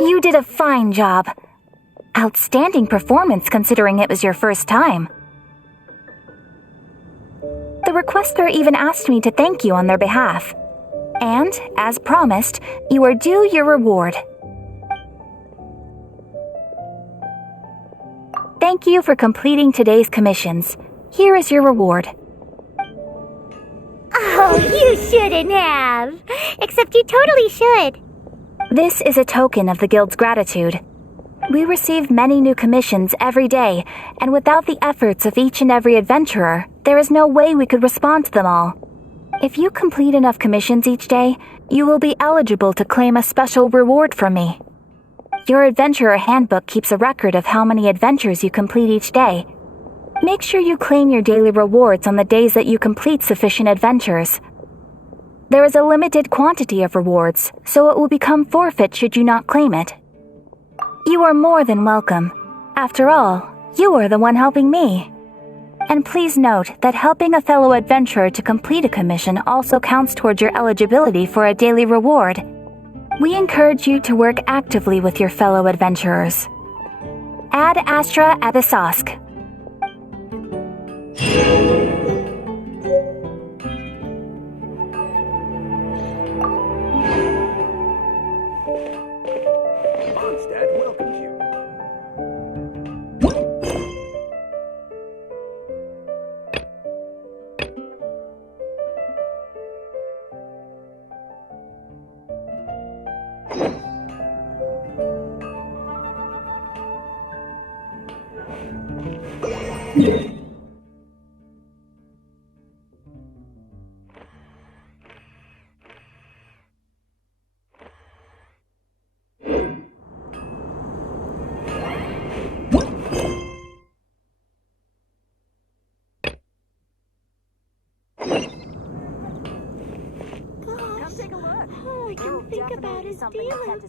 You did a fine job. Outstanding performance considering it was your first time. The requester even asked me to thank you on their behalf. And, as promised, you are due your reward. Thank you for completing today's commissions. Here is your reward. Oh, you shouldn't have. Except you totally should. This is a token of the Guild's gratitude. We receive many new commissions every day, and without the efforts of each and every adventurer, there is no way we could respond to them all. If you complete enough commissions each day, you will be eligible to claim a special reward from me. Your adventurer handbook keeps a record of how many adventures you complete each day. Make sure you claim your daily rewards on the days that you complete sufficient adventures. There is a limited quantity of rewards, so it will become forfeit should you not claim it. You are more than welcome. After all, you are the one helping me. And please note that helping a fellow adventurer to complete a commission also counts towards your eligibility for a daily reward. We encourage you to work actively with your fellow adventurers. Ad Astra Abyssosk. Mondstadt welcomes you. Take a look. Oh, I can think about his feelings.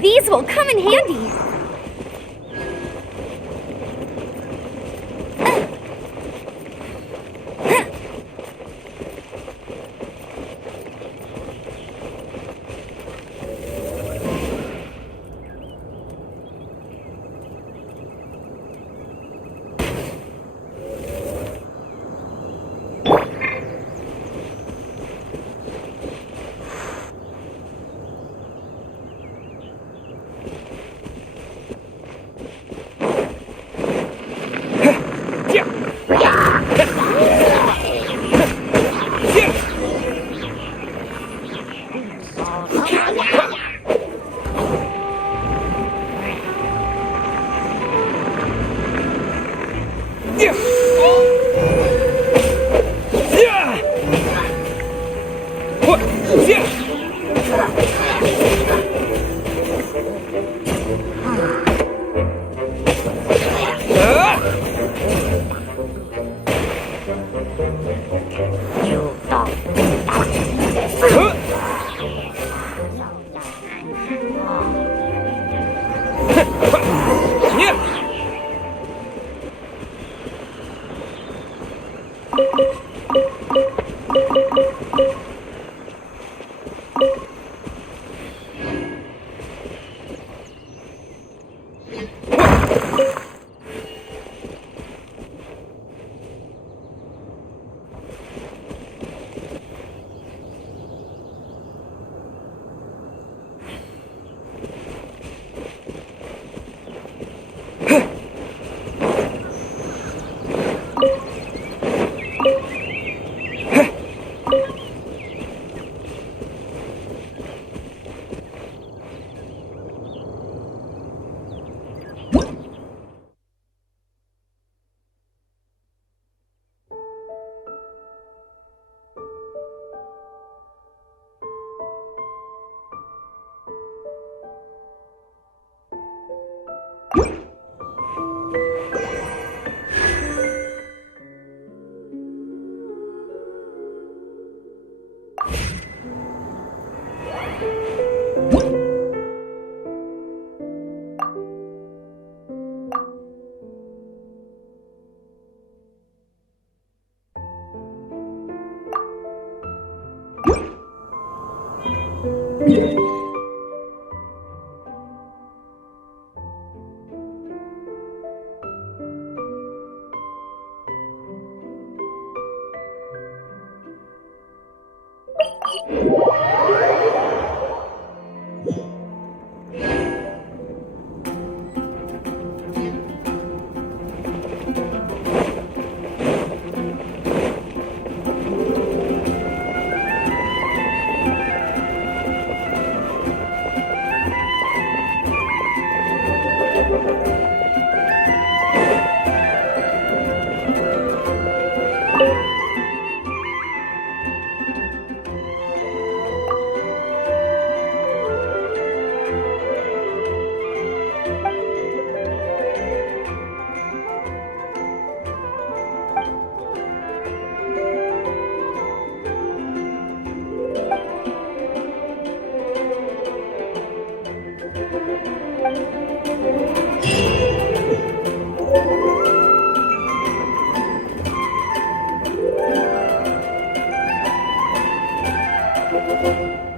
These will come in handy.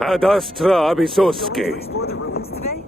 Ad astra abysosque. Explore the ruins today?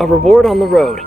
A reward on the road.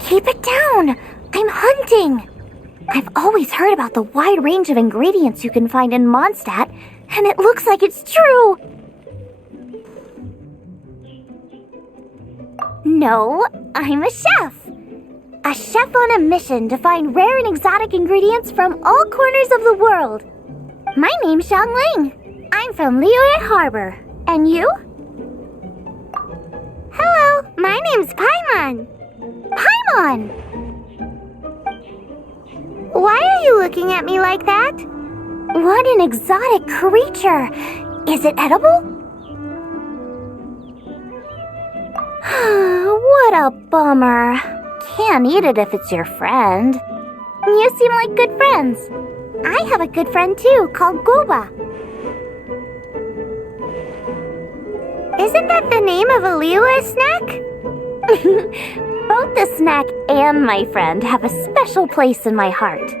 Keep it down! I'm hunting! I've always heard about the wide range of ingredients you can find in Mondstadt, and it looks like it's true! No, I'm a chef! A chef on a mission to find rare and exotic ingredients from all corners of the world. My name's Xiangling. I'm from Liyue Harbor. And you? Hello, my name's Paimon. Paimon! Why are you looking at me like that? What an exotic creature! Is it edible? What a bummer. Can't eat it if it's your friend. You seem like good friends. I have a good friend too, called Goba. Isn't that the name of a Liyue snack? Both the snack and my friend have a special place in my heart.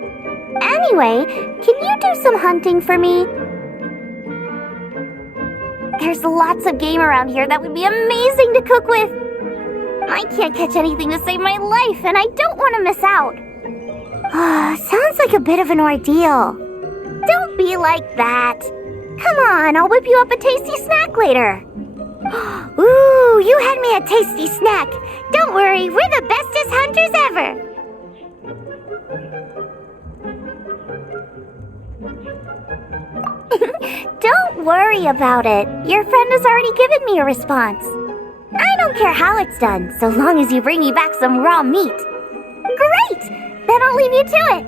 Anyway, can you do some hunting for me? There's lots of game around here that would be amazing to cook with. I can't catch anything to save my life, and I don't want to miss out. Sounds like a bit of an ordeal. Don't be like that. Come on, I'll whip you up a tasty snack later. Ooh, you had me a tasty snack. Don't worry, we're the bestest hunters ever. Don't worry about it. Your friend has already given me a response. I don't care how it's done, so long as you bring me back some raw meat. Great! Then I'll leave you to it.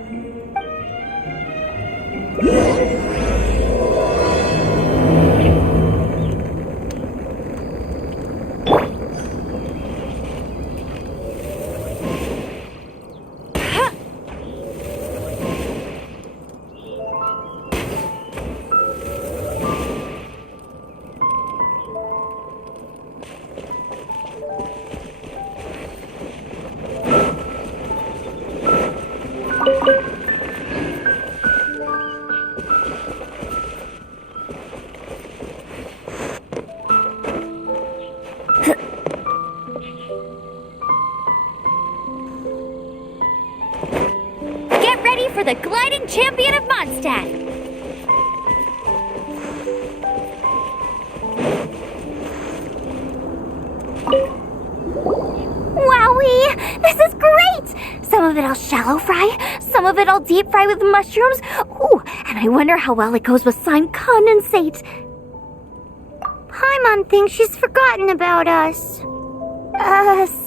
For the gliding champion of Mondstadt. Wowee! This is great! Some of it I'll shallow fry, some of it I'll deep fry with mushrooms. Ooh, and I wonder how well it goes with slime condensate. Paimon thinks she's forgotten about us.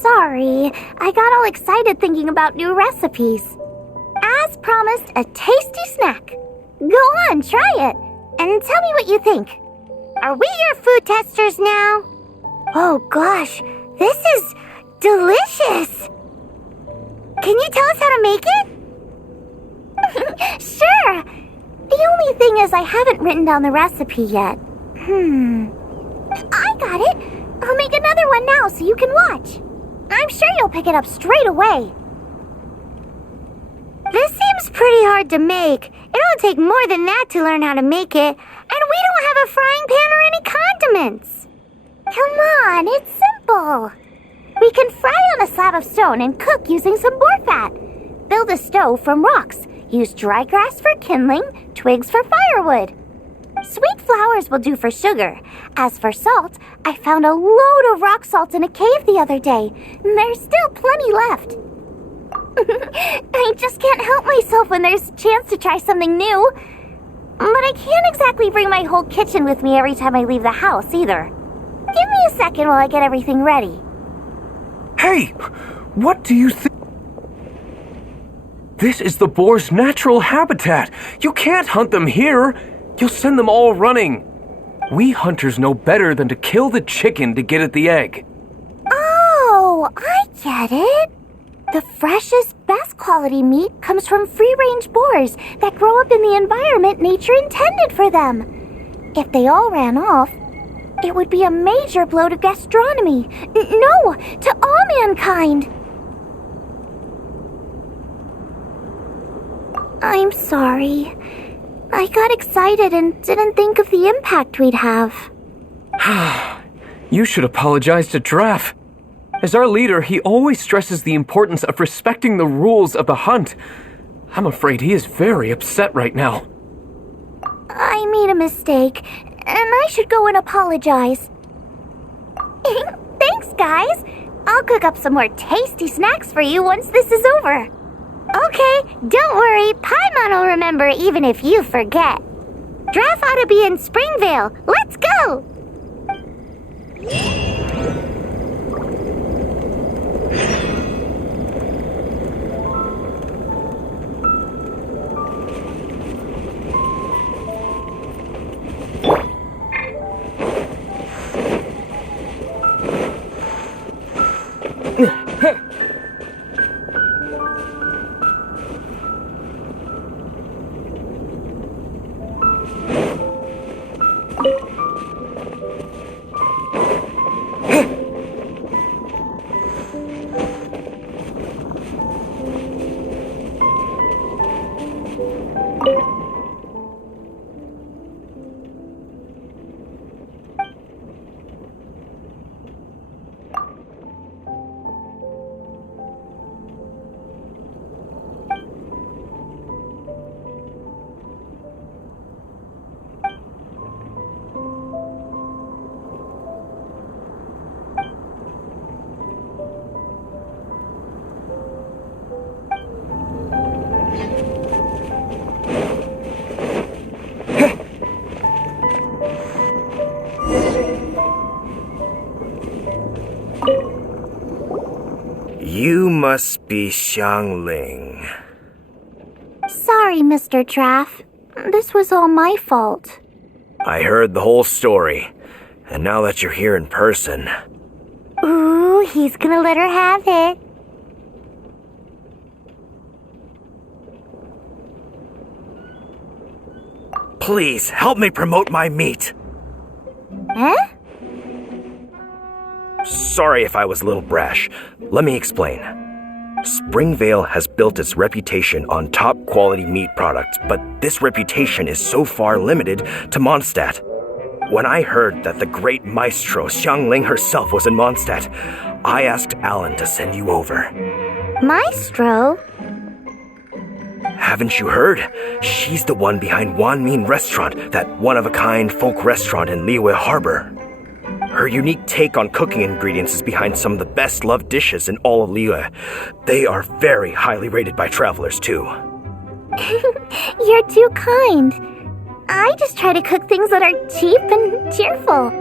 Sorry. I got all excited thinking about new recipes. As promised, a tasty snack. Go on, try it, and tell me what you think. Are we your food testers now? Oh gosh, this is delicious. Can you tell us how to make it? Sure. The only thing is I haven't written down the recipe yet. I got it. I'll make another one now so you can watch. I'm sure you'll pick it up straight away. This seems pretty hard to make. It'll take more than that to learn how to make it. And we don't have a frying pan or any condiments. Come on, it's simple. We can fry on a slab of stone and cook using some boar fat. Build a stove from rocks. Use dry grass for kindling, twigs for firewood. Sweet flowers will do for sugar. As for salt, I found a load of rock salt in a cave the other day. There's still plenty left. I just can't help myself when there's a chance to try something new. But I can't exactly bring my whole kitchen with me every time I leave the house either. Give me a second while I get everything ready. Hey! What do you think? This is the boar's natural habitat. You can't hunt them here. You'll send them all running. We hunters know better than to kill the chicken to get at the egg. Oh, I get it. The freshest, best quality meat comes from free-range boars that grow up in the environment nature intended for them. If they all ran off, it would be a major blow to gastronomy. No, to all mankind. I'm sorry. I got excited and didn't think of the impact we'd have. You should apologize to Draff. As our leader, he always stresses the importance of respecting the rules of the hunt. I'm afraid he is very upset right now. I made a mistake, and I should go and apologize. Thanks, guys. I'll cook up some more tasty snacks for you once this is over. Okay, don't worry. Paimon will remember even if you forget. Draff ought to be in Springvale. Let's go! You must be Xiangling. Sorry, Mr. Draff. This was all my fault. I heard the whole story, and now that you're here in person... Ooh, he's gonna let her have it. Please, help me promote my meat. Huh? Sorry if I was a little brash. Let me explain. Springvale has built its reputation on top-quality meat products, but this reputation is so far limited to Mondstadt. When I heard that the great maestro Xiangling herself was in Mondstadt, I asked Alan to send you over. Maestro? Haven't you heard? She's the one behind Wanmin Restaurant, that one-of-a-kind folk restaurant in Liyue Harbor. Her unique take on cooking ingredients is behind some of the best loved dishes in all of Liyue. They are very highly rated by travelers, too. You're too kind. I just try to cook things that are cheap and cheerful.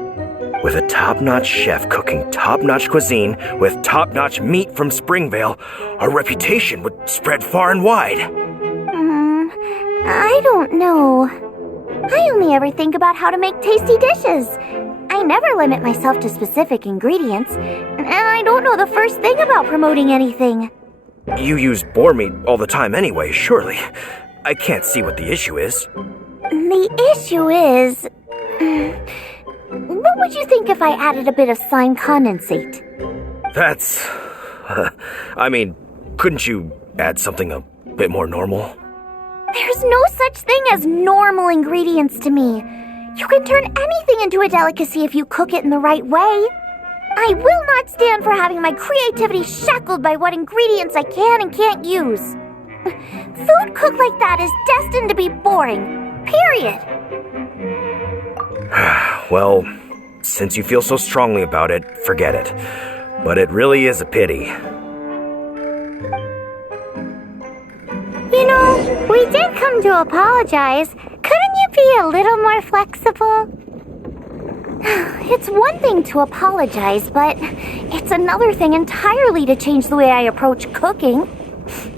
With a top-notch chef cooking top-notch cuisine with top-notch meat from Springvale, our reputation would spread far and wide. I don't know. I only ever think about how to make tasty dishes. I never limit myself to specific ingredients, and I don't know the first thing about promoting anything. You use boar meat all the time anyway, surely. I can't see what the issue is. The issue is... What would you think if I added a bit of slime condensate? That's... I mean, couldn't you add something a bit more normal? There's no such thing as normal ingredients to me. You can turn anything into a delicacy if you cook it in the right way. I will not stand for having my creativity shackled by what ingredients I can and can't use. Food cooked like that is destined to be boring. Period. Well, since you feel so strongly about it, forget it. But it really is a pity. You know, we did come to apologize. Couldn't you be a little more flexible? It's one thing to apologize, but it's another thing entirely to change the way I approach cooking.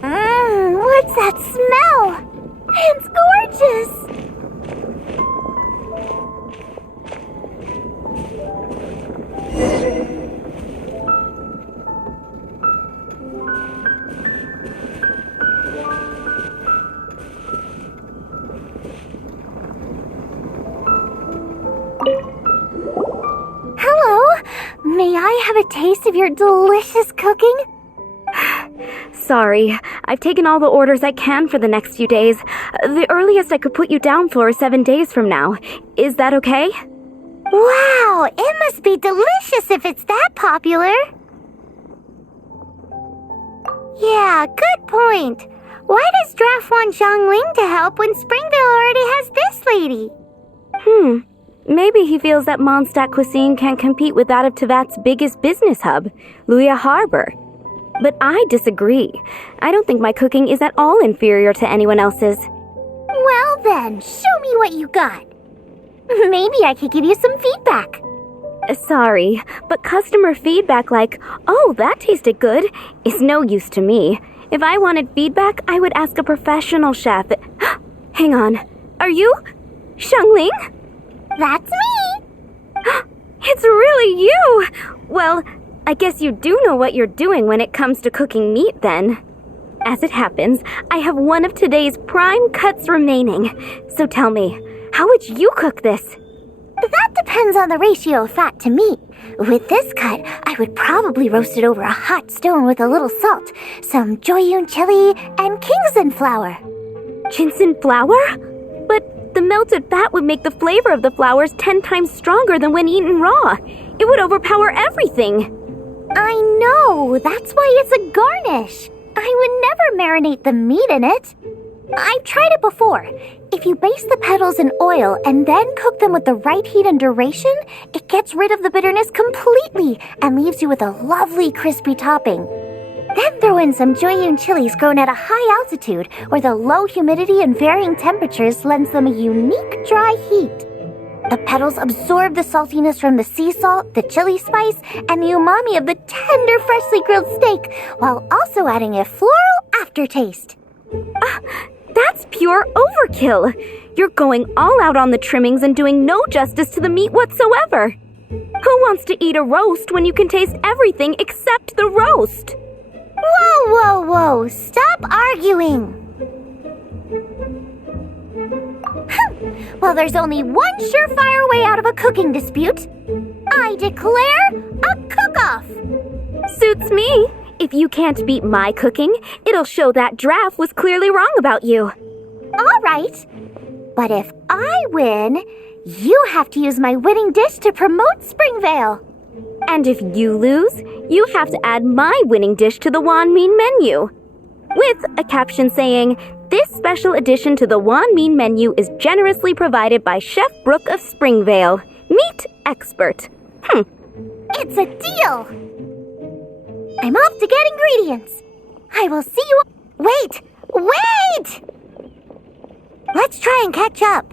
What's that smell? It's gorgeous! Hello, may I have a taste of your delicious cooking? Sorry, I've taken all the orders I can for the next few days. The earliest I could put you down for is 7 days from now. Is that okay? Wow, it must be delicious if it's that popular. Yeah, good point. Why does Draft want Zhongling to help when Springvale already has this lady? Maybe he feels that Mondstadt cuisine can't compete with that of Tevat's biggest business hub, Liyue Harbor. But I disagree. I don't think my cooking is at all inferior to anyone else's. Well then, show me what you got. Maybe I could give you some feedback. Sorry, but customer feedback like, "Oh, that tasted good," is no use to me. If I wanted feedback, I would ask a professional chef. Hang on. Are you Zhongling? That's me. It's really you! Well, I guess you do know what you're doing when it comes to cooking meat then. As it happens, I have one of today's prime cuts remaining. So tell me, how would you cook this? That depends on the ratio of fat to meat. With this cut, I would probably roast it over a hot stone with a little salt, some Joyun chili, and Kingston flour. Ginseng flour? But the melted fat would make the flavor of the flours 10 times stronger than when eaten raw. It would overpower everything. I know, that's why it's a garnish. I would never marinate the meat in it. I've tried it before. If you baste the petals in oil and then cook them with the right heat and duration, it gets rid of the bitterness completely and leaves you with a lovely crispy topping. Then throw in some Joyun chilies grown at a high altitude where the low humidity and varying temperatures lends them a unique dry heat. The petals absorb the saltiness from the sea salt, the chili spice, and the umami of the tender, freshly grilled steak, while also adding a floral aftertaste. That's pure overkill. You're going all out on the trimmings and doing no justice to the meat whatsoever. Who wants to eat a roast when you can taste everything except the roast? Whoa! Stop arguing! Well, there's only one surefire way out of a cooking dispute. I declare a cook-off! Suits me. If you can't beat my cooking, it'll show that Draft was clearly wrong about you. All right. But if I win, you have to use my winning dish to promote Springvale. And if you lose, you have to add my winning dish to the Wanmin menu. With a caption saying, "This special addition to the Wanmin menu is generously provided by Chef Brooke of Springvale, meat expert." It's a deal! I'm off to get ingredients. I will see you... Wait! Wait! Let's try and catch up.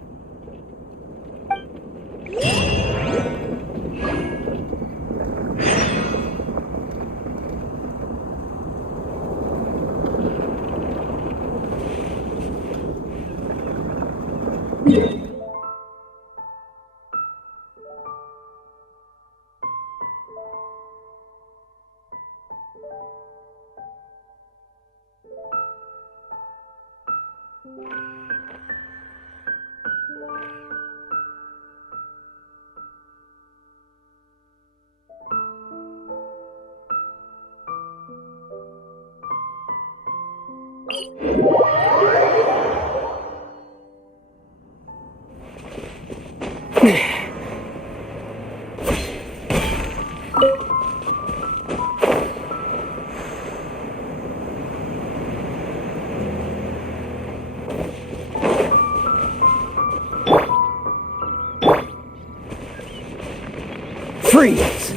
Freeze!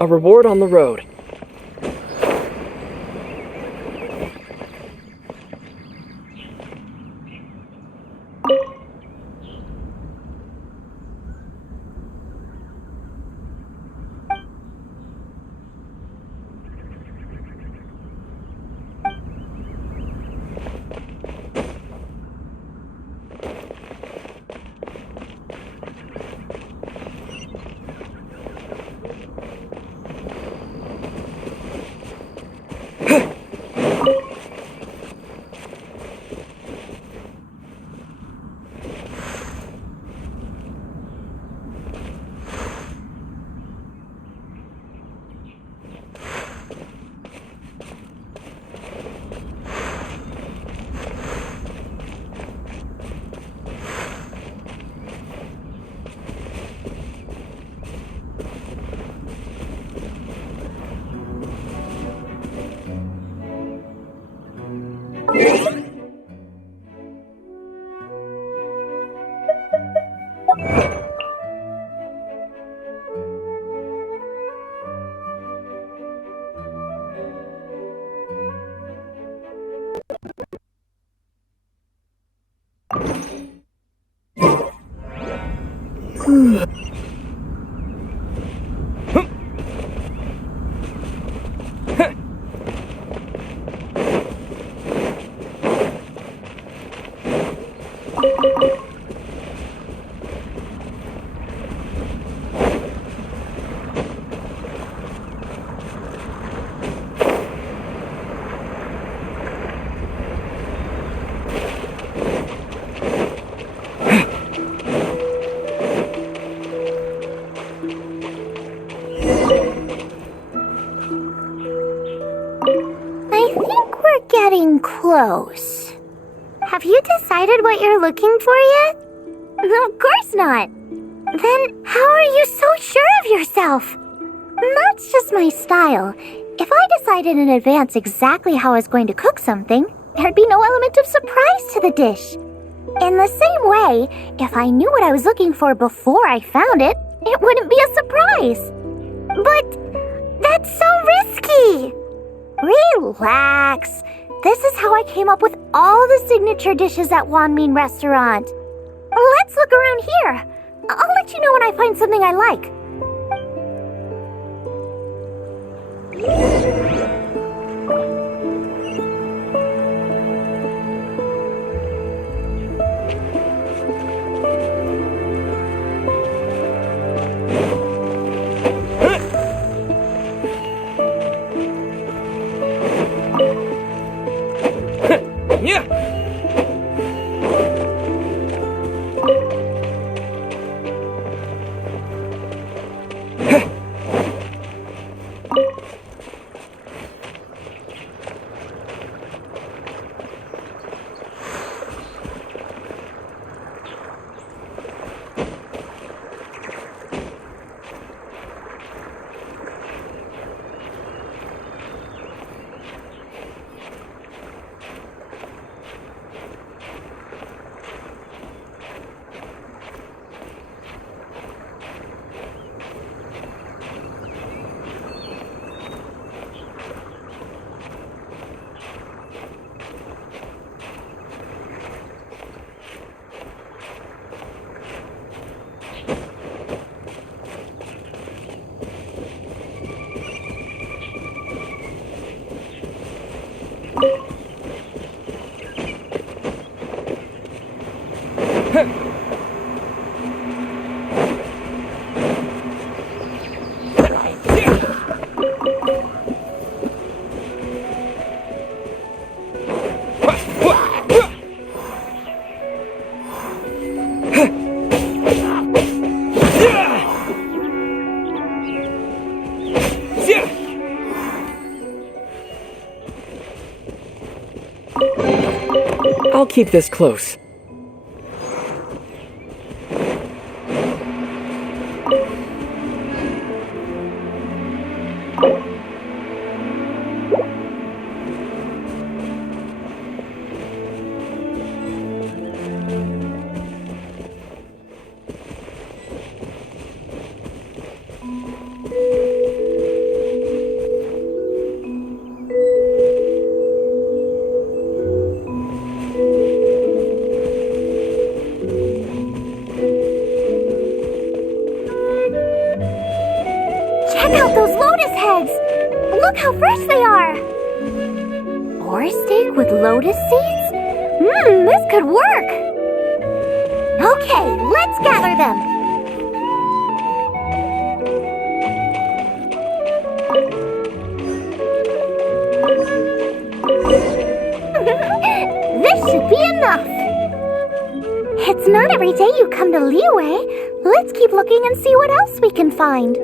A reward on the road. I think we're getting close. Have you decided what you're looking for yet? Of course not. Then how are you so sure of yourself? That's just my style. If I decided in advance exactly how I was going to cook something, there'd be no element of surprise to the dish. In the same way, if I knew what I was looking for before I found it, it wouldn't be a surprise. But that's so risky. Relax. This is how I came up with all the signature dishes at Wanmin Restaurant. Let's look around here. I'll let you know when I find something I like. I'll keep this close. Check out those lotus heads! Look how fresh they are! Boar steak with lotus seeds? This could work! Okay, let's gather them! This should be enough! It's not every day you come to Liyue. Let's keep looking and see what else we can find.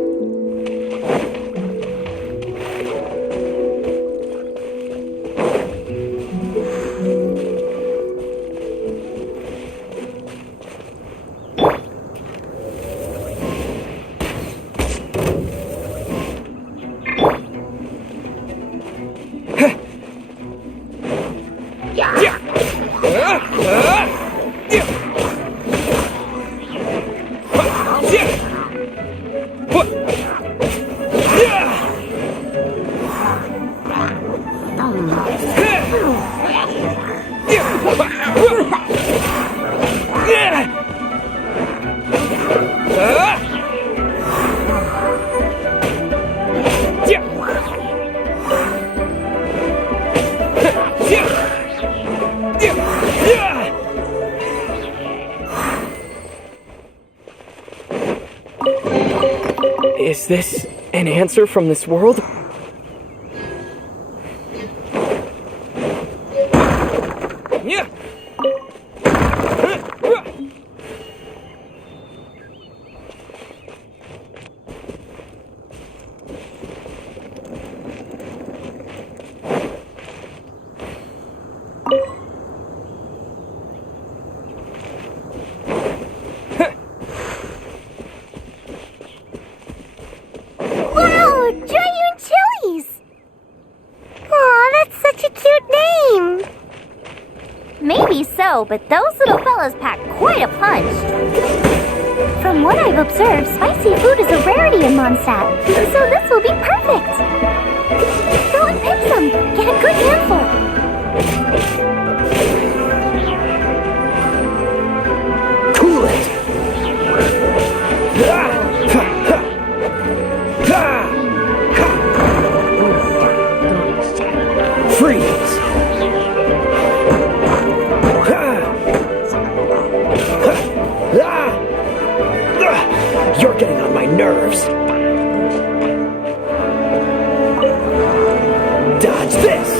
Is this an answer from this world? Yeah. Wow, Giant Chilies! Aw, that's such a cute name! Maybe so, but those little fellas pack quite a punch. From what I've observed, spicy food is a rarity in Mondstadt, so this will be perfect! Go and pick some! Get a good handful! Cool it! Freeze! You're getting on my nerves. Dodge this!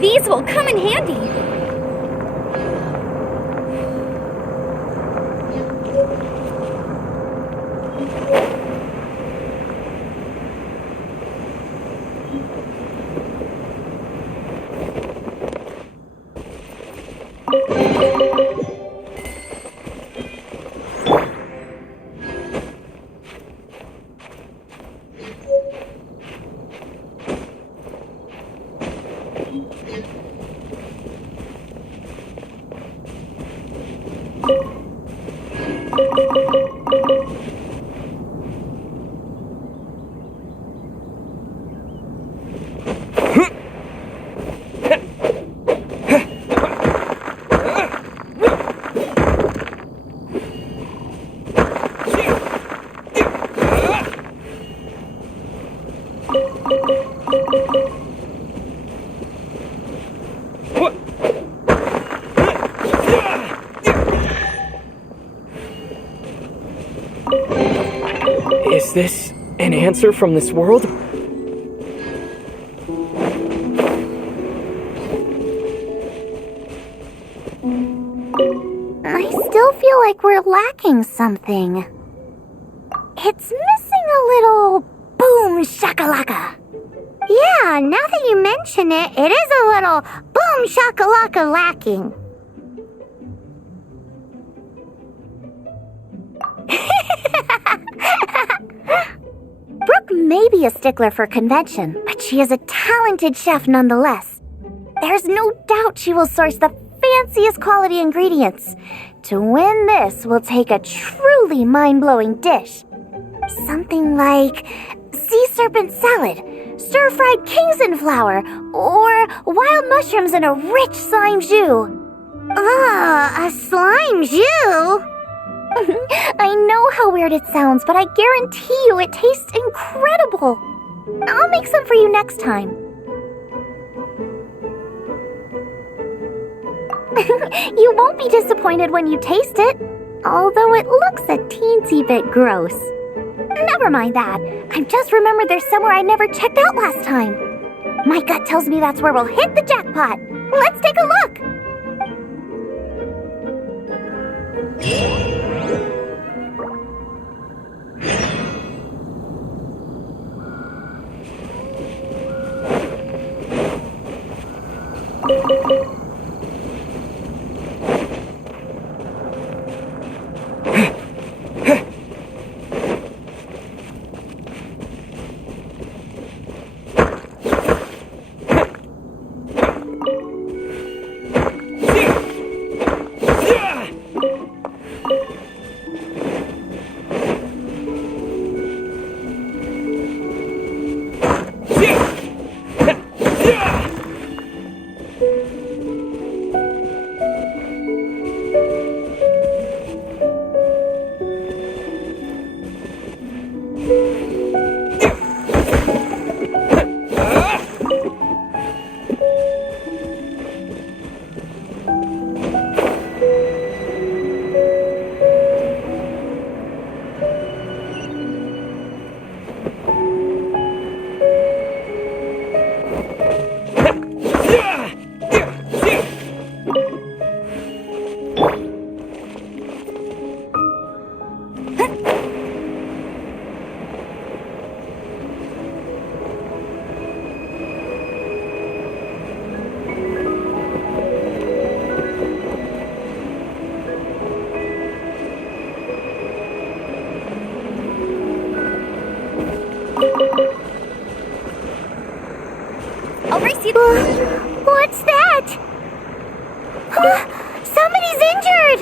These will come in handy. Is this an answer from this world? I still feel like we're lacking something. It's missing a little boom shakalaka. Yeah, now that you mention it, it is a little boom shakalaka lacking. Brooke may be a stickler for convention, but she is a talented chef nonetheless. There's no doubt she will source the fanciest quality ingredients. To win this, we'll take a truly mind-blowing dish. Something like sea serpent salad, stir-fried Kingston flour, or wild mushrooms in a rich slime jus. Ah, a slime jus? I know how weird it sounds, but I guarantee you it tastes incredible. I'll make some for you next time. You won't be disappointed when you taste it, although it looks a teensy bit gross. Never mind that. I've just remembered there's somewhere I never checked out last time. My gut tells me that's where we'll hit the jackpot. Let's take a look. What's that? Somebody's injured!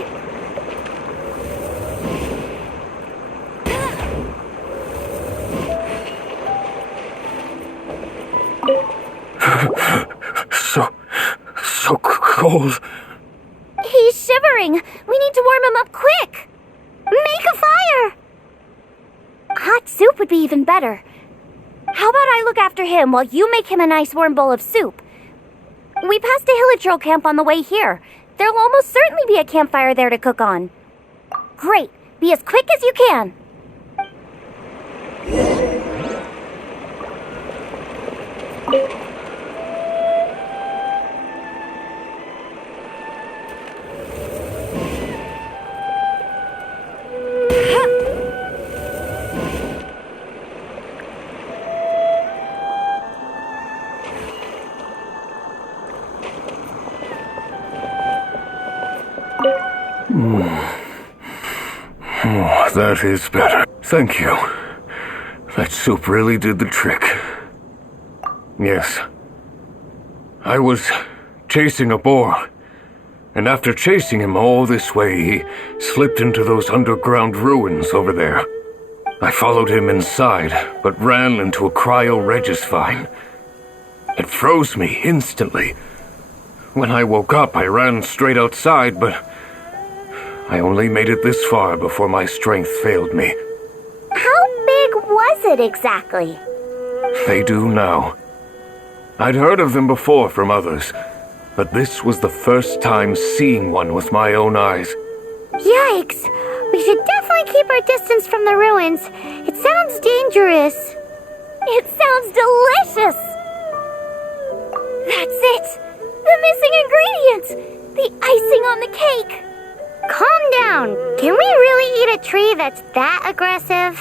So cold. He's shivering. We need to warm him up quick. Make a fire! Hot soup would be even better. How about I look after him while you make him a nice warm bowl of soup? We passed a Hilichurl camp on the way here. There'll almost certainly be a campfire there to cook on. Great. Be as quick as you can. Oh, that is better. Thank you. That soup really did the trick. Yes. I was chasing a boar, and after chasing him all this way, he slipped into those underground ruins over there. I followed him inside, but ran into a cryo-regis vine. It froze me instantly. When I woke up, I ran straight outside, but I only made it this far before my strength failed me. How big was it exactly? They do now. I'd heard of them before from others, but this was the first time seeing one with my own eyes. Yikes! We should definitely keep our distance from the ruins. It sounds dangerous. It sounds delicious! That's it! The missing ingredient! The icing on the cake! Calm down. Can we really eat a tree that's that aggressive?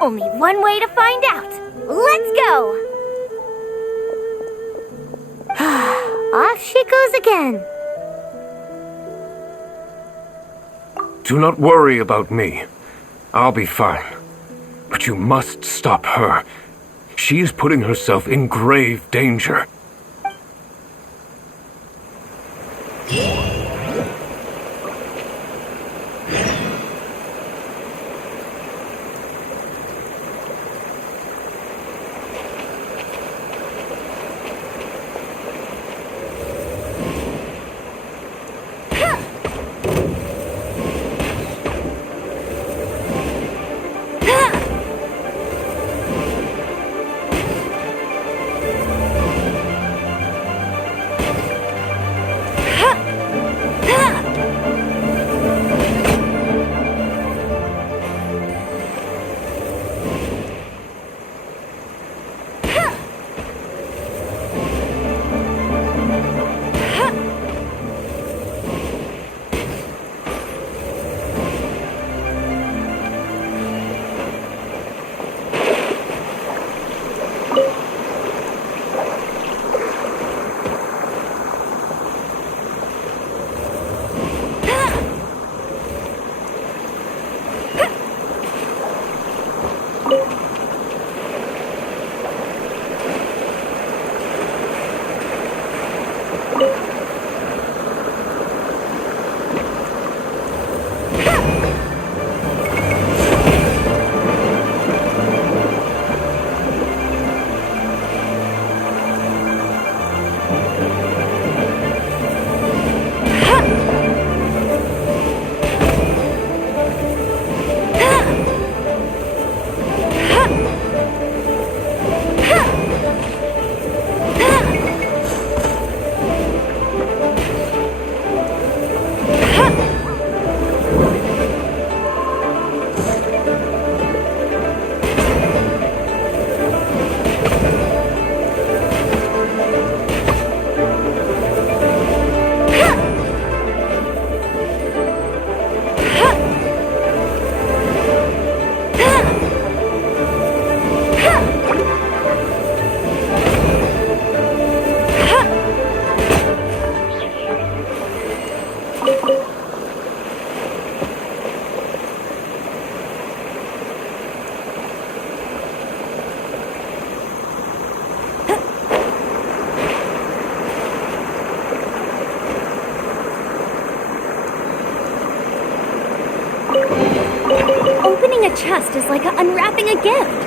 Only one way to find out. Let's go! Off she goes again. Do not worry about me. I'll be fine. But you must stop her. She is putting herself in grave danger. Opening a chest is like unwrapping a gift.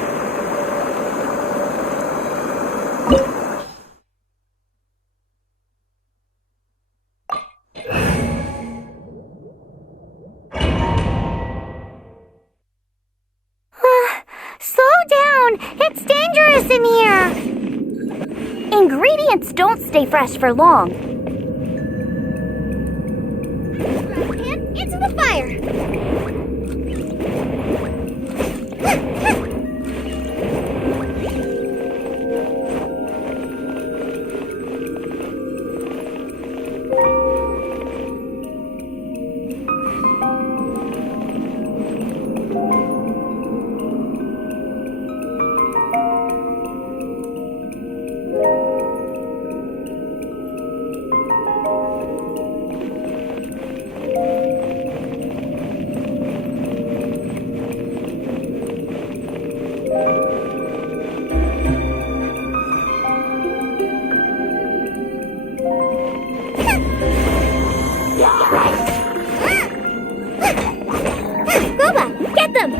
Slow down. It's dangerous in here. Ingredients don't stay fresh for long. And into the fire. Get them!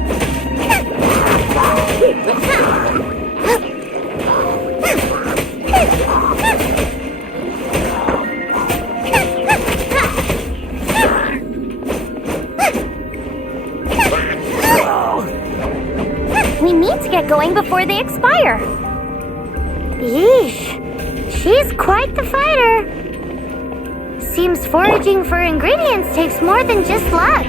We need to get going before they expire. Yeesh. She's quite the fighter. Seems foraging for ingredients takes more than just luck.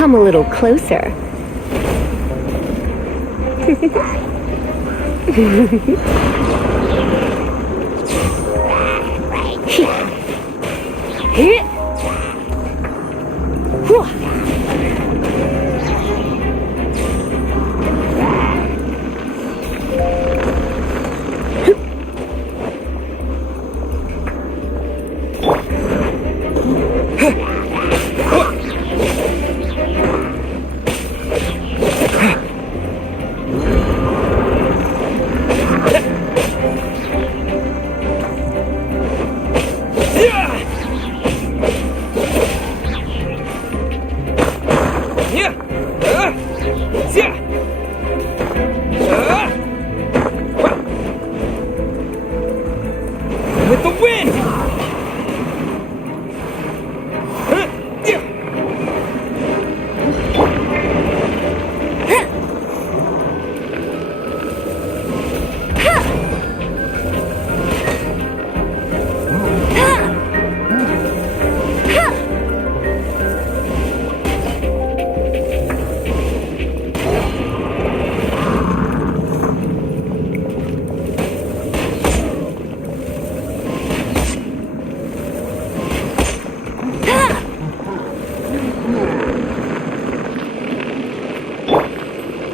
come a little closer. With the wind!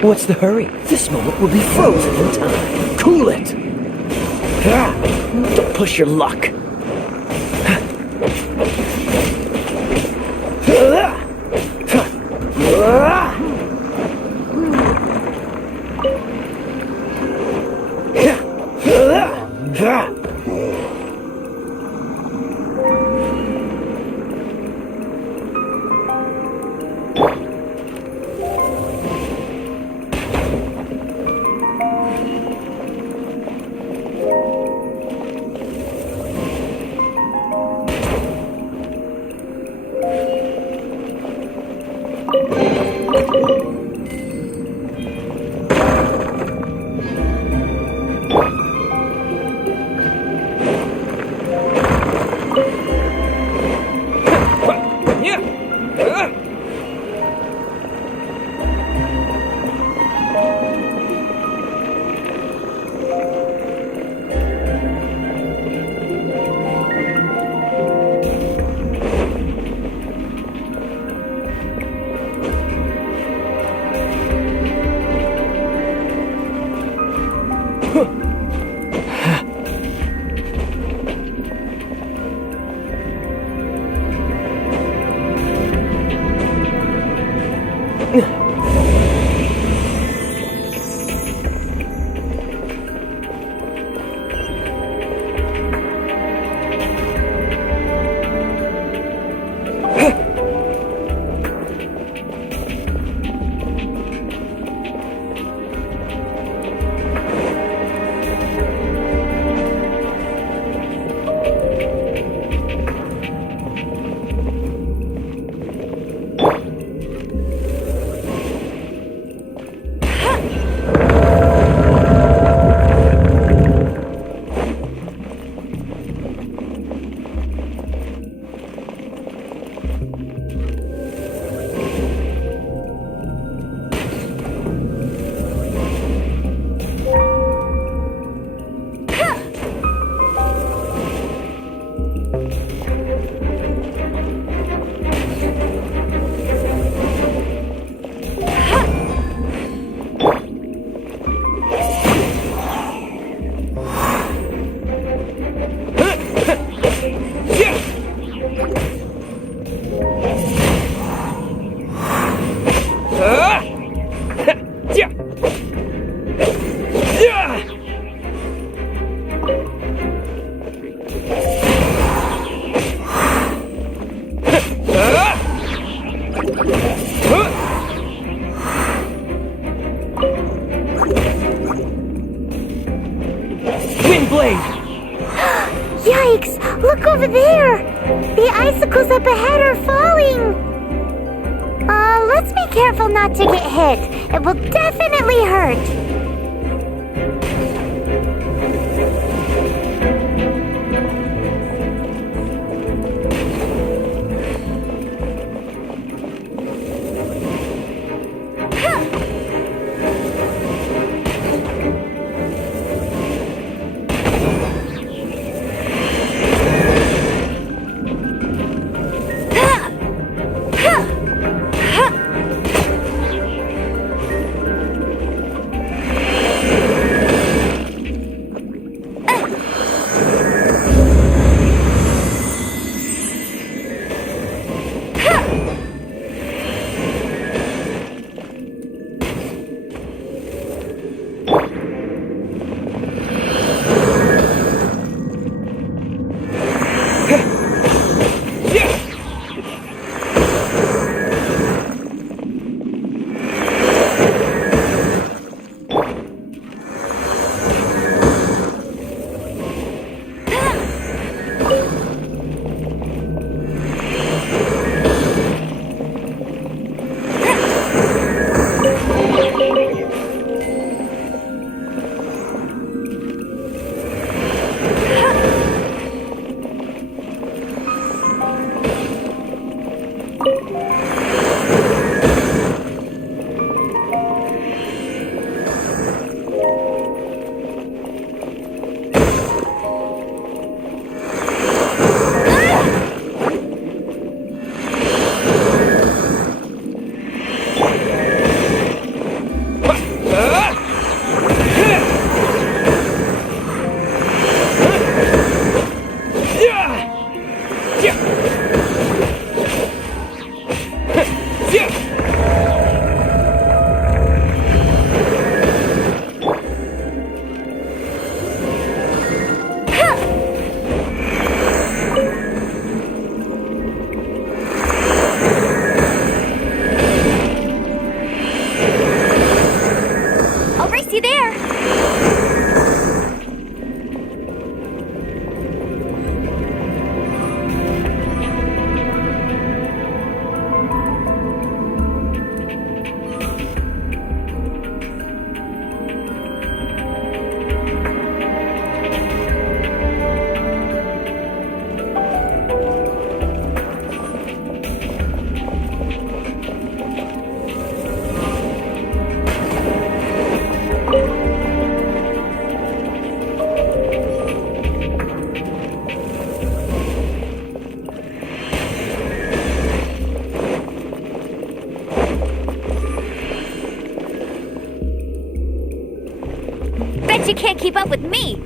What's the hurry? This moment will be frozen in time. Cool it! Don't push your luck. Yikes! Look over there! The icicles up ahead are falling! Let's be careful not to get hit. It will definitely hurt. I'll race you there. Bet you can't keep up with me.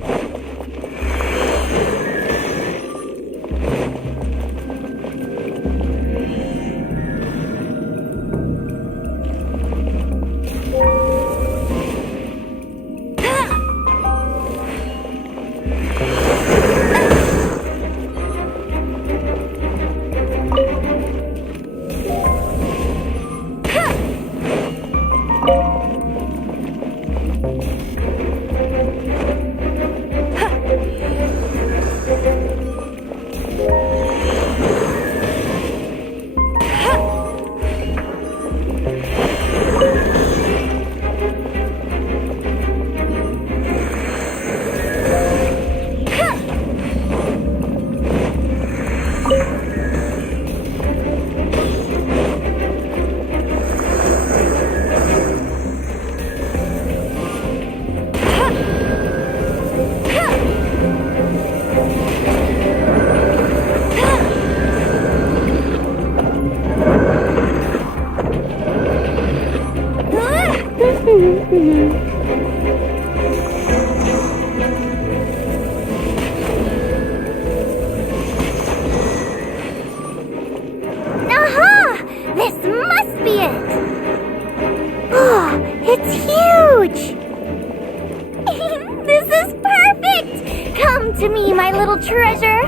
Aha! This must be it! Oh, it's huge! This is perfect! Come to me, my little treasure!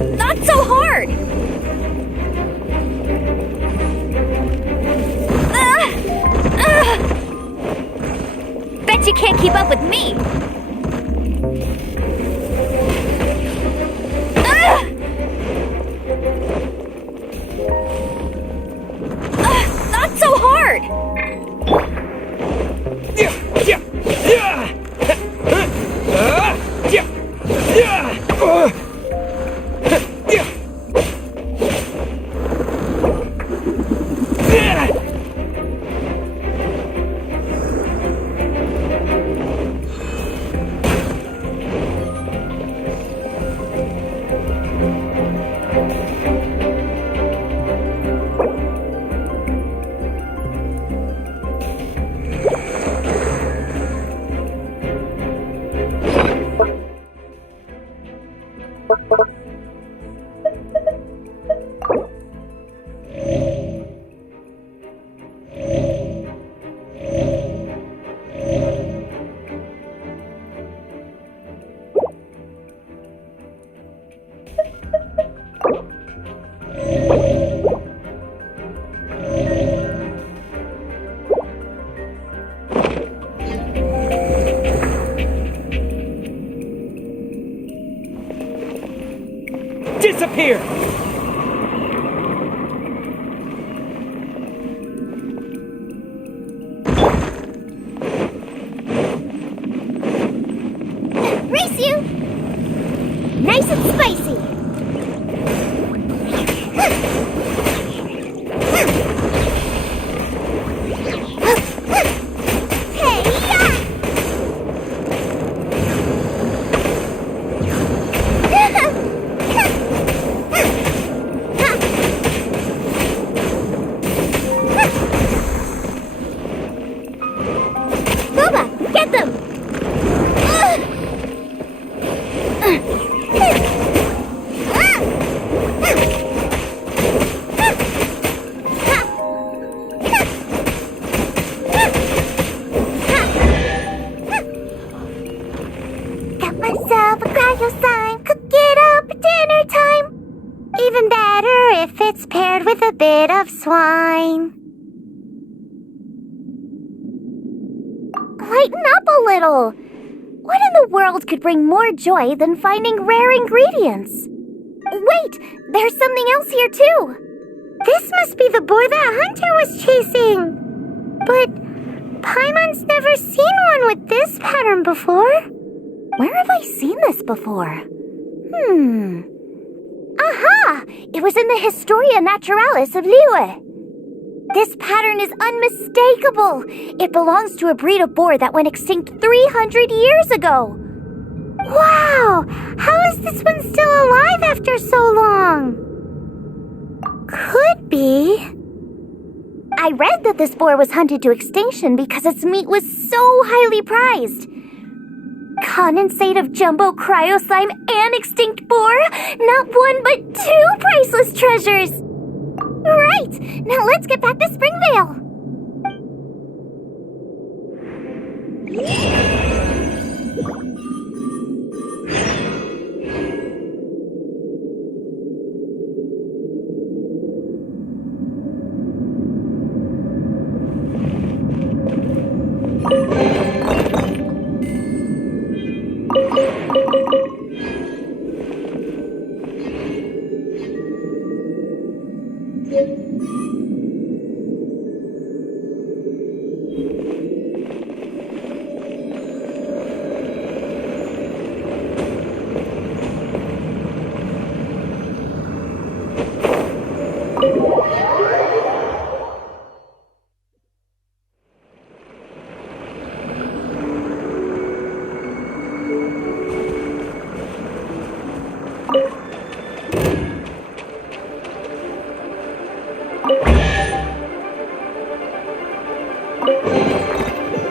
Not so hard! Bet you can't keep up with me! Not so hard! Disappear! Race you! Nice and spicy! Get them! Got myself a cryo sign. Cook it up at dinner time. Even better if it's paired with a bit of swine. Lighten up a little. What in the world could bring more joy than finding rare ingredients? Wait, there's something else here too. This must be the boar that Hunter was chasing. But Paimon's never seen one with this pattern before. Where have I seen this before? Aha! It was in the Historia Naturalis of Liyue. This pattern is unmistakable. It belongs to a breed of boar that went extinct 300 years ago. Wow! How is this one still alive after so long? Could be. I read that this boar was hunted to extinction because its meat was so highly prized. Condensate of jumbo cryo slime and extinct boar? Not one but two priceless treasures! Right! Now let's get back to Springvale!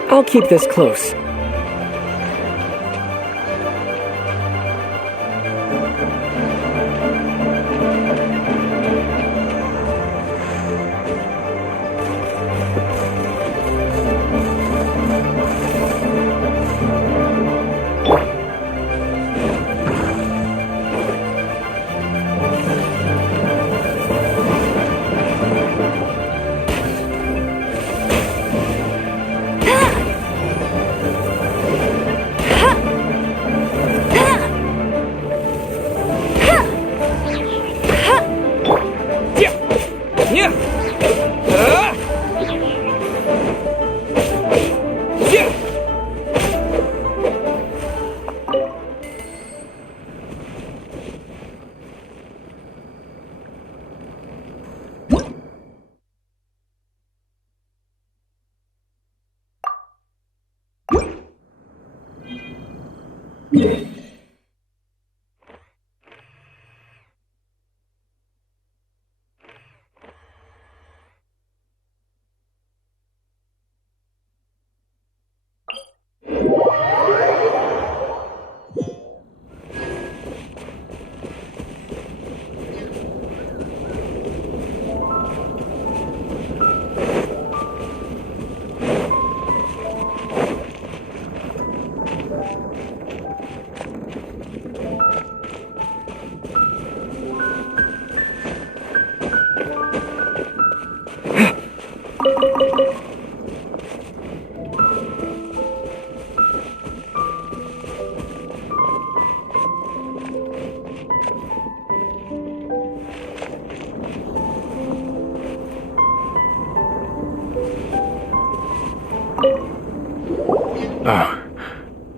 I'll keep this close.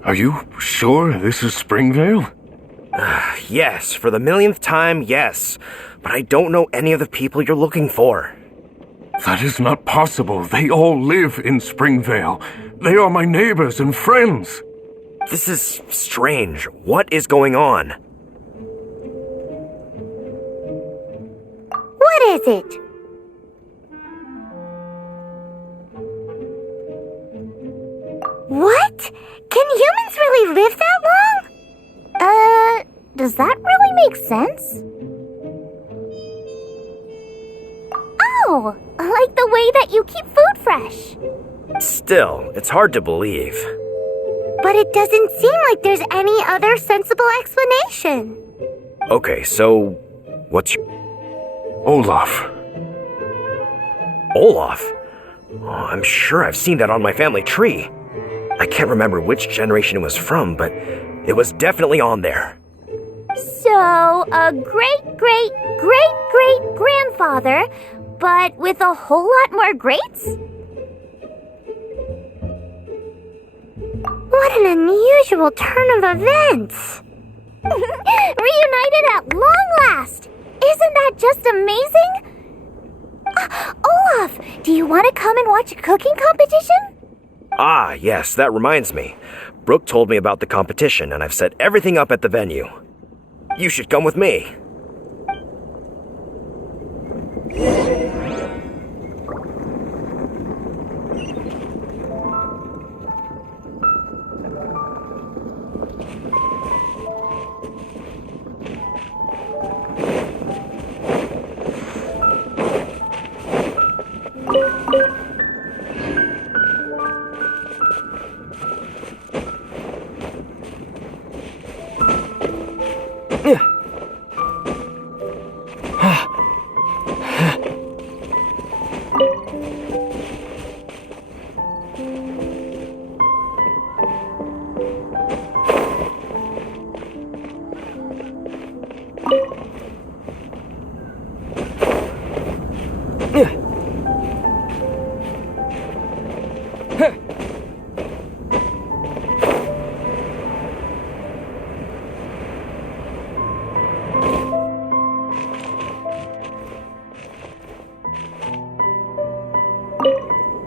Are you sure this is Springvale? Yes, for the millionth time, yes. But I don't know any of the people you're looking for. That is not possible. They all live in Springvale. They are my neighbors and friends. This is strange. What is going on? What is it? What? Can humans really live that long? Does that really make sense? Oh, like the way that you keep food fresh. Still, it's hard to believe. But it doesn't seem like there's any other sensible explanation. Okay, so what's your... Olaf. Olaf? Oh, I'm sure I've seen that on my family tree. I can't remember which generation it was from, but it was definitely on there. So, a great-great-great-great-grandfather, but with a whole lot more greats? What an unusual turn of events! Reunited at long last! Isn't that just amazing? Olaf, do you want to come and watch a cooking competition? Ah, yes, that reminds me. Brooke told me about the competition, and I've set everything up at the venue. You should come with me.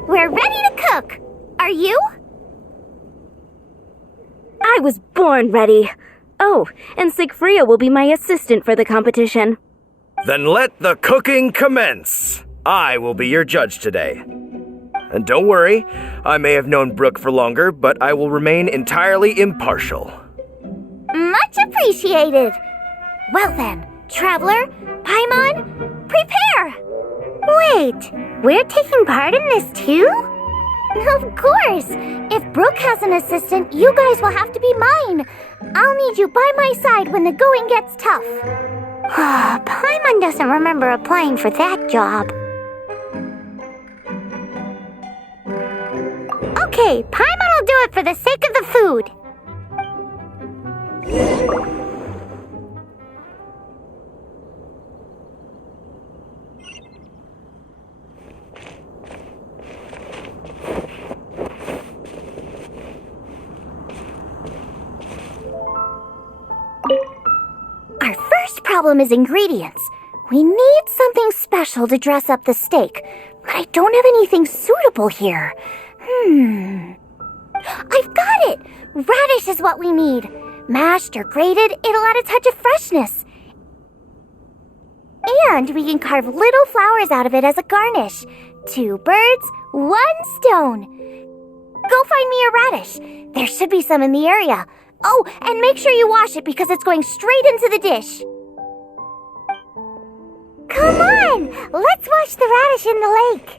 We're ready to cook. Are you? I was born ready. Oh, and Sigfria will be my assistant for the competition. Then let the cooking commence. I will be your judge today. And don't worry, I may have known Brooke for longer, but I will remain entirely impartial. Much appreciated. Well then, Traveler, Paimon, prepare! Wait, we're taking part in this too? Of course! If Brooke has an assistant, you guys will have to be mine. I'll need you by my side when the going gets tough. Paimon doesn't remember applying for that job. Okay, Paimon will do it for the sake of the food. Our first problem is ingredients. We need something special to dress up the steak, but I don't have anything suitable here. I've got it! Radish is what we need. Mashed or grated, it'll add a touch of freshness. And we can carve little flowers out of it as a garnish. 2 birds, 1 stone. Go find me a radish. There should be some in the area. Oh, and make sure you wash it because it's going straight into the dish. Come on! Let's wash the radish in the lake.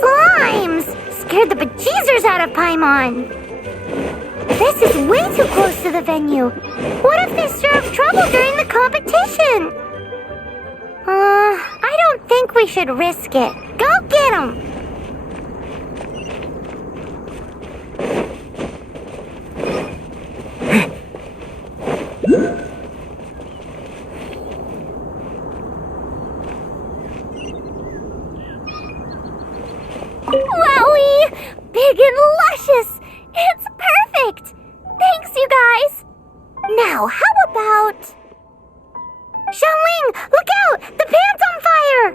Slimes! Scared the bejesus out of Paimon. This is way too close to the venue. What if they stir up trouble during the competition? I don't think we should risk it. Go get them! big and luscious. It's perfect. Thanks, you guys. Now, how about... Xiangling, look out! The pan's on fire!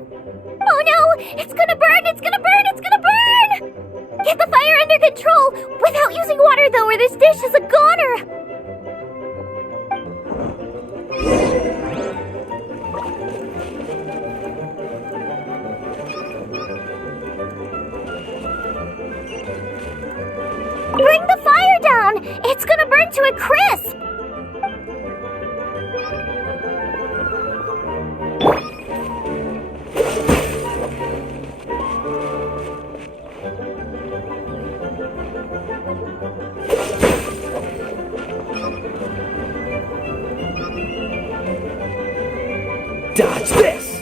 Oh no! It's gonna burn! It's gonna burn! It's gonna burn! Get the fire under control! Without using water, though, or this dish is a goner! Bring the fire down! It's gonna burn to a crisp! Dodge this!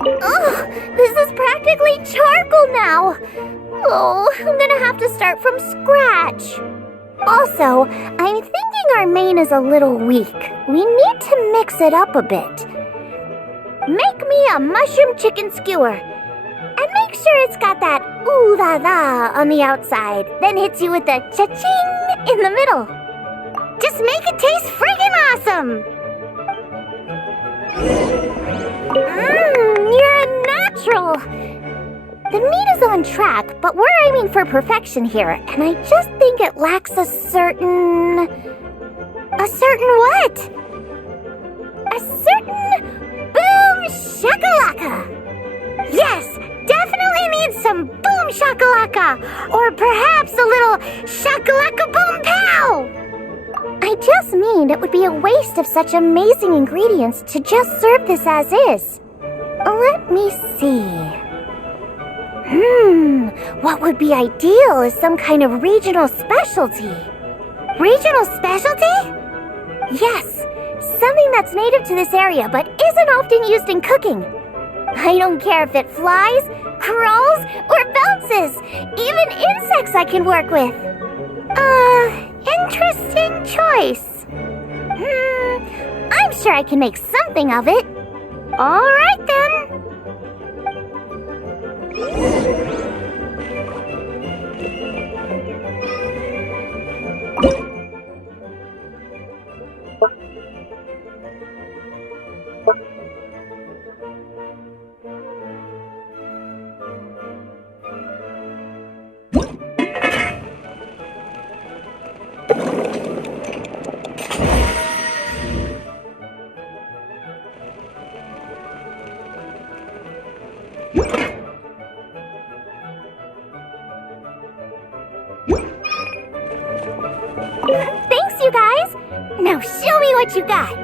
Ugh, this is practically charcoal now! Oh, I'm gonna have to start from scratch. Also, I'm thinking our main is a little weak. We need to mix it up a bit. Make me a mushroom chicken skewer. And make sure it's got that ooh la la on the outside, then hits you with the cha-ching in the middle. Just make it taste friggin' awesome! You're a natural! The meat is on track, but we're aiming for perfection here, and I just think it lacks a certain... A certain what? A certain boom shakalaka! Yes, definitely needs some boom shakalaka, or perhaps a little shakalaka boom pow! I just mean it would be a waste of such amazing ingredients to just serve this as is. Let me see. What would be ideal is some kind of regional specialty. Regional specialty? Yes, something that's native to this area but isn't often used in cooking. I don't care if it flies, crawls, or bounces. Even insects I can work with. Interesting choice. I'm sure I can make something of it. All right then. Thanks, you guys! Now show me what you got!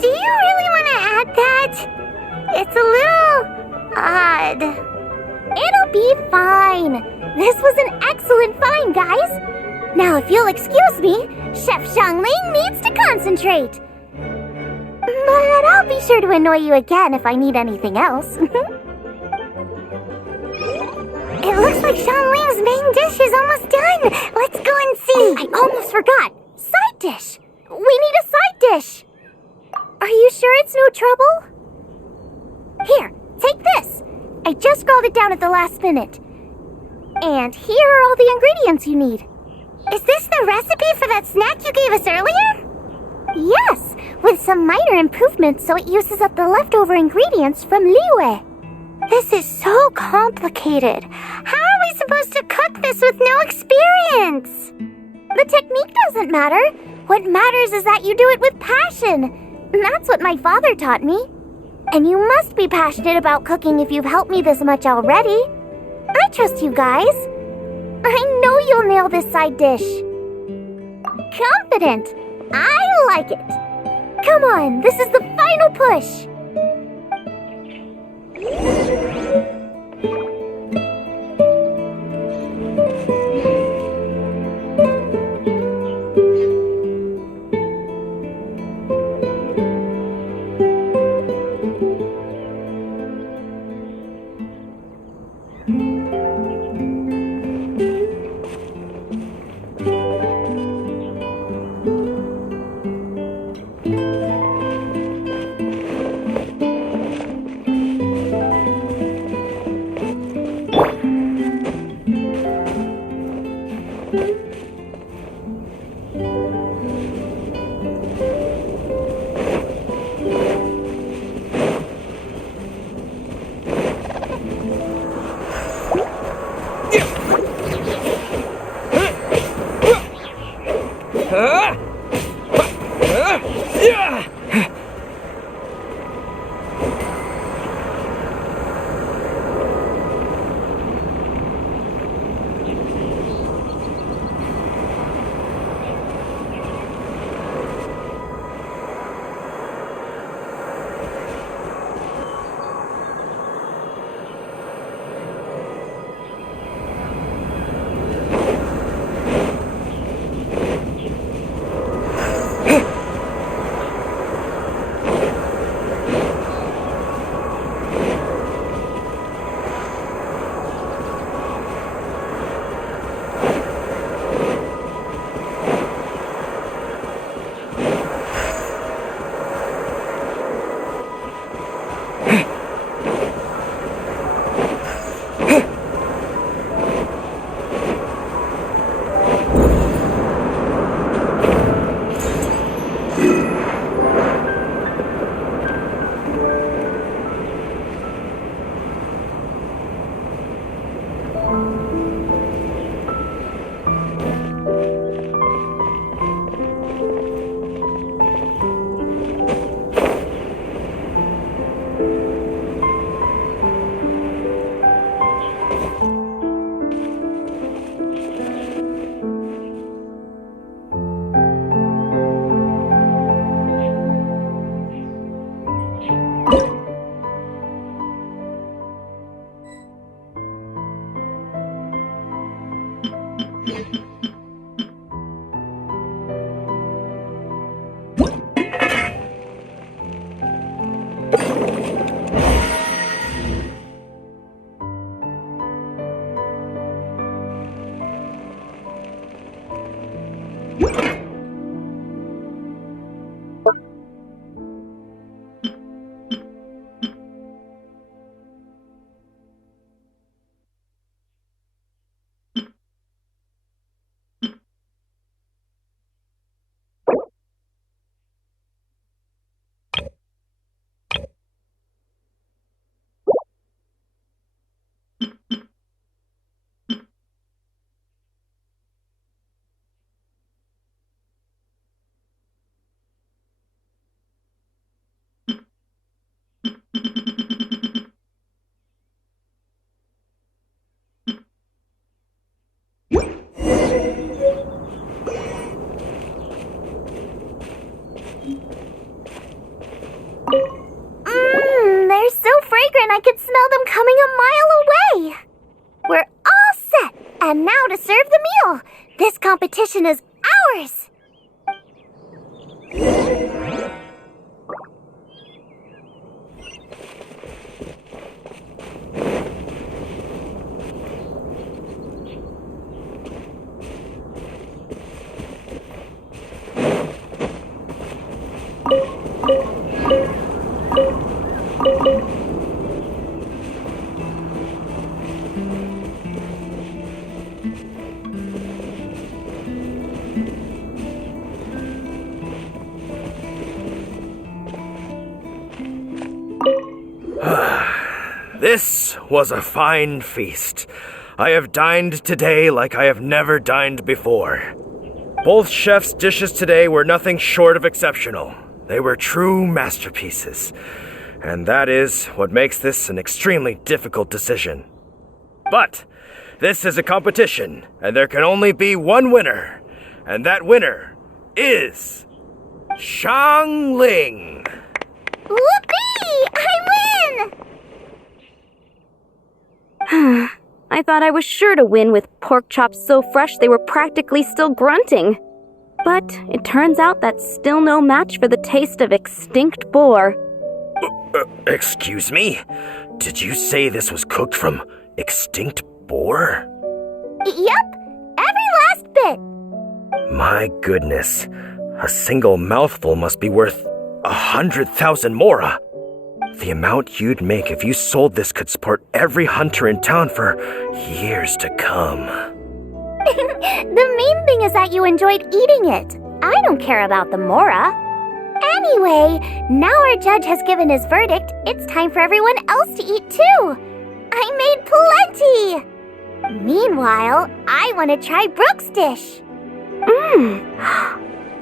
Do you really want to add that? It's a little odd. It'll be fine. This was an excellent find, guys. Now, if you'll excuse me, Chef Xiangling needs to concentrate. But I'll be sure to annoy you again if I need anything else. It looks like Xiangling's main dish is almost done. Let's go and see. I almost forgot. Side dish. We need a side dish. Are you sure it's no trouble? Here, take this. I just scrawled it down at the last minute. And here are all the ingredients you need. Is this the recipe for that snack you gave us earlier? Yes, with some minor improvements so it uses up the leftover ingredients from Liyue. This is so complicated. How are we supposed to cook this with no experience? The technique doesn't matter. What matters is that you do it with passion. That's what my father taught me. And you must be passionate about cooking if you've helped me this much already. I trust you guys. I know you'll nail this side dish. confident. I like it. Come on, this is the final push. They're so fragrant I could smell them coming a mile away. We're all set, and now to serve the meal. This competition is ours. This was a fine feast. I have dined today like I have never dined before. Both chefs' dishes today were nothing short of exceptional. They were true masterpieces. And that is what makes this an extremely difficult decision. But this is a competition, and there can only be one winner. And that winner is Shangling. Whoopee! I win! I thought I was sure to win with pork chops so fresh they were practically still grunting. But it turns out that's still no match for the taste of extinct boar. Excuse me? Did you say this was cooked from extinct boar? Yep, every last bit. My goodness. A single mouthful must be worth 100,000 mora. The amount you'd make if you sold this could support every hunter in town for years to come. The main thing is that you enjoyed eating it. I don't care about the mora. Anyway, now our judge has given his verdict. It's time for everyone else to eat too. I made plenty. Meanwhile, I want to try Brooke's dish.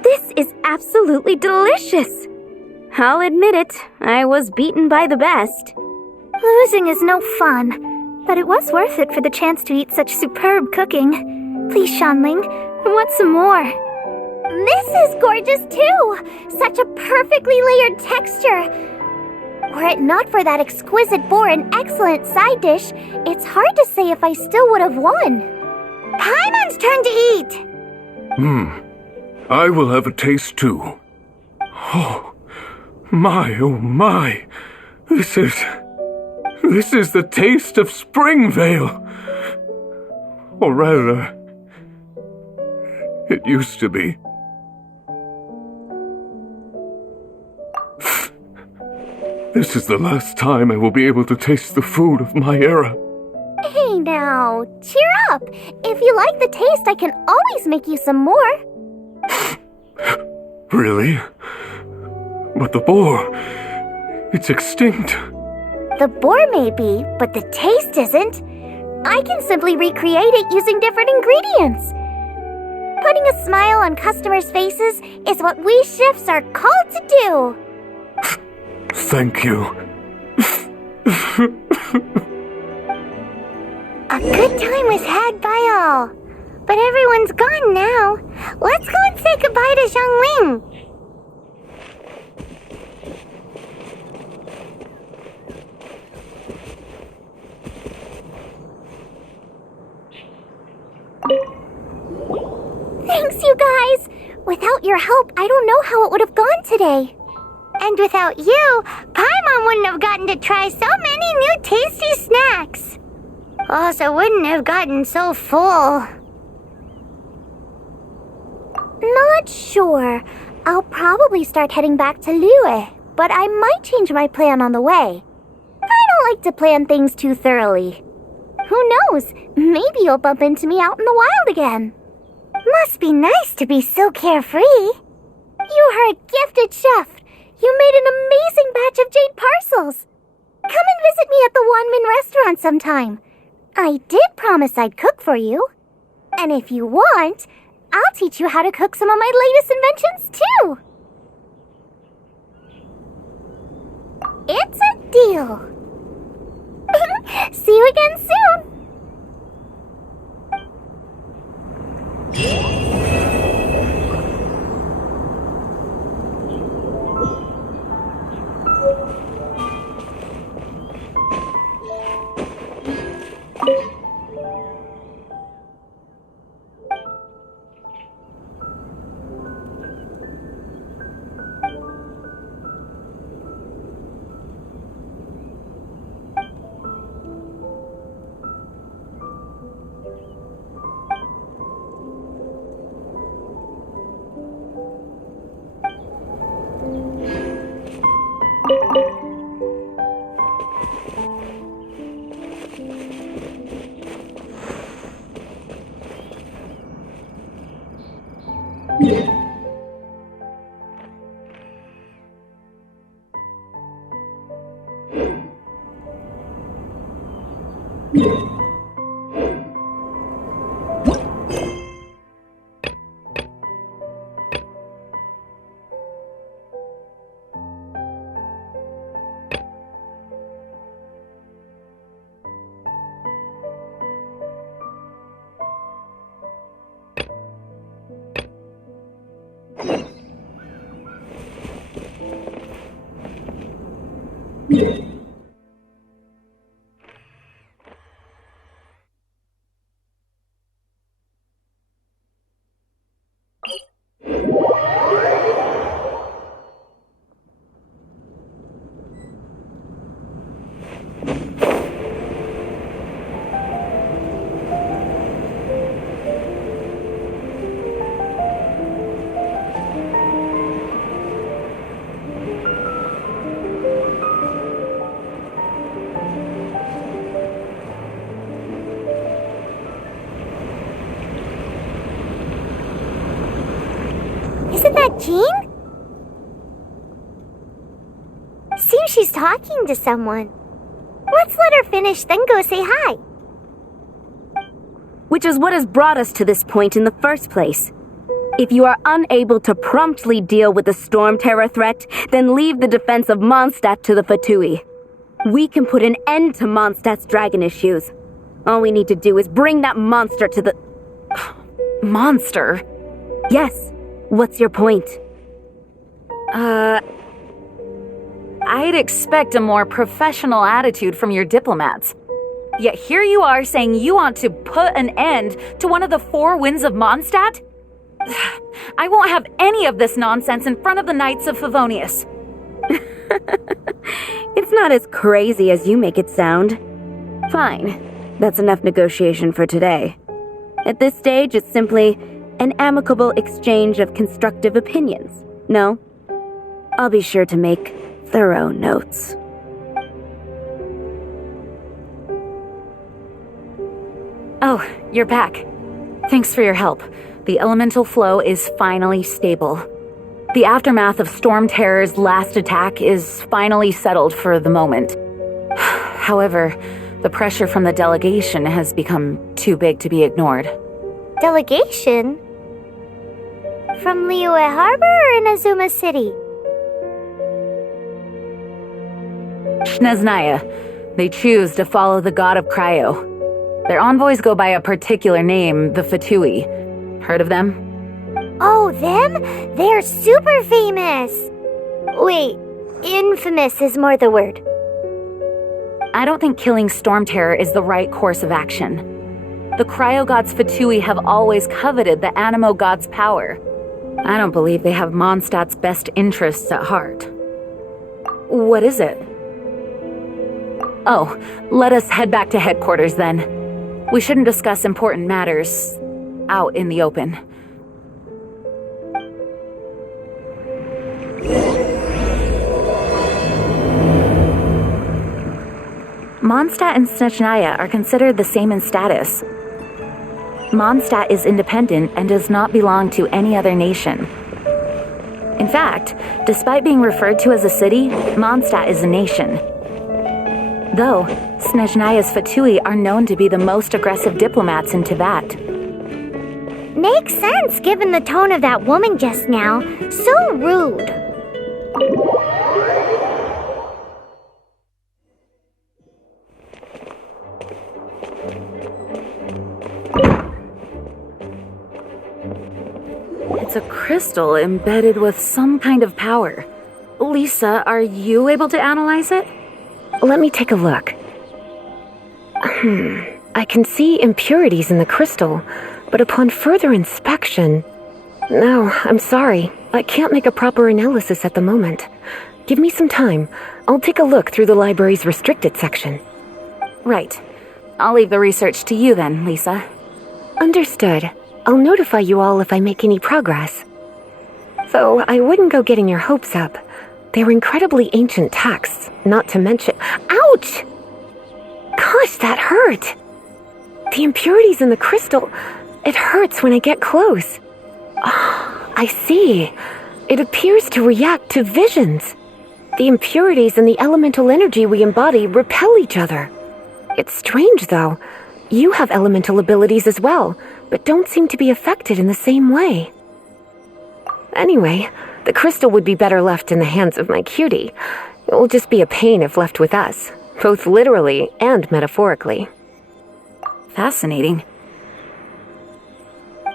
This is absolutely delicious. I'll admit it, I was beaten by the best. Losing is no fun, but it was worth it for the chance to eat such superb cooking. Please, Shanling, I want some more. This is gorgeous too! Such a perfectly layered texture. Were it not for that exquisite boar and excellent side dish, it's hard to say if I still would have won. Paimon's turn to eat! I will have a taste too. Oh my. This is the taste of Springvale. Or rather, it used to be. This is the last time I will be able to taste the food of my era. Hey now, cheer up! If you like the taste, I can always make you some more. Really? But the boar, it's extinct. The boar may be, but the taste isn't. I can simply recreate it using different ingredients. Putting a smile on customers' faces is what we chefs are called to do. Thank you. A good time was had by all. But everyone's gone now. Let's go and say goodbye to Zhongling. Thanks, you guys! Without your help, I don't know how it would have gone today. And without you, Paimon wouldn't have gotten to try so many new tasty snacks. Also wouldn't have gotten so full. Not sure. I'll probably start heading back to Lue, but I might change my plan on the way. I don't like to plan things too thoroughly. Who knows? Maybe you'll bump into me out in the wild again. Must be nice to be so carefree. You are a gifted chef. You made an amazing batch of jade parcels. Come and visit me at the Wanmin restaurant sometime. I did promise I'd cook for you. And if you want, I'll teach you how to cook some of my latest inventions too. It's a deal. See you again soon. Jean? Seems she's talking to someone. Let's let her finish, then go say hi. Which is what has brought us to this point in the first place. If you are unable to promptly deal with the storm terror threat, then leave the defense of Mondstadt to the Fatui. We can put an end to Mondstadt's dragon issues. All we need to do is bring that monster to the... Monster? Yes. What's your point? I'd expect a more professional attitude from your diplomats. Yet here you are saying you want to put an end to one of the four winds of Mondstadt? I won't have any of this nonsense in front of the Knights of Favonius. It's not as crazy as you make it sound. Fine. That's enough negotiation for today. At this stage, it's simply an amicable exchange of constructive opinions. No? I'll be sure to make thorough notes. Oh, you're back. Thanks for your help. The elemental flow is finally stable. The aftermath of Storm Terror's last attack is finally settled for the moment. However, the pressure from the delegation has become too big to be ignored. Delegation? From Liyue Harbor or in Azuma City? Snezhnaya. They choose to follow the god of Cryo. Their envoys go by a particular name, the Fatui. Heard of them? Oh, them? They're super famous! Wait, infamous is more the word. I don't think killing Storm Terror is the right course of action. The Cryo God's Fatui have always coveted the Animo God's power. I don't believe they have Mondstadt's best interests at heart. What is it? Oh, let us head back to headquarters then. We shouldn't discuss important matters out in the open. Mondstadt and Snezhnaya are considered the same in status. Mondstadt is independent and does not belong to any other nation. In fact, despite being referred to as a city, Mondstadt is a nation. Though, Snezhnaya's Fatui are known to be the most aggressive diplomats in Tibet. Makes sense given the tone of that woman just now. So rude. It's a crystal embedded with some kind of power. Lisa, are you able to analyze it? Let me take a look. I can see impurities in the crystal, but upon further inspection... No, I'm sorry. I can't make a proper analysis at the moment. Give me some time. I'll take a look through the library's restricted section. Right. I'll leave the research to you then, Lisa. Understood. I'll notify you all if I make any progress. Though I wouldn't go getting your hopes up. They're incredibly ancient texts, not to mention... Ouch! Gosh, that hurt! The impurities in the crystal... It hurts when I get close. Oh, I see. It appears to react to visions. The impurities and the elemental energy we embody repel each other. It's strange, though. You have elemental abilities as well, but don't seem to be affected in the same way. Anyway, the crystal would be better left in the hands of my cutie. It will just be a pain if left with us, both literally and metaphorically. Fascinating.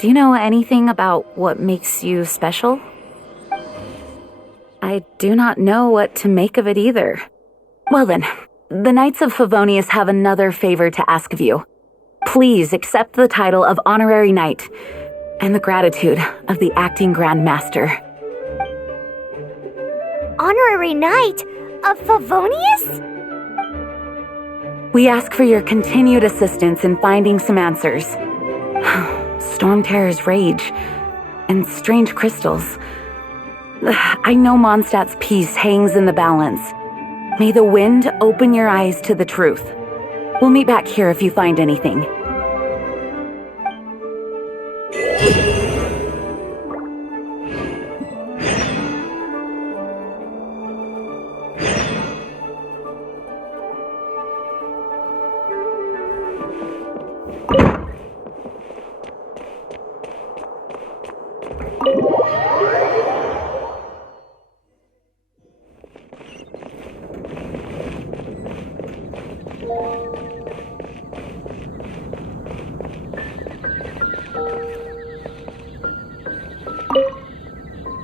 Do you know anything about what makes you special? I do not know what to make of it either. Well then, the Knights of Favonius have another favor to ask of you. Please accept the title of Honorary Knight and the gratitude of the Acting Grand Master. Honorary Knight of Favonius? We ask for your continued assistance in finding some answers. Storm Terror's rage and strange crystals. I know Mondstadt's peace hangs in the balance. May the wind open your eyes to the truth. We'll meet back here if you find anything.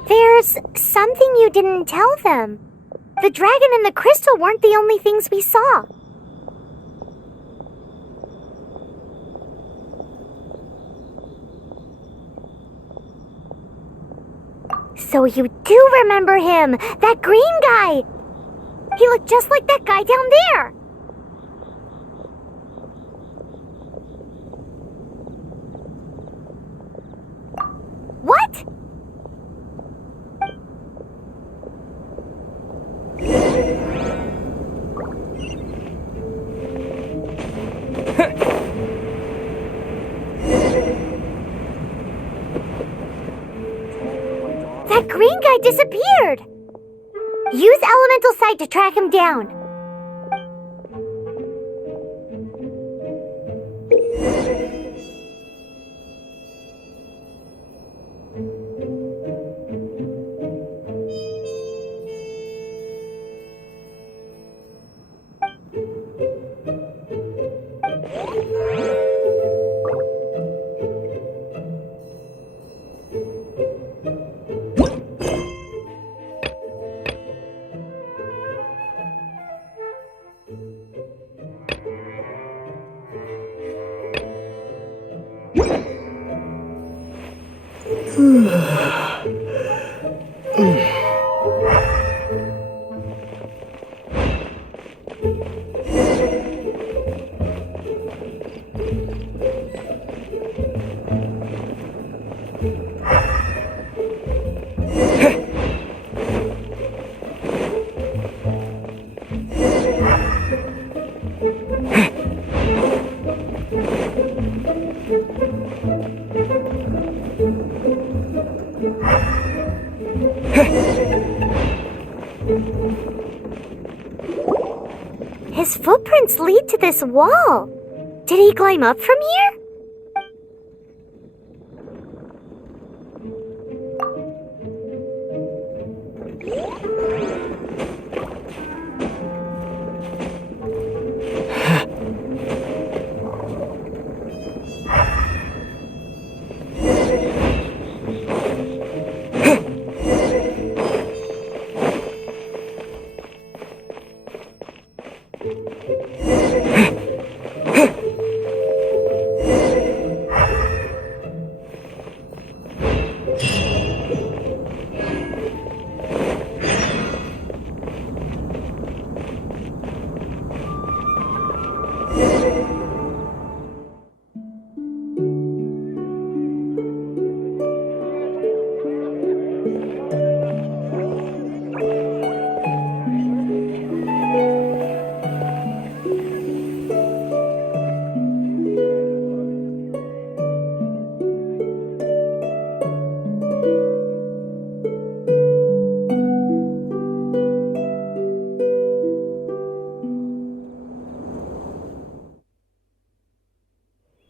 There's something you didn't tell them. The dragon and the crystal weren't the only things we saw. So you do remember him, that green guy! He looked just like that guy down there! What? That green guy disappeared! Use elemental sight to track him down. His footprints lead to this wall. Did he climb up from here?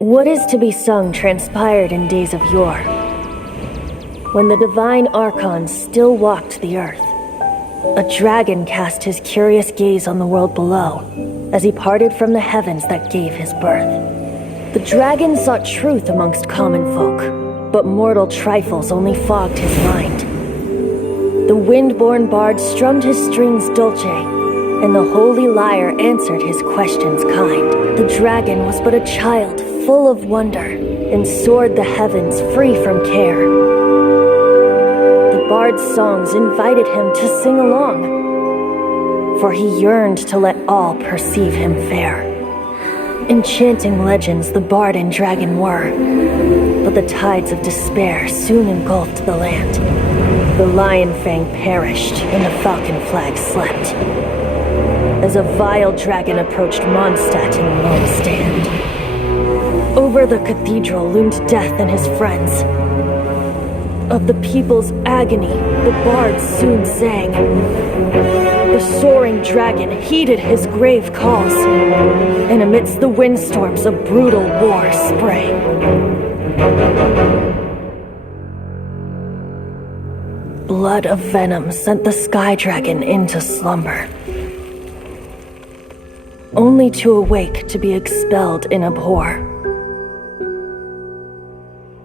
What is to be sung transpired in days of yore, when the divine archons still walked the earth. A dragon cast his curious gaze on the world below, as he parted from the heavens that gave his birth. The dragon sought truth amongst common folk, but mortal trifles only fogged his mind. The wind-born bard strummed his strings dulce, and the holy lyre answered his questions kind. The dragon was but a child, full of wonder, and soared the heavens free from care. The bard's songs invited him to sing along, for he yearned to let all perceive him fair. Enchanting legends the bard and dragon were, but the tides of despair soon engulfed the land. The lion fang perished, and the falcon flag slept, as a vile dragon approached Mondstadt in lone stand. Over the cathedral loomed death and his friends. Of the people's agony, the bards soon sang. The soaring dragon heeded his grave calls, and amidst the windstorms a brutal war sprang. Blood of venom sent the sky dragon into slumber, only to awake to be expelled in abhor.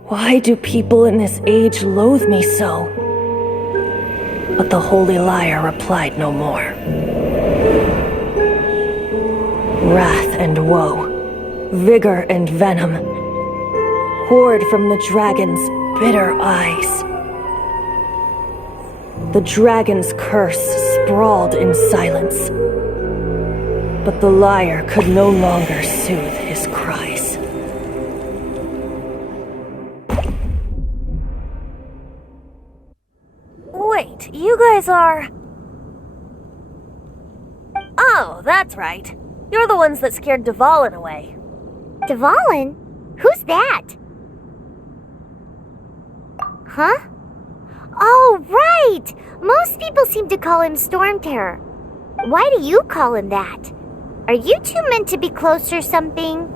Why do people in this age loathe me so? But the holy liar replied no more. Wrath and woe, vigor and venom, poured from the dragon's bitter eyes. The dragon's curse sprawled in silence, but the liar could no longer soothe his cries. Wait, you guys are... Oh, that's right. You're the ones that scared Dvalin away. Dvalin? Who's that? Huh? Oh, right! Most people seem to call him Storm Terror. Why do you call him that? Are you two meant to be close or something?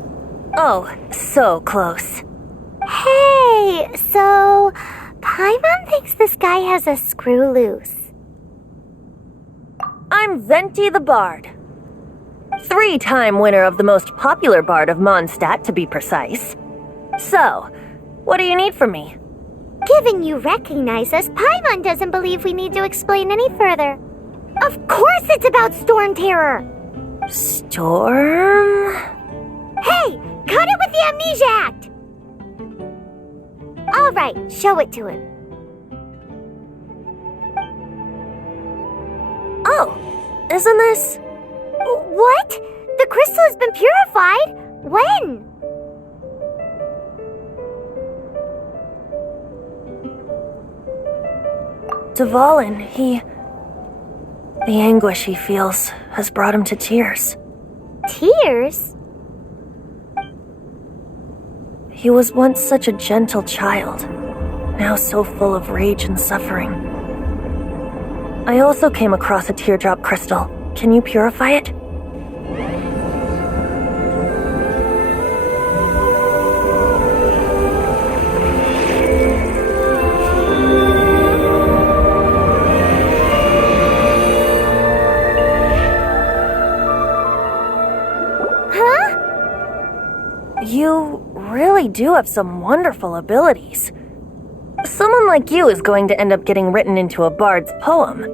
Oh, so close. Hey, so... Paimon thinks this guy has a screw loose. I'm Venti the Bard. 3-time winner of the most popular bard of Mondstadt, to be precise. So, what do you need from me? Given you recognize us, Paimon doesn't believe we need to explain any further. Of course it's about Storm Terror! Storm? Hey! Cut it with the Amnesia Act! Alright, show it to him. Oh, isn't this... What? The crystal has been purified? When? Dvalin, the anguish he feels has brought him to tears. Tears? He was once such a gentle child, now so full of rage and suffering. I also came across a teardrop crystal. Can you purify it? You really do have some wonderful abilities. Someone like you is going to end up getting written into a bard's poem.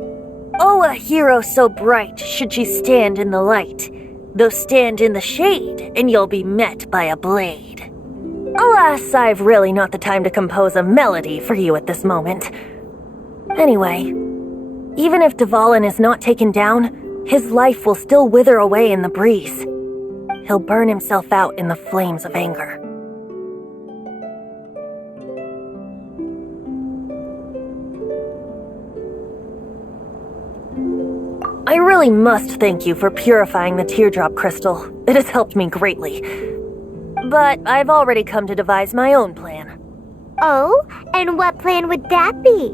Oh, a hero so bright should she stand in the light, though stand in the shade, and you'll be met by a blade. Alas, I've really not the time to compose a melody for you at this moment. Anyway, even if Dvalin is not taken down, his life will still wither away in the breeze. He'll burn himself out in the flames of anger. I really must thank you for purifying the teardrop crystal. It has helped me greatly. But I've already come to devise my own plan. Oh, and what plan would that be?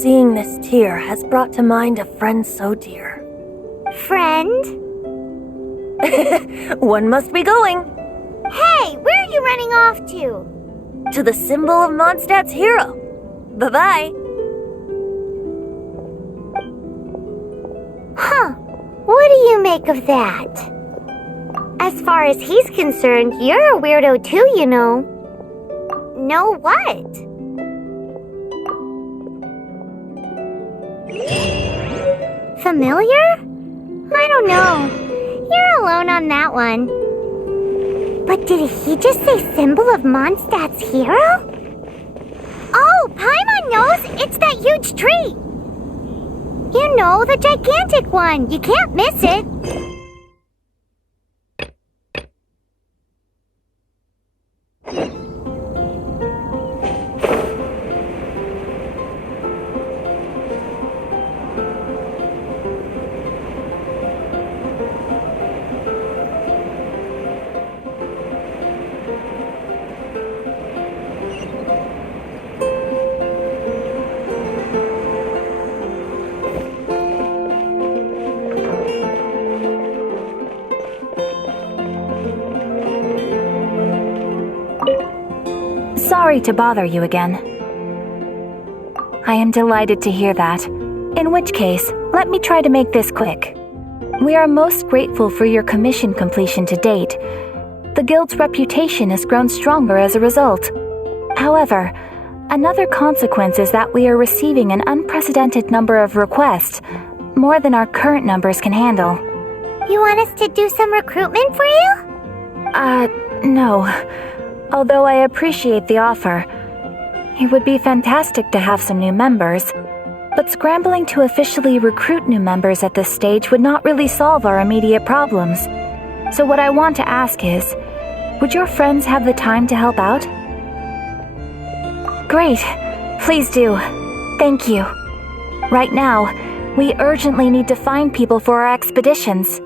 Seeing this tear has brought to mind a friend so dear. Friend? One must be going. Hey, where are you running off to? To the symbol of Mondstadt's hero. Bye-bye. Huh. What do you make of that? As far as he's concerned, you're a weirdo too, you know. Know what? Familiar? I don't know. You're alone on that one. But did he just say symbol of Mondstadt's hero? Oh, Paimon knows! It's that huge tree! You know, the gigantic one! You can't miss it! sorry to bother you again. I am delighted to hear that. In which case, let me try to make this quick. We are most grateful for your commission completion to date. The Guild's reputation has grown stronger as a result. However, another consequence is that we are receiving an unprecedented number of requests, more than our current numbers can handle. You want us to do some recruitment for you? No. Although I appreciate the offer. It would be fantastic to have some new members, but scrambling to officially recruit new members at this stage would not really solve our immediate problems. So what I want to ask is, would your friends have the time to help out? Great. Please do. Thank you. Right now, we urgently need to find people for our expeditions.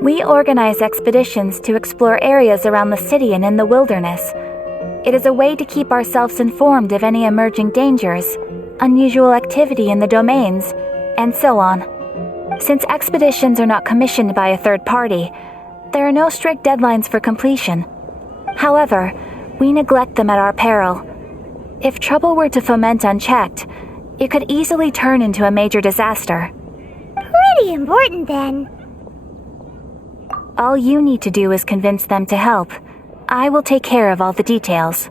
We organize expeditions to explore areas around the city and in the wilderness. It is a way to keep ourselves informed of any emerging dangers, unusual activity in the domains, and so on. Since expeditions are not commissioned by a third party, there are no strict deadlines for completion. However, we neglect them at our peril. If trouble were to foment unchecked, it could easily turn into a major disaster. Pretty important then. All you need to do is convince them to help. I will take care of all the details.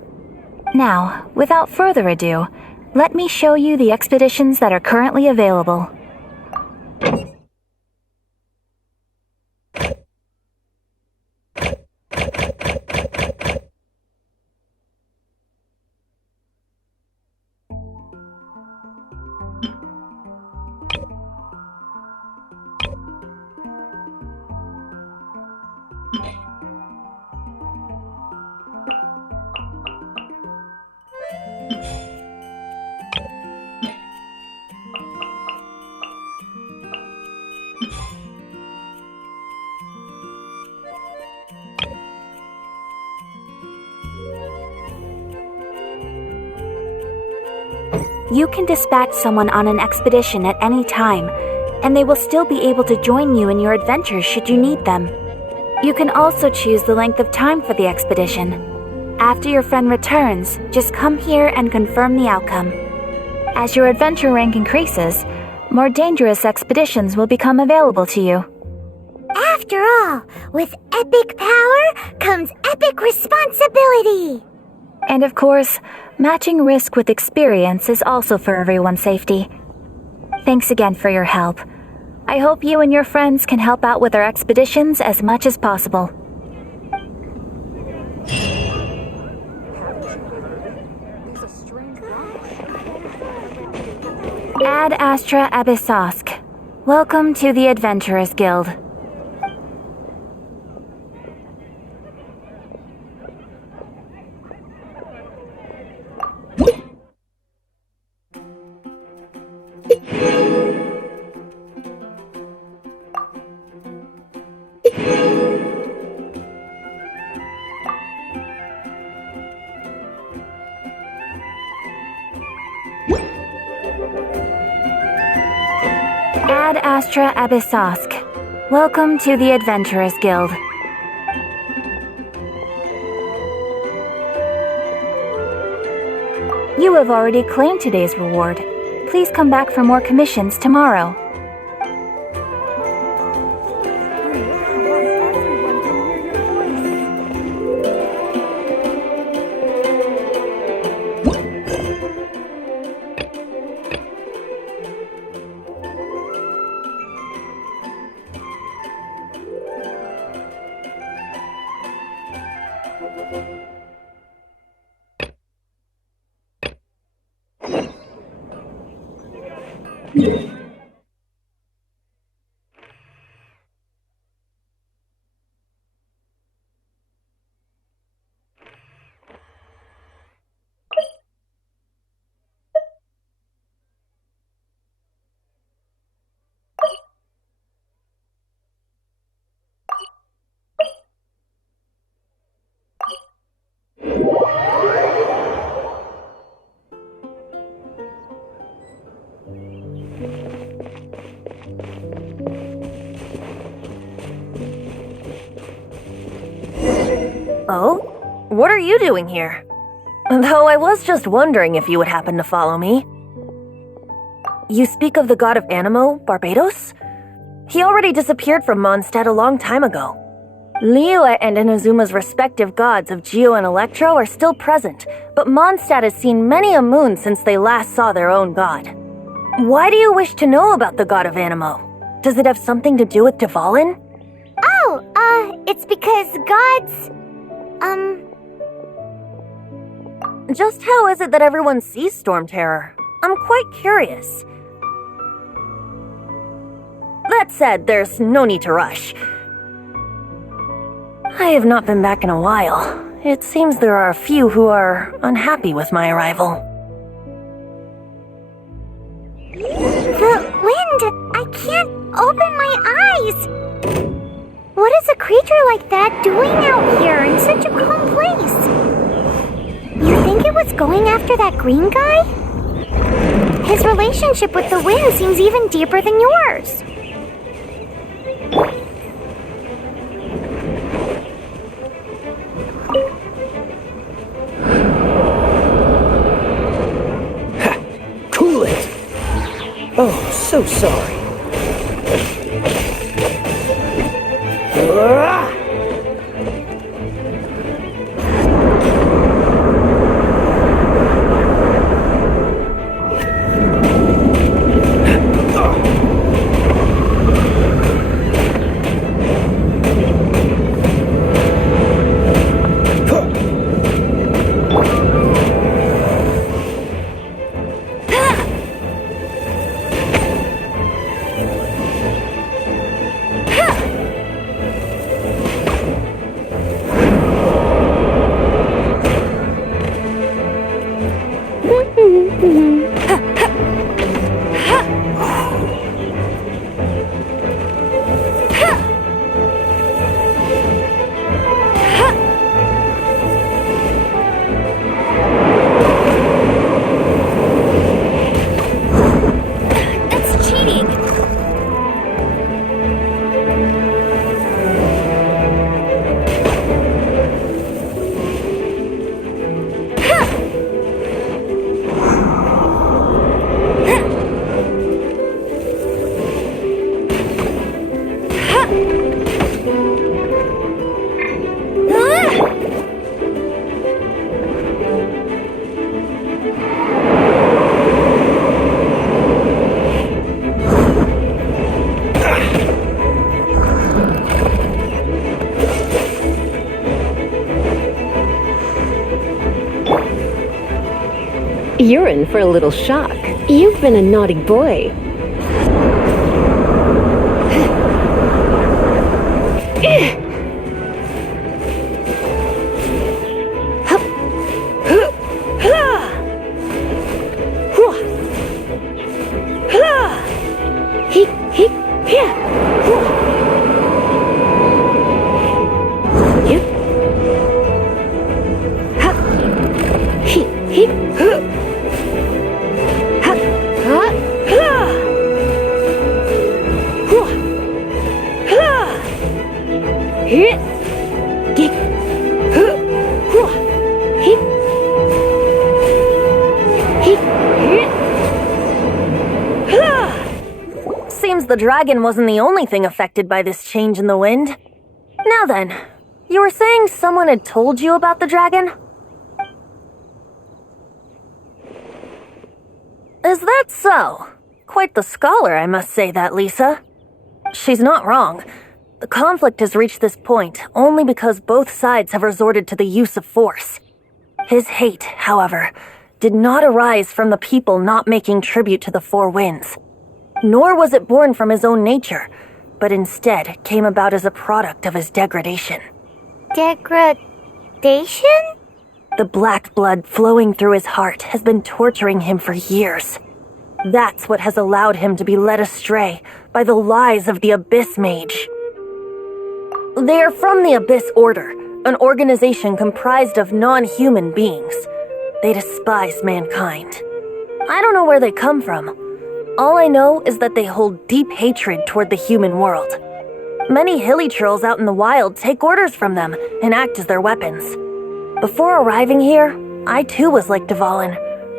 Now, without further ado, let me show you the expeditions that are currently available. You can dispatch someone on an expedition at any time, and they will still be able to join you in your adventures should you need them. You can also choose the length of time for the expedition. After your friend returns, just come here and confirm the outcome. As your adventure rank increases, more dangerous expeditions will become available to you. After all, with epic power comes epic responsibility. And of course, matching risk with experience is also for everyone's safety. Thanks again for your help. I hope you and your friends can help out with our expeditions as much as possible. Ad Astra Abyssosk. Welcome to the Adventurers Guild. Ad Astra Abyssosk. Welcome to the Adventurers Guild. You have already claimed today's reward. Please come back for more commissions tomorrow. Oh? What are you doing here? Though I was just wondering if you would happen to follow me. You speak of the god of Animo, Barbados? He already disappeared from Mondstadt a long time ago. Liyue and Inazuma's respective gods of Geo and Electro are still present, but Mondstadt has seen many a moon since they last saw their own god. Why do you wish to know about the god of Animo? Does it have something to do with Dvalin? It's because gods... Just how is it that everyone sees Storm Terror? I'm quite curious. That said, there's no need to rush. I have not been back in a while. It seems there are a few who are unhappy with my arrival. The wind! I can't open my eyes! What is a creature like that doing out here in such a calm place? You think it was going after that green guy? His relationship with the wind seems even deeper than yours. Cool it! Oh, so sorry. You're in for a little shock. You've been a naughty boy. Seems the dragon wasn't the only thing affected by this change in the wind. Now then, you were saying someone had told you about the dragon? Is that so? Quite the scholar, I must say that, Lisa. She's not wrong. The conflict has reached this point only because both sides have resorted to the use of force. His hate, however, did not arise from the people not making tribute to the Four Winds. Nor was it born from his own nature, but instead came about as a product of his degradation. Degradation? The black blood flowing through his heart has been torturing him for years. That's what has allowed him to be led astray by the lies of the Abyss Mage. They are from the Abyss Order, an organization comprised of non-human beings. They despise mankind. I don't know where they come from. All I know is that they hold deep hatred toward the human world. Many hilly out in the wild take orders from them and act as their weapons. Before arriving here, I too was like Dvalin,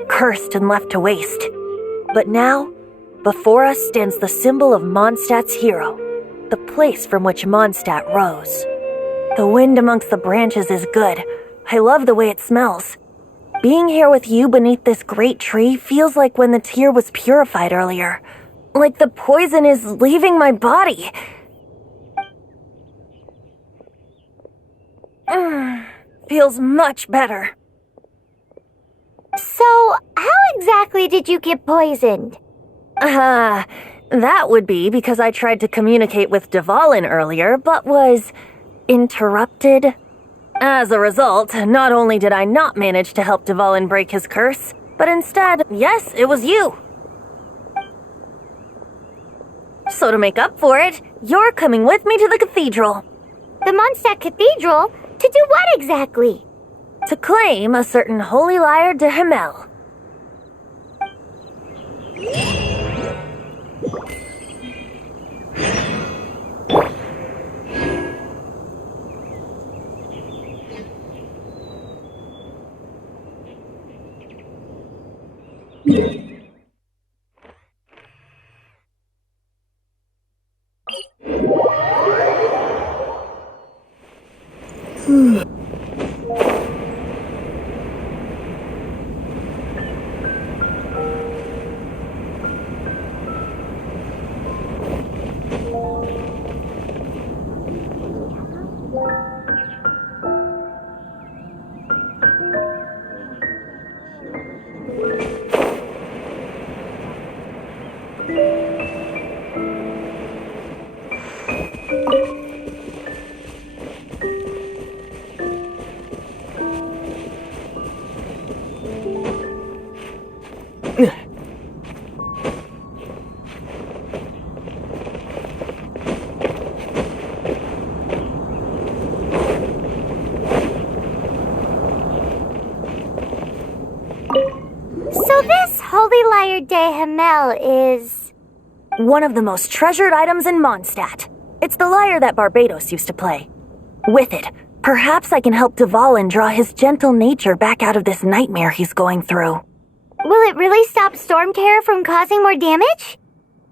cursed and left to waste. But now, before us stands the symbol of Mondstadt's hero, the place from which Mondstadt rose. The wind amongst the branches is good. I love the way it smells. Being here with you beneath this great tree feels like when the tear was purified earlier. Like the poison is leaving my body. Feels much better. So, how exactly did you get poisoned? That would be because I tried to communicate with Dvalin earlier, but was interrupted. As a result, not only did I not manage to help Dvalin break his curse, but instead, yes, it was you. So to make up for it, you're coming with me to the cathedral. The Mondstadt Cathedral? To do what exactly? To claim a certain holy lyre de Himmel. So this holy lyre de Himmel is... one of the most treasured items in Mondstadt. It's the lyre that Barbados used to play. With it, perhaps I can help Dvalin draw his gentle nature back out of this nightmare he's going through. Will it really stop Storm Terror from causing more damage?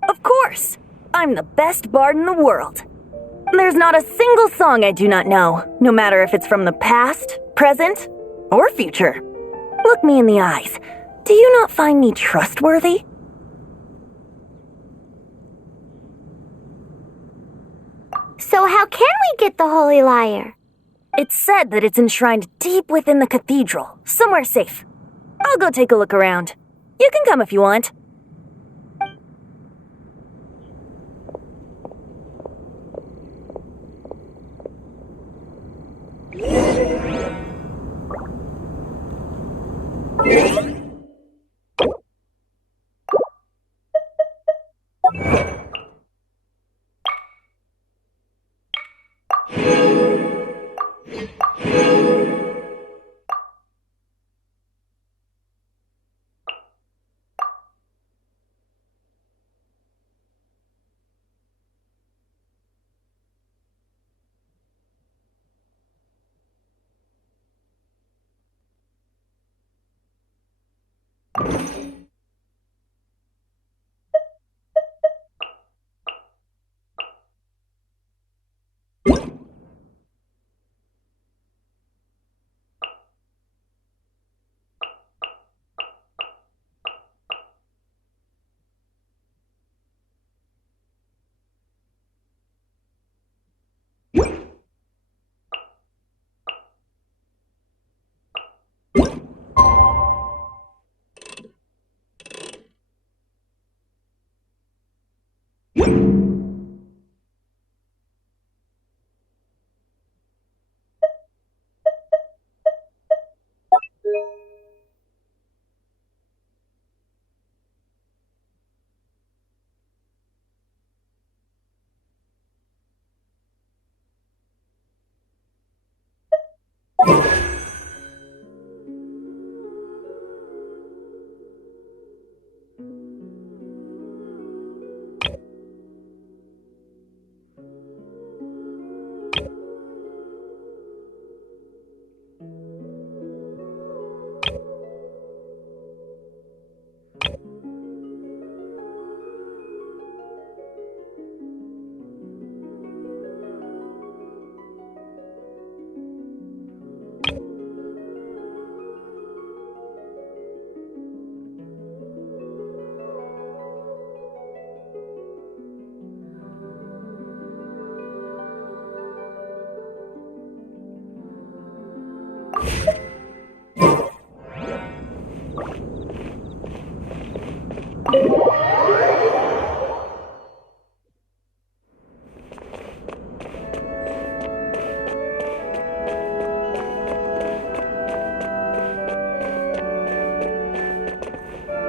Of course! I'm the best bard in the world. There's not a single song I do not know, no matter if it's from the past, present, or future. Look me in the eyes. Do you not find me trustworthy? So how can we get the holy lyre? It's said that it's enshrined deep within the cathedral, somewhere safe. I'll go take a look around. You can come if you want.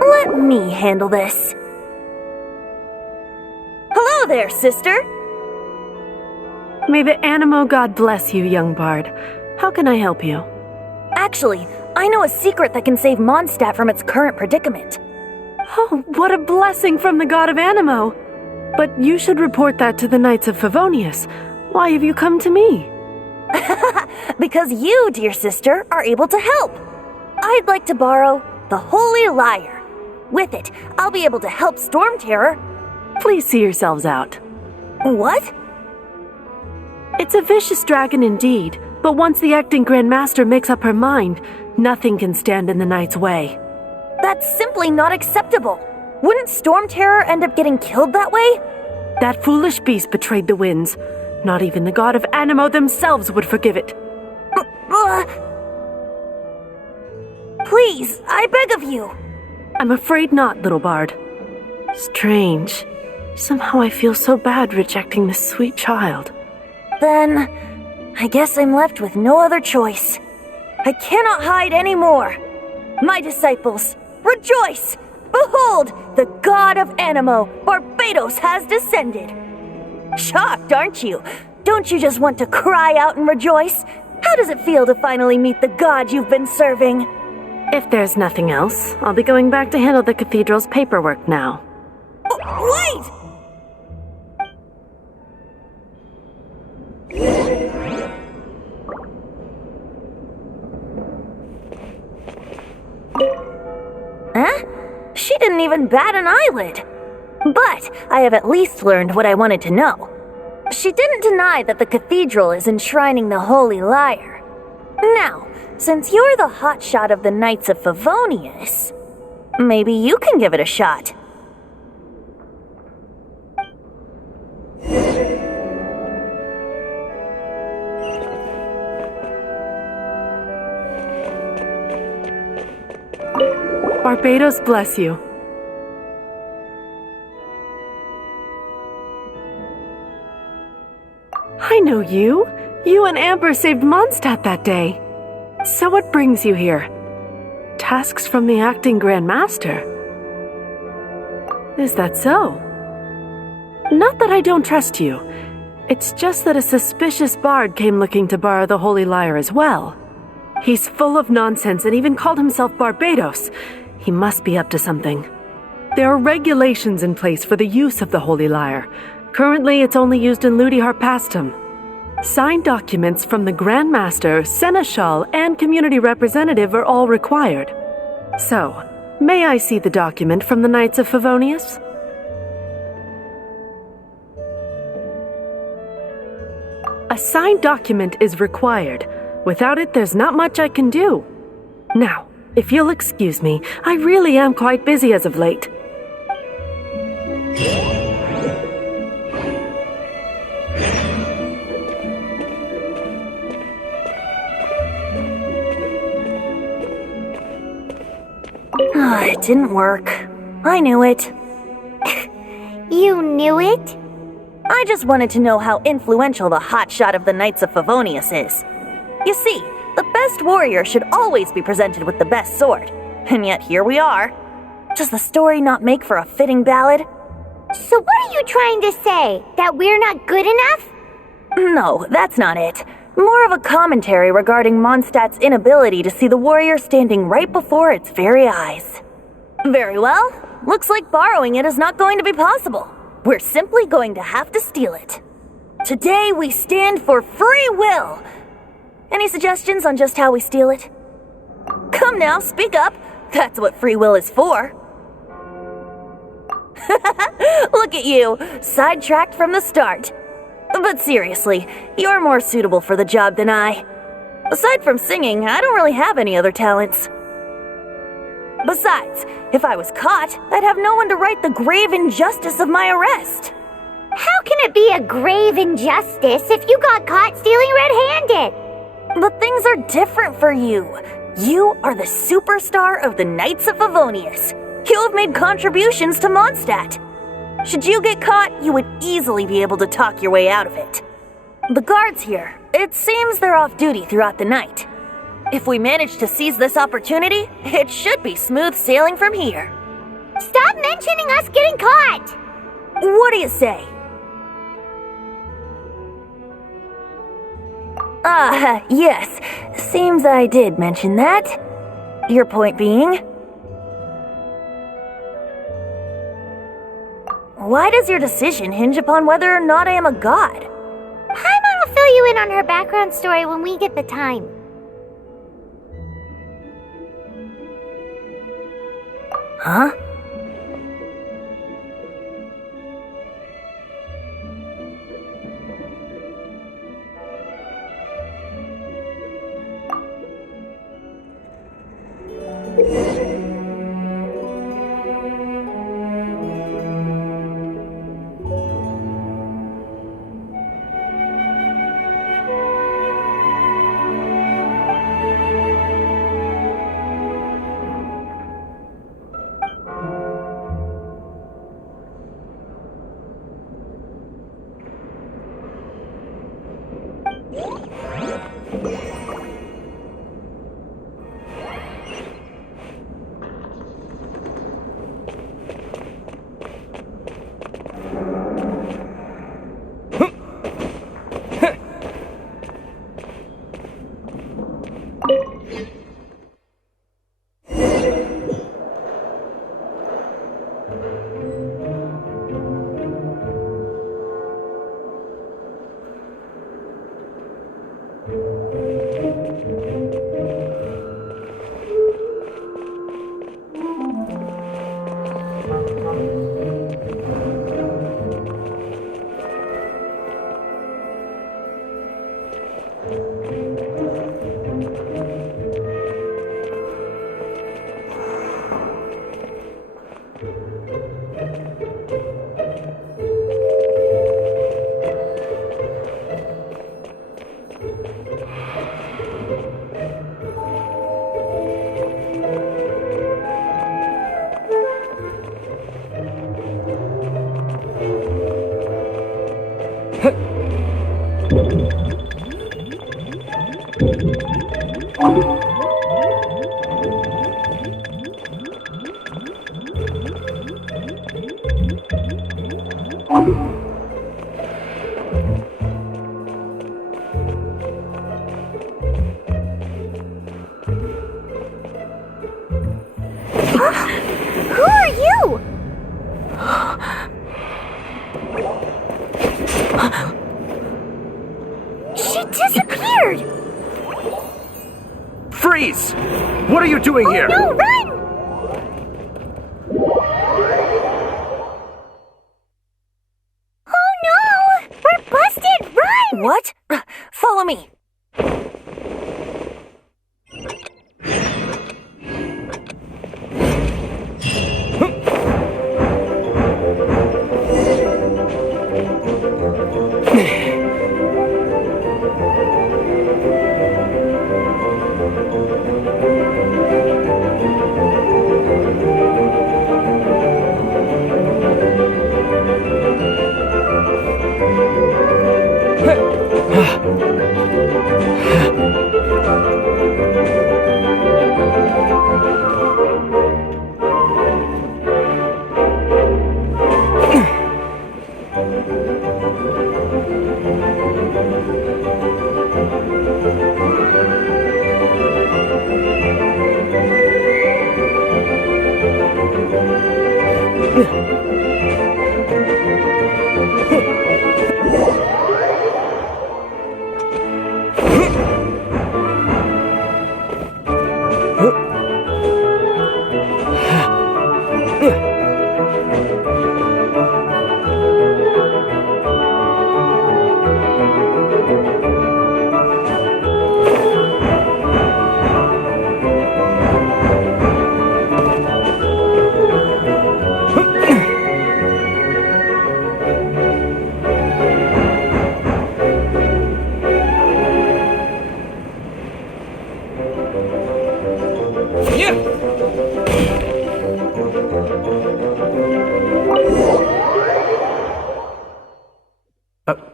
Let me handle this. Hello there, sister! May the Animo God bless you, young bard. How can I help you? Actually, I know a secret that can save Mondstadt from its current predicament. Oh, what a blessing from the God of Animo! But you should report that to the Knights of Favonius. Why have you come to me? Because you, dear sister, are able to help. I'd like to borrow the Holy Lyre. With it, I'll be able to help Storm Terror. Please see yourselves out. What? It's a vicious dragon indeed, but once the acting Grand Master makes up her mind, nothing can stand in the Knight's way. That's simply not acceptable. Wouldn't Storm Terror end up getting killed that way? That foolish beast betrayed the winds. Not even the God of Animo themselves would forgive it. Please, I beg of you. I'm afraid not, little bard. Strange. Somehow I feel so bad rejecting this sweet child. Then, I guess I'm left with no other choice. I cannot hide anymore. My disciples, rejoice! Behold, the God of Animo, Barbados, has descended. Shocked, aren't you? Don't you just want to cry out and rejoice? How does it feel to finally meet the God you've been serving? If there's nothing else, I'll be going back to handle the cathedral's paperwork now. Wait! Huh? She didn't even bat an eyelid. But I have at least learned what I wanted to know. She didn't deny that the cathedral is enshrining the Holy Lyre. Now, since you're the hotshot of the Knights of Favonius, maybe you can give it a shot. Barbados bless you. I know you. You and Amber saved Mondstadt that day. So what brings you here? Tasks from the acting Grand Master? Is that so? Not that I don't trust you. It's just that a suspicious bard came looking to borrow the Holy Lyre as well. He's full of nonsense and even called himself Barbados. He must be up to something. There are regulations in place for the use of the Holy Lyre. Currently, it's only used in Ludi Harpastum. Signed documents from the Grand Master, Seneschal, and Community Representative are all required. So, may I see the document from the Knights of Favonius? A signed document is required. Without it, there's not much I can do. Now, if you'll excuse me, I really am quite busy as of late. It didn't work. I knew it. You knew it? I just wanted to know how influential the hotshot of the Knights of Favonius is. You see, the best warrior should always be presented with the best sword. And yet here we are. Does the story not make for a fitting ballad? So what are you trying to say? That we're not good enough? No, that's not it. More of a commentary regarding Mondstadt's inability to see the warrior standing right before its very eyes. Very well. Looks like borrowing it is not going to be possible. We're simply going to have to steal it. Today we stand for free will. Any suggestions on just how we steal it? Come now, speak up. That's what free will is for. Look at you, sidetracked from the start. But seriously, you're more suitable for the job than I. Aside from singing, I don't really have any other talents. Besides, if I was caught, I'd have no one to right the grave injustice of my arrest. How can it be a grave injustice if you got caught stealing red-handed? But things are different for you. You are the superstar of the Knights of Favonius. You have made contributions to Mondstadt. Should you get caught, you would easily be able to talk your way out of it. The guards here, it seems they're off duty throughout the night. If we manage to seize this opportunity, it should be smooth sailing from here. Stop mentioning us getting caught! What do you say? Yes. Seems I did mention that. Your point being? Why does your decision hinge upon whether or not I am a god? Paimon will fill you in on her background story when we get the time. Huh? Who are you? She disappeared! Freeze! What are you doing here? No, run! Oh no! We're busted! Run! What? Follow me.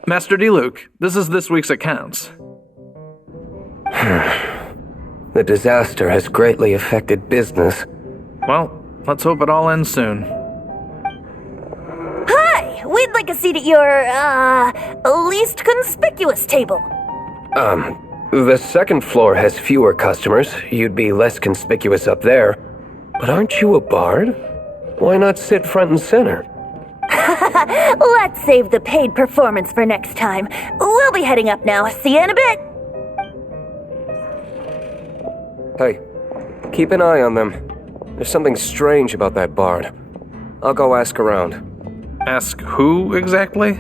Master D-Luke, this is this week's accounts. The disaster has greatly affected business. Well, let's hope it all ends soon. Hi! We'd like a seat at your, least conspicuous table. The second floor has fewer customers. You'd be less conspicuous up there. But aren't you a bard? Why not sit front and center? Let's save the paid performance for next time. We'll be heading up now. See you in a bit. Hey, keep an eye on them. There's something strange about that bard. I'll go ask around. Ask who exactly?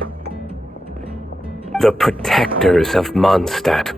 The protectors of Mondstadt.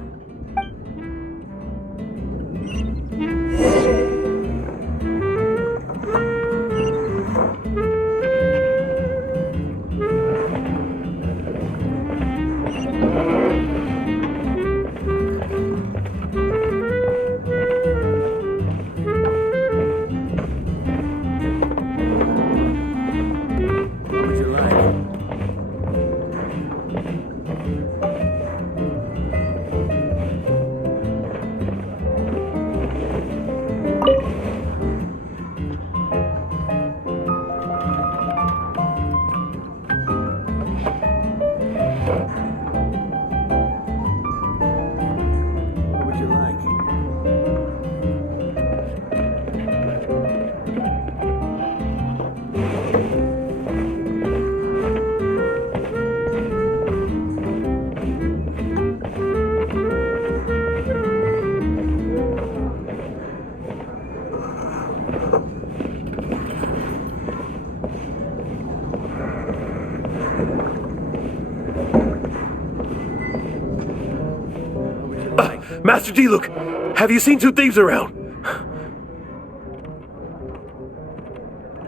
Master D-Luke, have you seen two thieves around?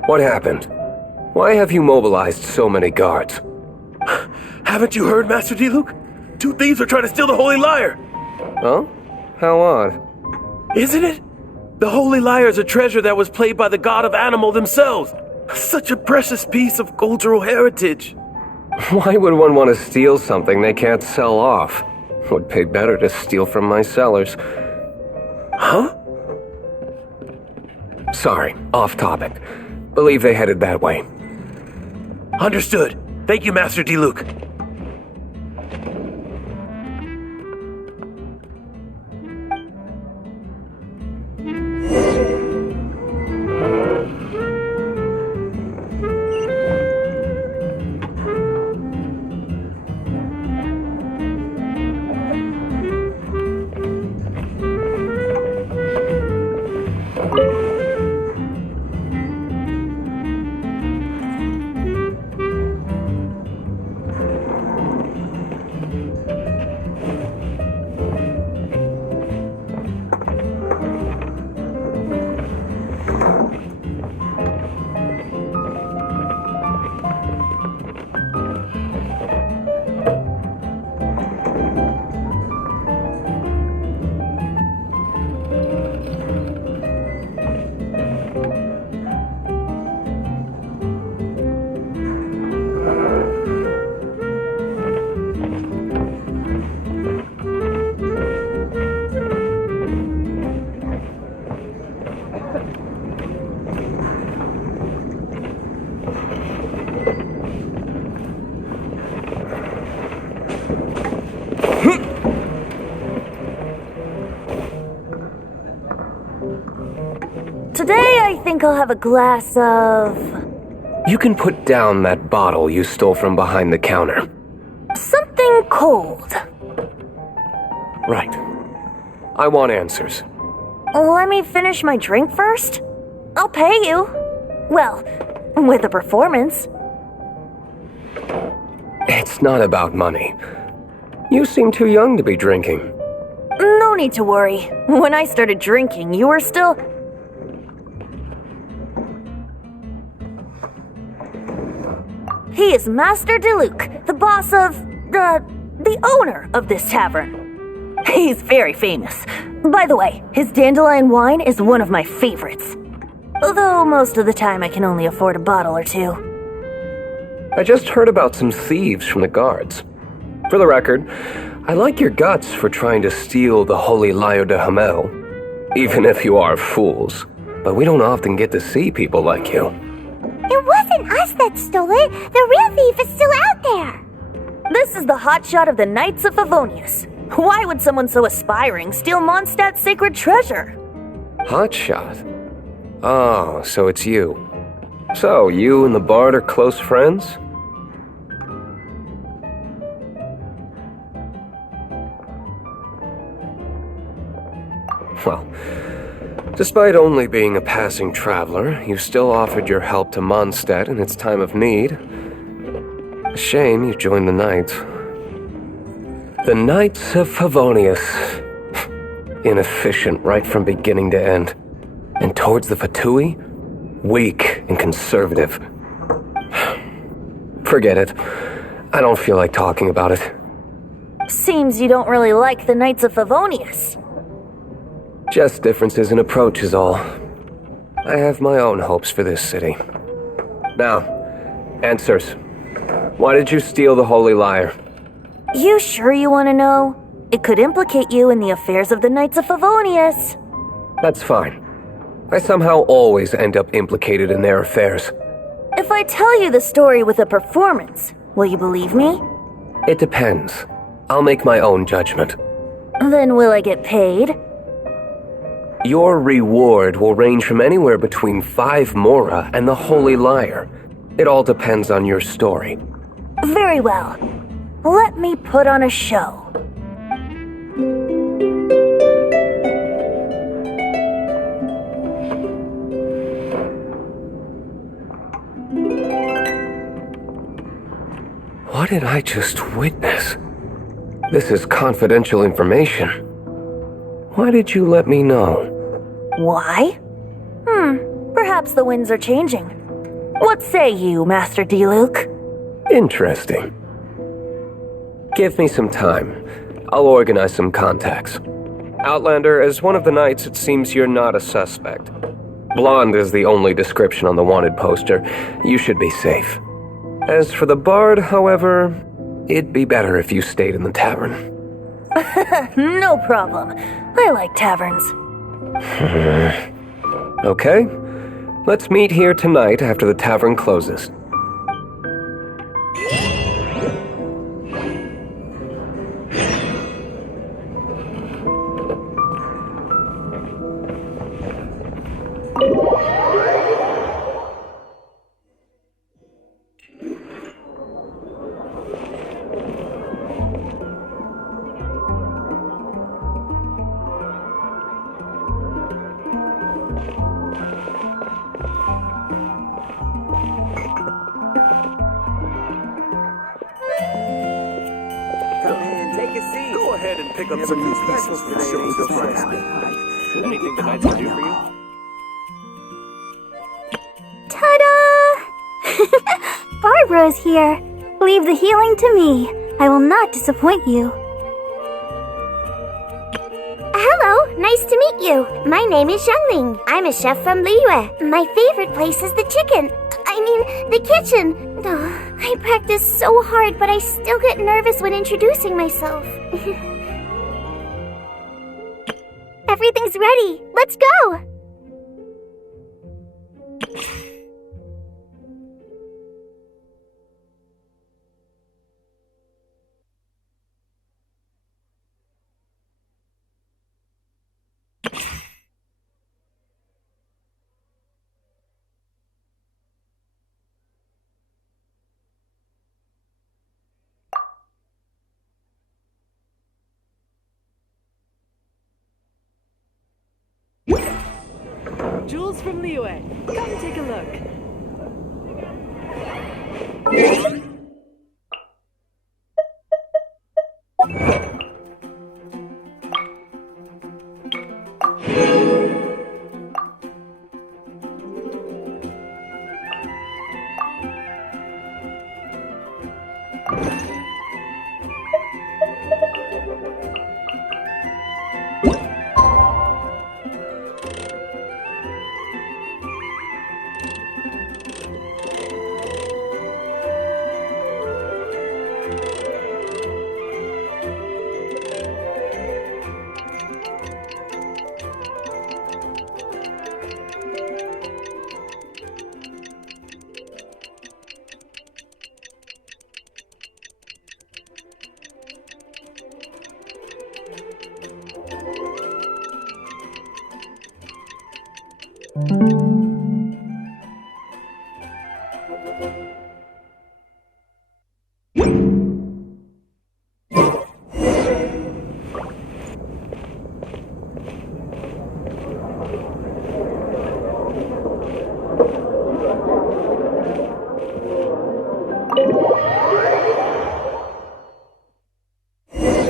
What happened? Why have you mobilized so many guards? Haven't you heard, Master D-Luke? Two thieves are trying to steal the Holy Lyre. Huh? How odd. Isn't it? The Holy Lyre is a treasure that was played by the god of animal themselves. Such a precious piece of cultural heritage. Why would one want to steal something they can't sell off? Would pay better to steal from my sellers. Huh? Sorry, off topic. Believe they headed that way. Understood. Thank you, Master D-Luke. Today I think I'll have a glass of... You can put down that bottle you stole from behind the counter. something cold. Right. I want answers. Let me finish my drink first. I'll pay you. Well, with a performance. It's not about money. You seem too young to be drinking. No need to worry. When I started drinking, you were still... He is Master D-Luke, the boss of, the owner of this tavern. He's very famous. By the way, his dandelion wine is one of my favorites. Although most of the time I can only afford a bottle or two. I just heard about some thieves from the guards. For the record, I like your guts for trying to steal the Holy Lyre de Hamel. Even if you are fools. But we don't often get to see people like you. It wasn't us that stole it. The real thief is still out there. This is the hotshot of the Knights of Favonius. Why would someone so aspiring steal Mondstadt's sacred treasure? Hotshot? Oh, so it's you. So, you and the Bard are close friends? Well, despite only being a passing traveler, you still offered your help to Mondstadt in its time of need. A shame you joined the Knights. The Knights of Favonius. Inefficient right from beginning to end. And towards the Fatui, weak and conservative. Forget it. I don't feel like talking about it. Seems you don't really like the Knights of Favonius. Just differences in approach is all. I have my own hopes for this city. Now, answers. Why did you steal the Holy Lyre? You sure you want to know? It could implicate you in the affairs of the Knights of Favonius. That's fine. I somehow always end up implicated in their affairs. If I tell you the story with a performance, will you believe me? It depends. I'll make my own judgment. Then will I get paid? Your reward will range from anywhere between 5 Mora and the Holy Lyre. It all depends on your story. Very well. Let me put on a show. What did I just witness? This is confidential information. Why did you let me know? Why? Perhaps the winds are changing. What say you, Master D-Luke? Interesting. Give me some time. I'll organize some contacts. Outlander, as one of the knights, it seems you're not a suspect. Blonde is the only description on the wanted poster. You should be safe. As for the Bard, however, it'd be better if you stayed in the tavern. No problem. I like taverns. Okay. Let's meet here tonight after the tavern closes. Pick up some new specials for the show. Anything the Knights can do for you? Ta-da! Barbara's here. Leave the healing to me. I will not disappoint you. Hello, nice to meet you. My name is Xiangling. I'm a chef from Liyue. My favorite place is the the kitchen. Oh, I practice so hard, but I still get nervous when introducing myself. Everything's ready. Let's go! Jules from Liyue. Come take a look.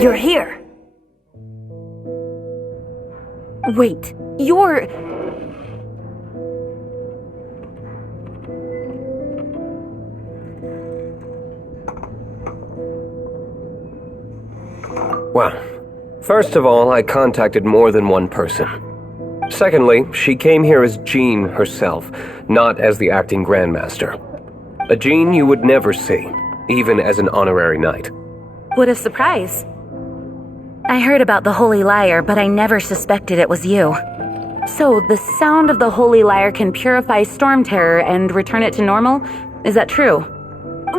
You're here. Wait, you're... Well, first of all, I contacted more than one person. Secondly, she came here as Jean herself, not as the acting Grandmaster. A Jean you would never see, even as an honorary knight. What a surprise. I heard about the Holy Lyre, but I never suspected it was you. So, the sound of the Holy Lyre can purify Storm Terror and return it to normal? Is that true?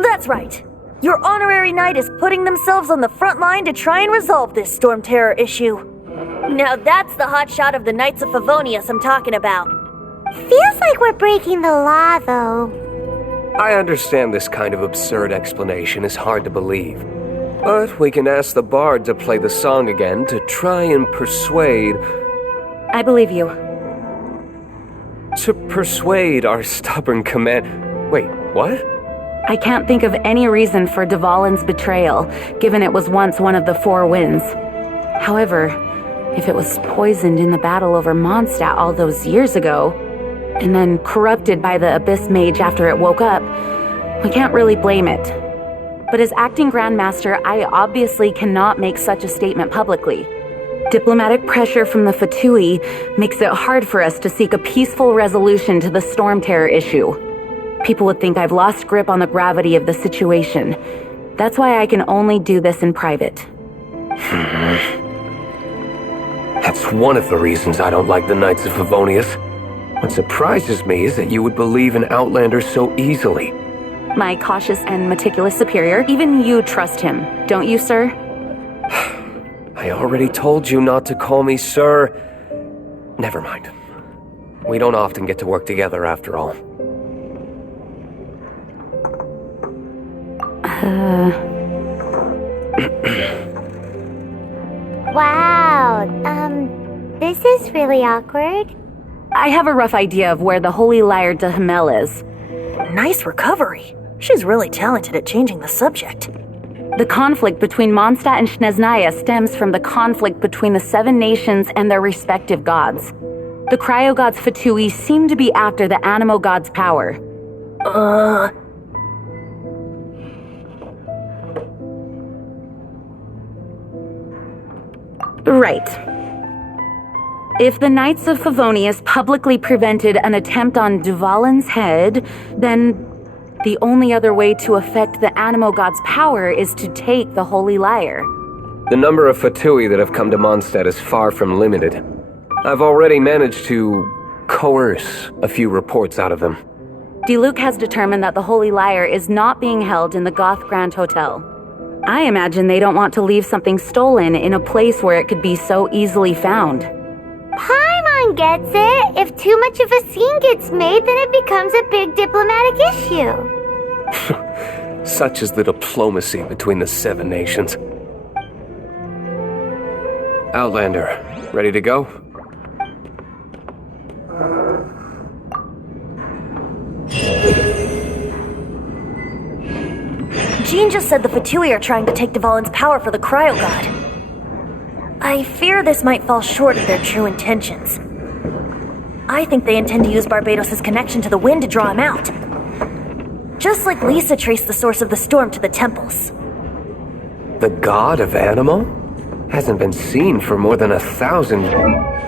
That's right. Your honorary knight is putting themselves on the front line to try and resolve this Storm Terror issue. Now that's the hot shot of the Knights of Favonius I'm talking about. Feels like we're breaking the law, though. I understand this kind of absurd explanation is hard to believe. But we can ask the bard to play the song again to try and persuade... I believe you. To persuade our stubborn command... Wait, what? I can't think of any reason for Dvalin's betrayal, given it was once one of the Four Winds. However, if it was poisoned in the battle over Mondstadt all those years ago, and then corrupted by the Abyss Mage after it woke up, we can't really blame it. But as acting Grandmaster, I obviously cannot make such a statement publicly. Diplomatic pressure from the Fatui makes it hard for us to seek a peaceful resolution to the Storm Terror issue. People would think I've lost grip on the gravity of the situation. That's why I can only do this in private. That's one of the reasons I don't like the Knights of Favonius. What surprises me is that you would believe in Outlanders so easily. My cautious and meticulous superior, even you trust him, don't you, sir? I already told you not to call me sir. Never mind. We don't often get to work together after all. Wow, this is really awkward. I have a rough idea of where the Holy Lyre de Himmel is. Nice recovery. She's really talented at changing the subject. The conflict between Mondstadt and Snezhnaya stems from the conflict between the Seven Nations and their respective gods. The cryo-gods Fatui seem to be after the Animo god's power. Right. If the Knights of Favonius publicly prevented an attempt on Dvalin's head, then the only other way to affect the Animo god's power is to take the Holy Lyre. The number of Fatui that have come to Mondstadt is far from limited. I've already managed to coerce a few reports out of them. Diluc has determined that the Holy Lyre is not being held in the Goth Grand Hotel. I imagine they don't want to leave something stolen in a place where it could be so easily found. Paimon gets it. If too much of a scene gets made, then it becomes a big diplomatic issue. Such is the diplomacy between the Seven Nations. Outlander, ready to go? Jean just said the Fatui are trying to take Dvalin's power for the Cryo God. I fear this might fall short of their true intentions. I think they intend to use Barbados' connection to the wind to draw him out. Just like Lisa traced the source of the storm to the temples. The god of Animo? Hasn't been seen for more than 1,000 years.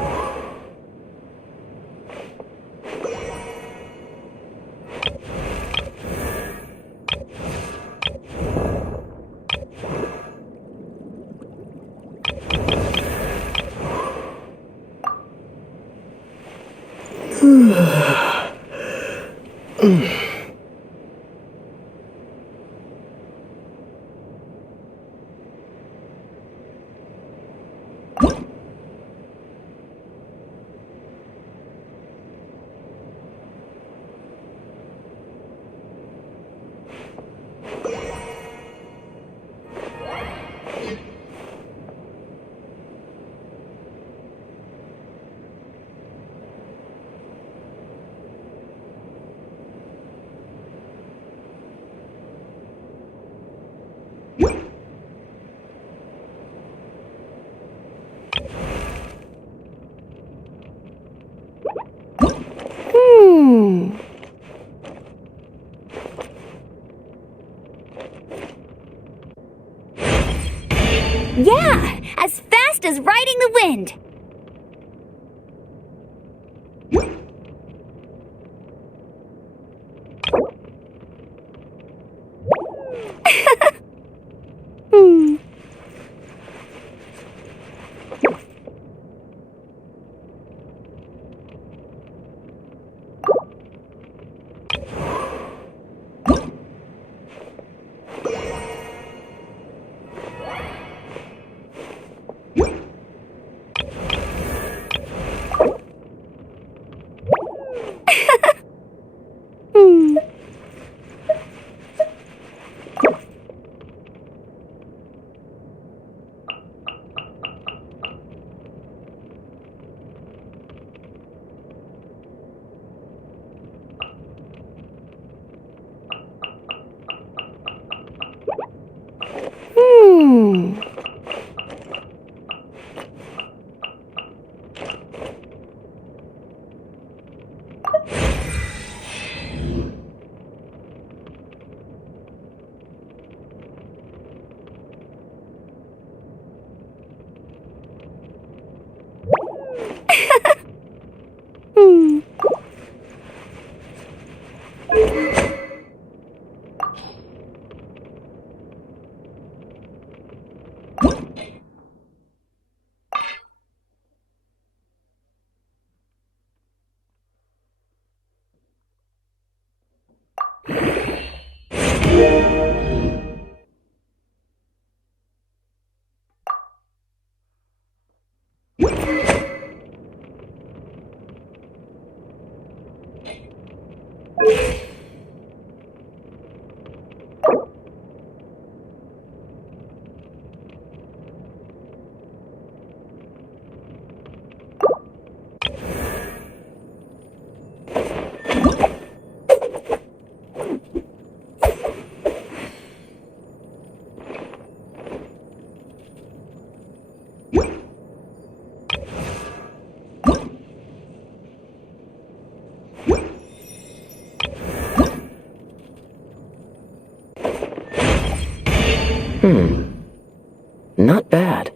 Yeah, as fast as riding the wind. Not bad.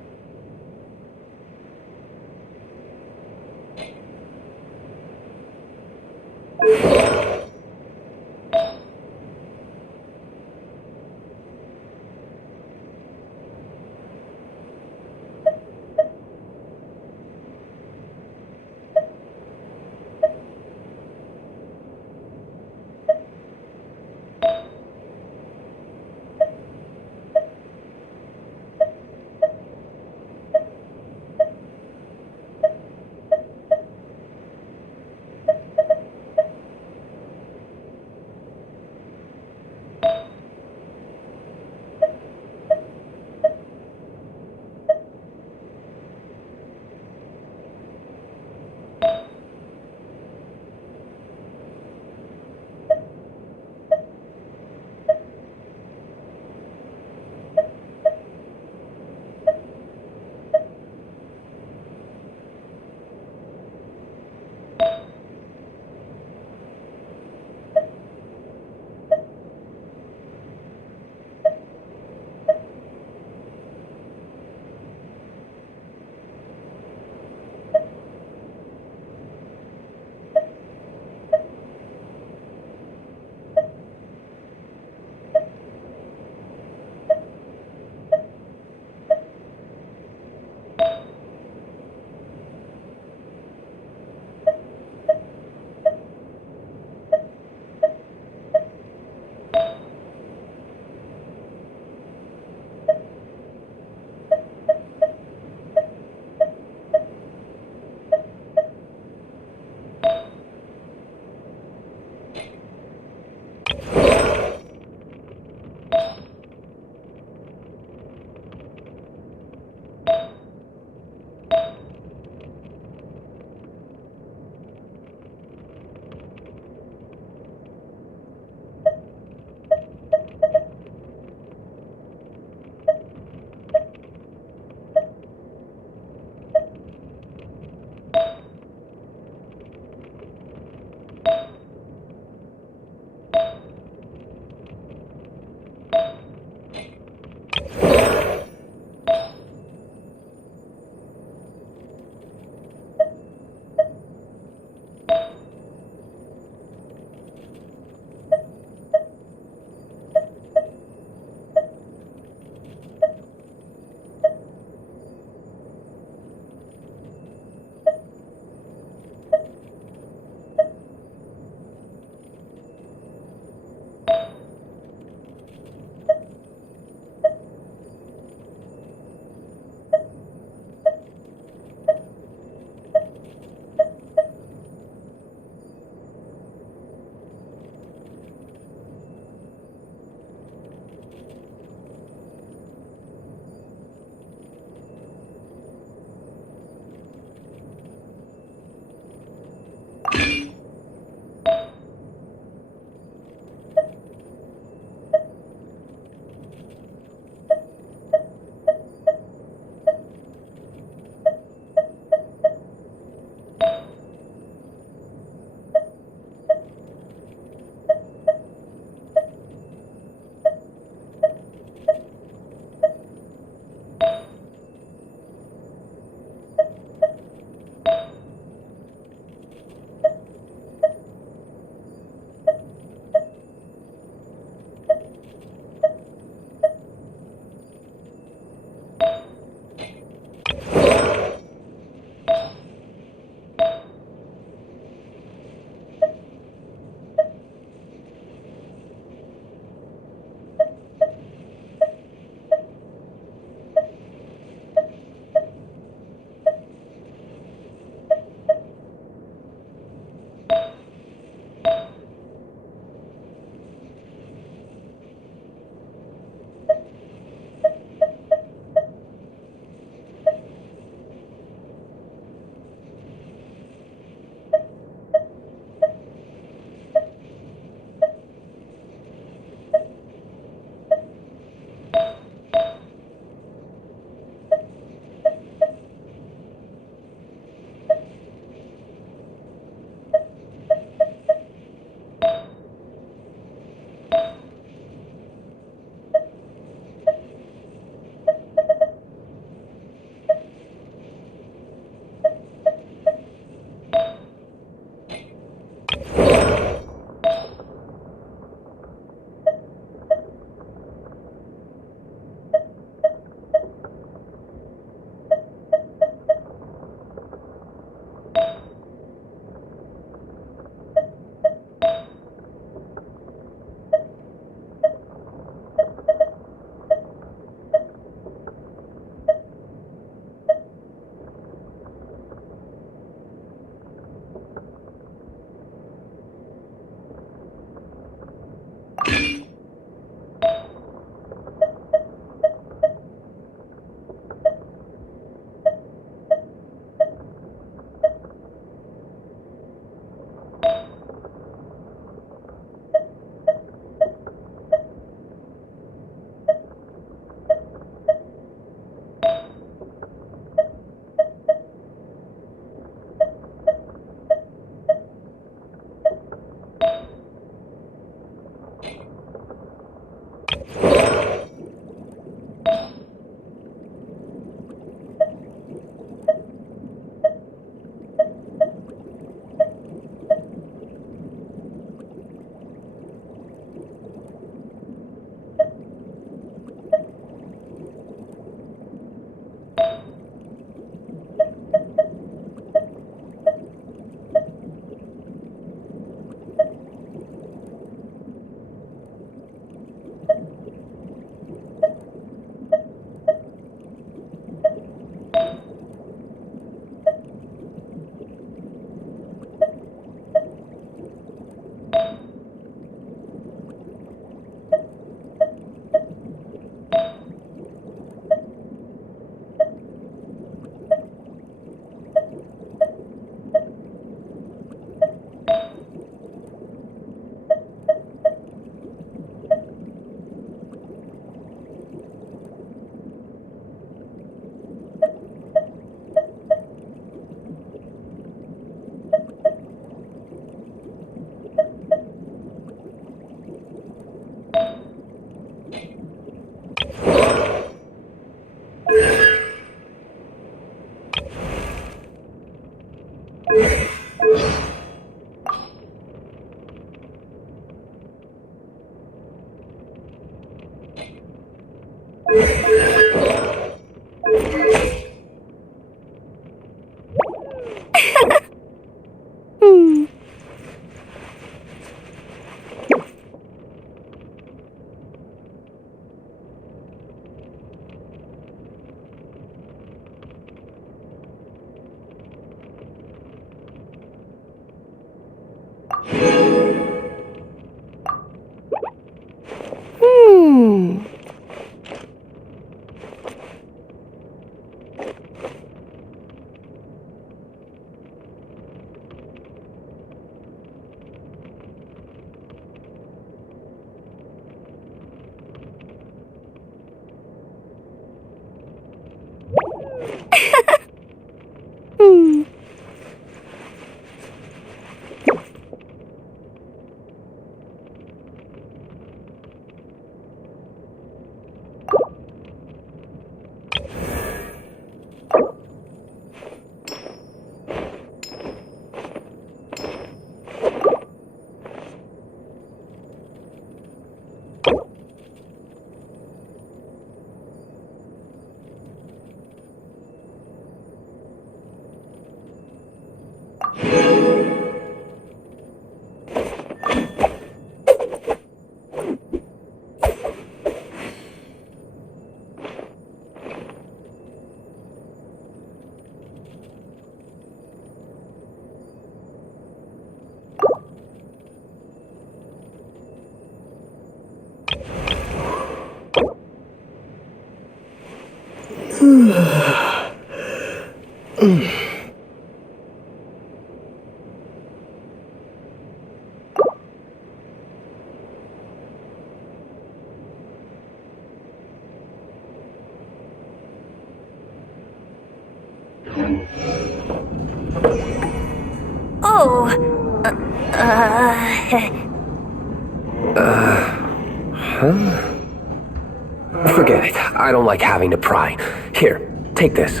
Forget it. I don't like having to pry. Here, take this.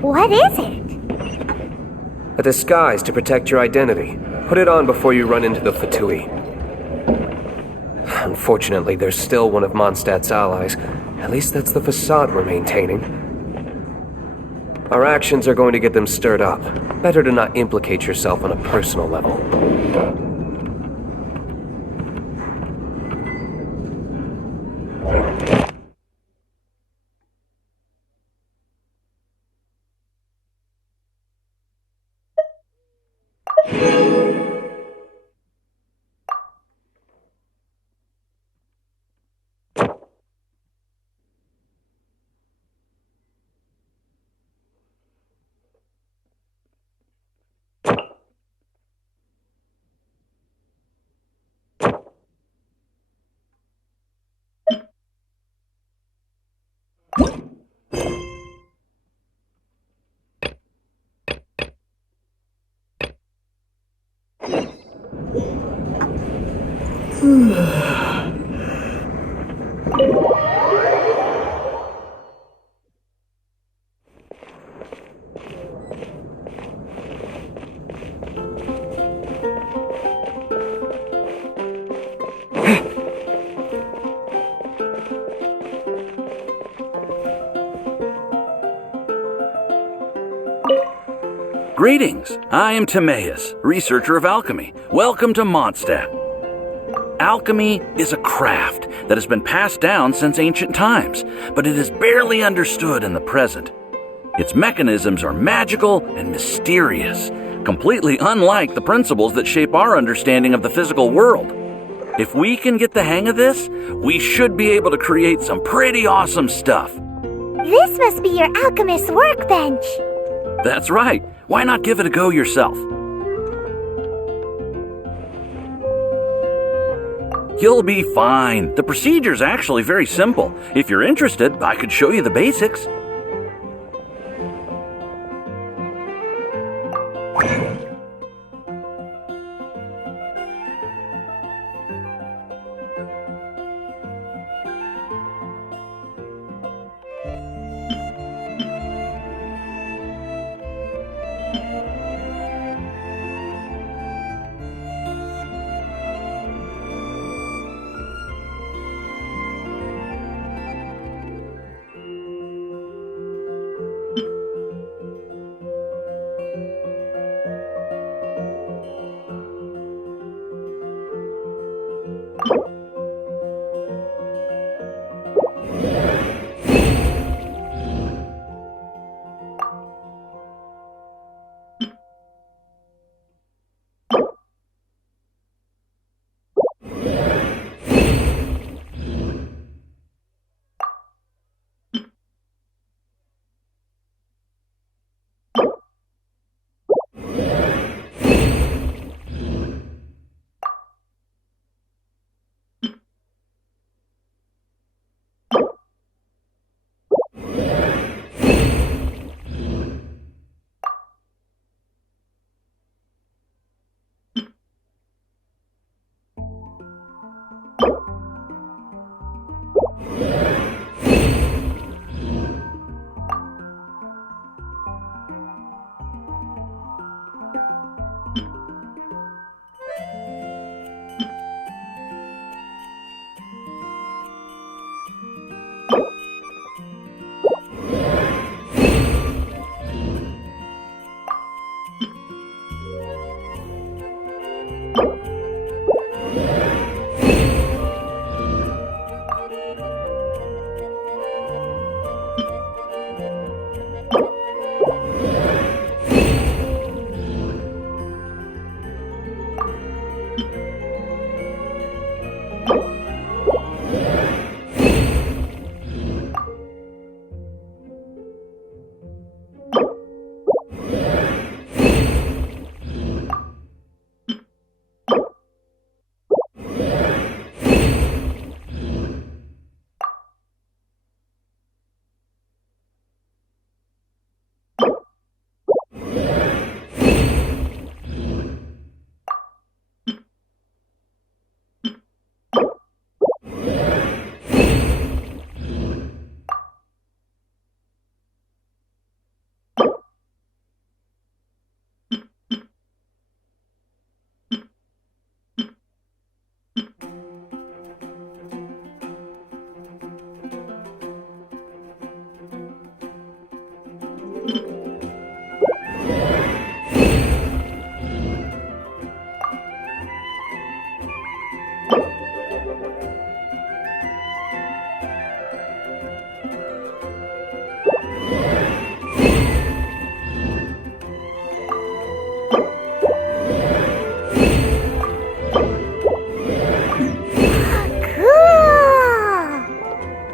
What is it? A disguise to protect your identity. Put it on before you run into the Fatui. Unfortunately, there's still one of Mondstadt's allies. At least that's the facade we're maintaining. Our actions are going to get them stirred up. Better to not implicate yourself on a personal level. Greetings, I am Timaeus, researcher of alchemy. Welcome to Mondstadt. Alchemy is a craft that has been passed down since ancient times, but it is barely understood in the present. Its mechanisms are magical and mysterious, completely unlike the principles that shape our understanding of the physical world. If we can get the hang of this, we should be able to create some pretty awesome stuff. This must be your alchemist's workbench. That's right. Why not give it a go yourself? You'll be fine. The procedure's actually very simple. If you're interested, I could show you the basics.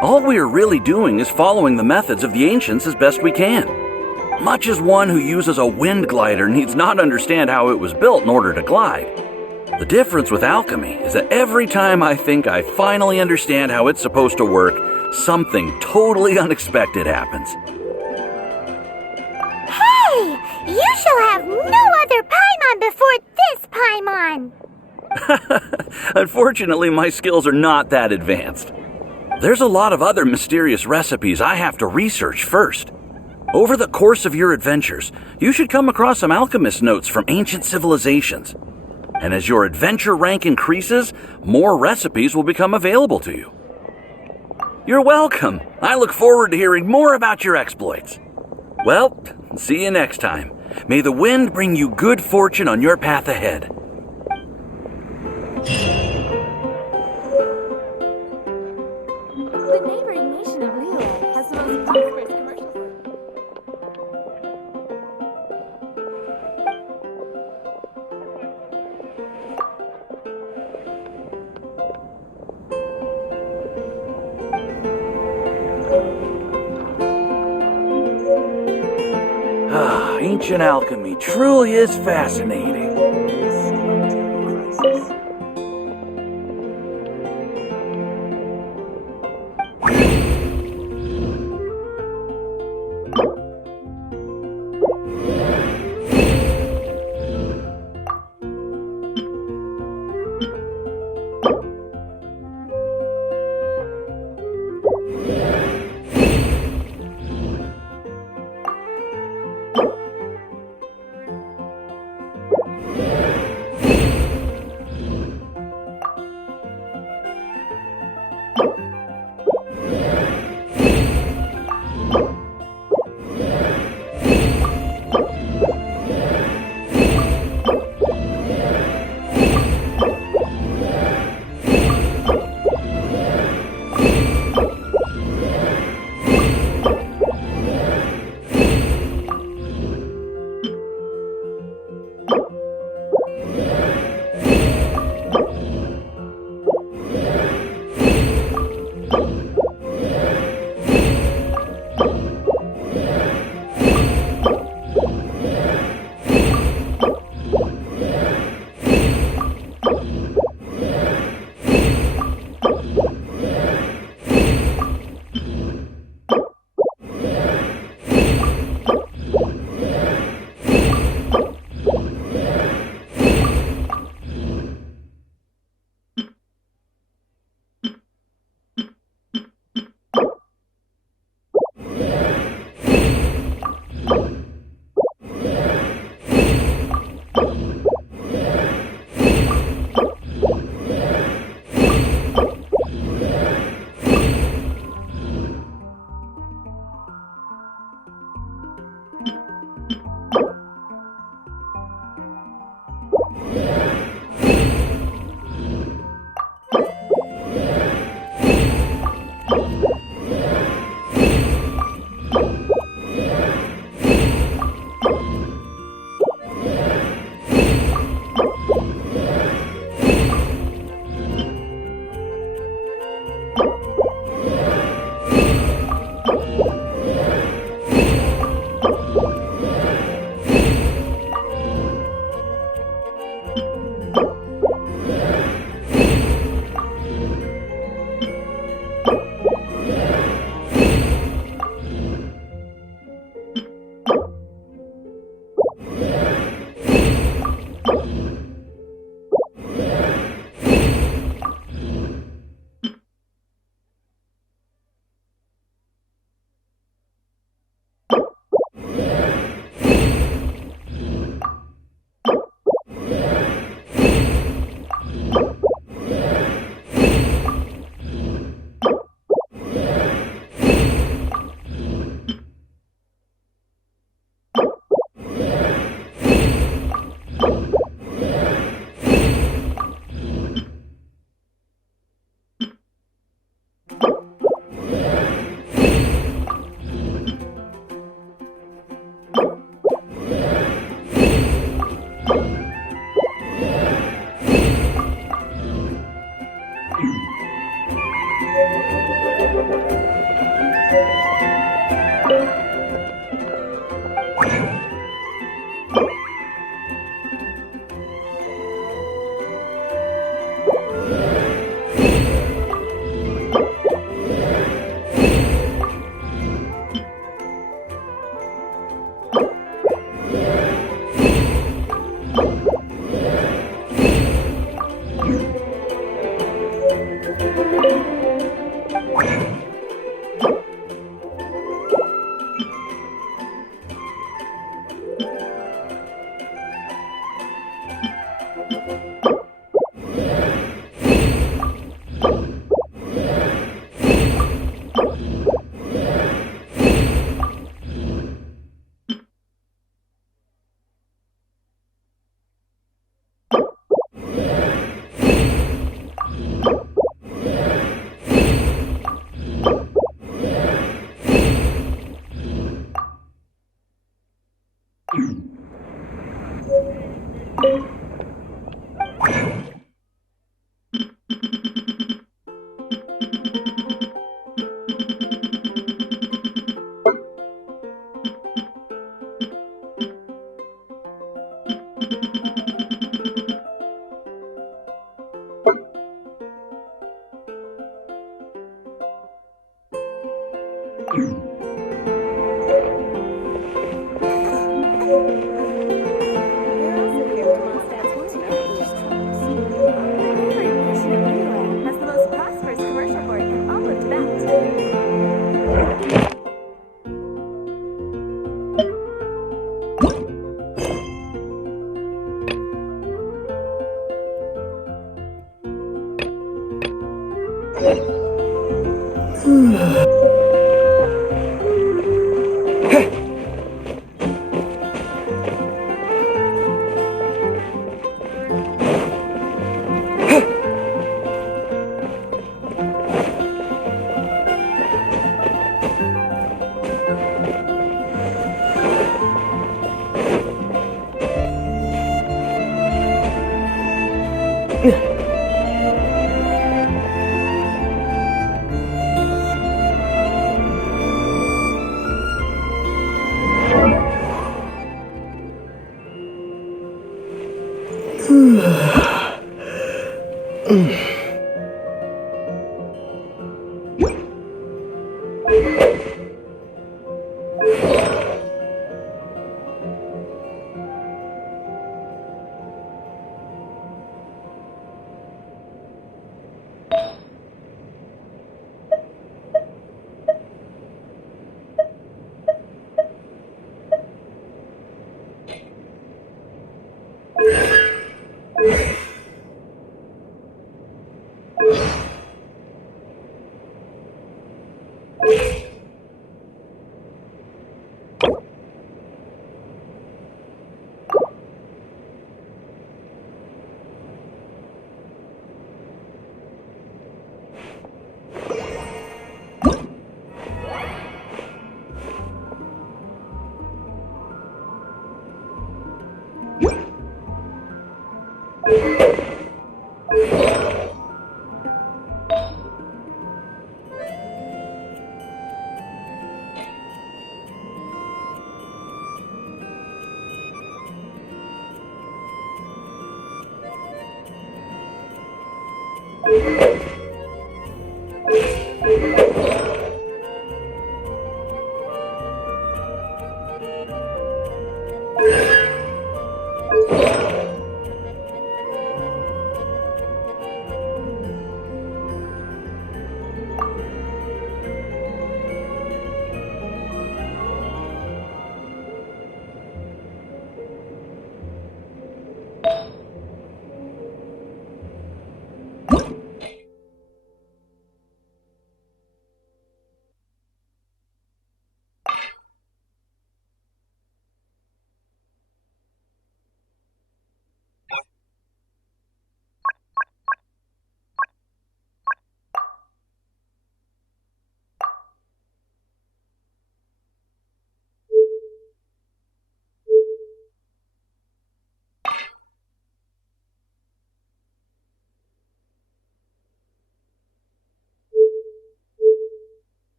All we are really doing is following the methods of the ancients as best we can. Much as one who uses a wind glider needs not understand how it was built in order to glide. The difference with alchemy is that every time I think I finally understand how it's supposed to work, something totally unexpected happens. Hey! You shall have no other Paimon before this Paimon! Unfortunately, my skills are not that advanced. There's a lot of other mysterious recipes I have to research first. Over the course of your adventures, you should come across some alchemist notes from ancient civilizations. And as your adventure rank increases, more recipes will become available to you. You're welcome. I look forward to hearing more about your exploits. Well, see you next time. May the wind bring you good fortune on your path ahead. The neighboring nation of Liyue has the most prosperous commercial. Ancient alchemy truly is fascinating.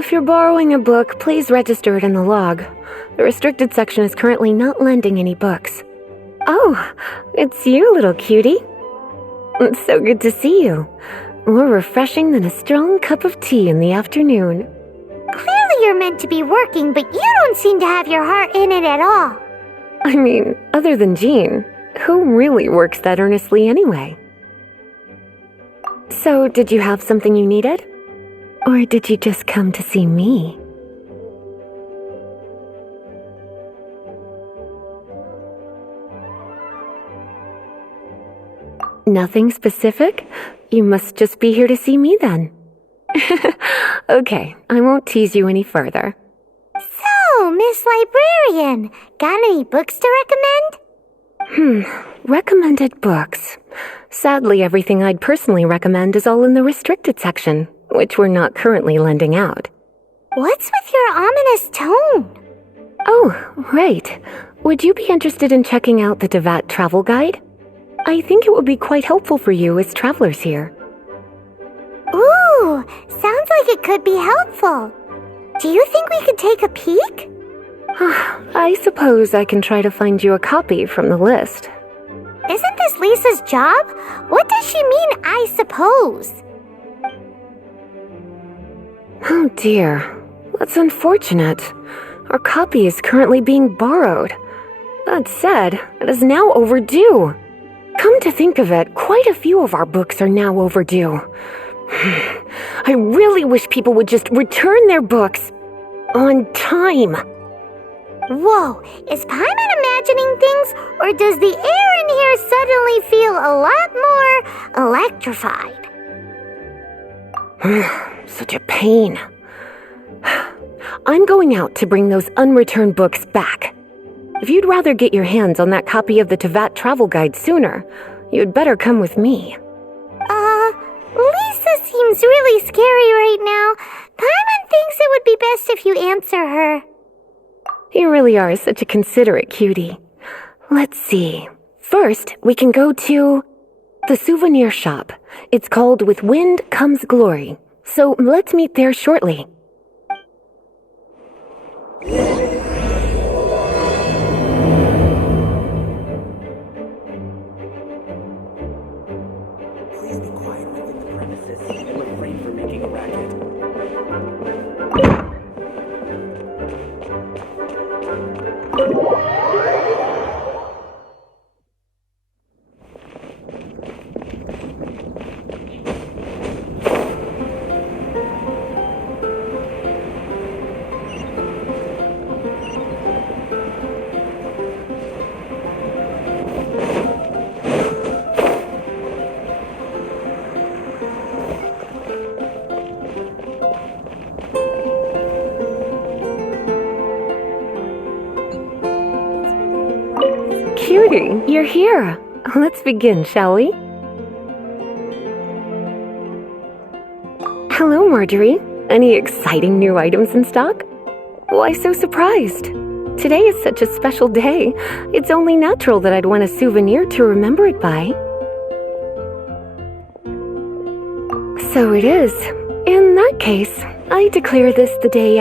If you're borrowing a book, please register it in the log. The restricted section is currently not lending any books. Oh, it's you, little cutie. It's so good to see you. More refreshing than a strong cup of tea in the afternoon. Clearly you're meant to be working, but you don't seem to have your heart in it at all. I mean, other than Jean, who really works that earnestly anyway? So, did you have something you needed? Or did you just come to see me? Nothing specific? You must just be here to see me then. Okay, I won't tease you any further. So, Miss Librarian, got any books to recommend? Recommended books. Sadly, everything I'd personally recommend is all in the restricted section, which we're not currently lending out. What's with your ominous tone? Oh, right. Would you be interested in checking out the Devat travel guide? I think it would be quite helpful for you as travelers here. Ooh, sounds like it could be helpful. Do you think we could take a peek? I suppose I can try to find you a copy from the list. Isn't this Lisa's job? What does she mean, I suppose? Oh dear, that's unfortunate. Our copy is currently being borrowed. That said, it is now overdue. Come to think of it, quite a few of our books are now overdue. I really wish people would just return their books on time. Whoa, is Paimon imagining things, or does the air in here suddenly feel a lot more electrified? Such a pain. I'm going out to bring those unreturned books back. If you'd rather get your hands on that copy of the Tevat travel guide sooner, you'd better come with me. Lisa seems really scary right now. Paimon thinks it would be best if you answer her. You really are such a considerate cutie. Let's see. First, we can go to the souvenir shop. It's called With Wind Comes Glory. So let's meet there shortly. Please be quiet within the premises. I'm afraid for making a racket. Cutie, you're here. Let's begin, shall we? Hello, Marjorie. Any exciting new items in stock? Why so surprised? Today is such a special day. It's only natural that I'd want a souvenir to remember it by. So it is. In that case, I declare this the day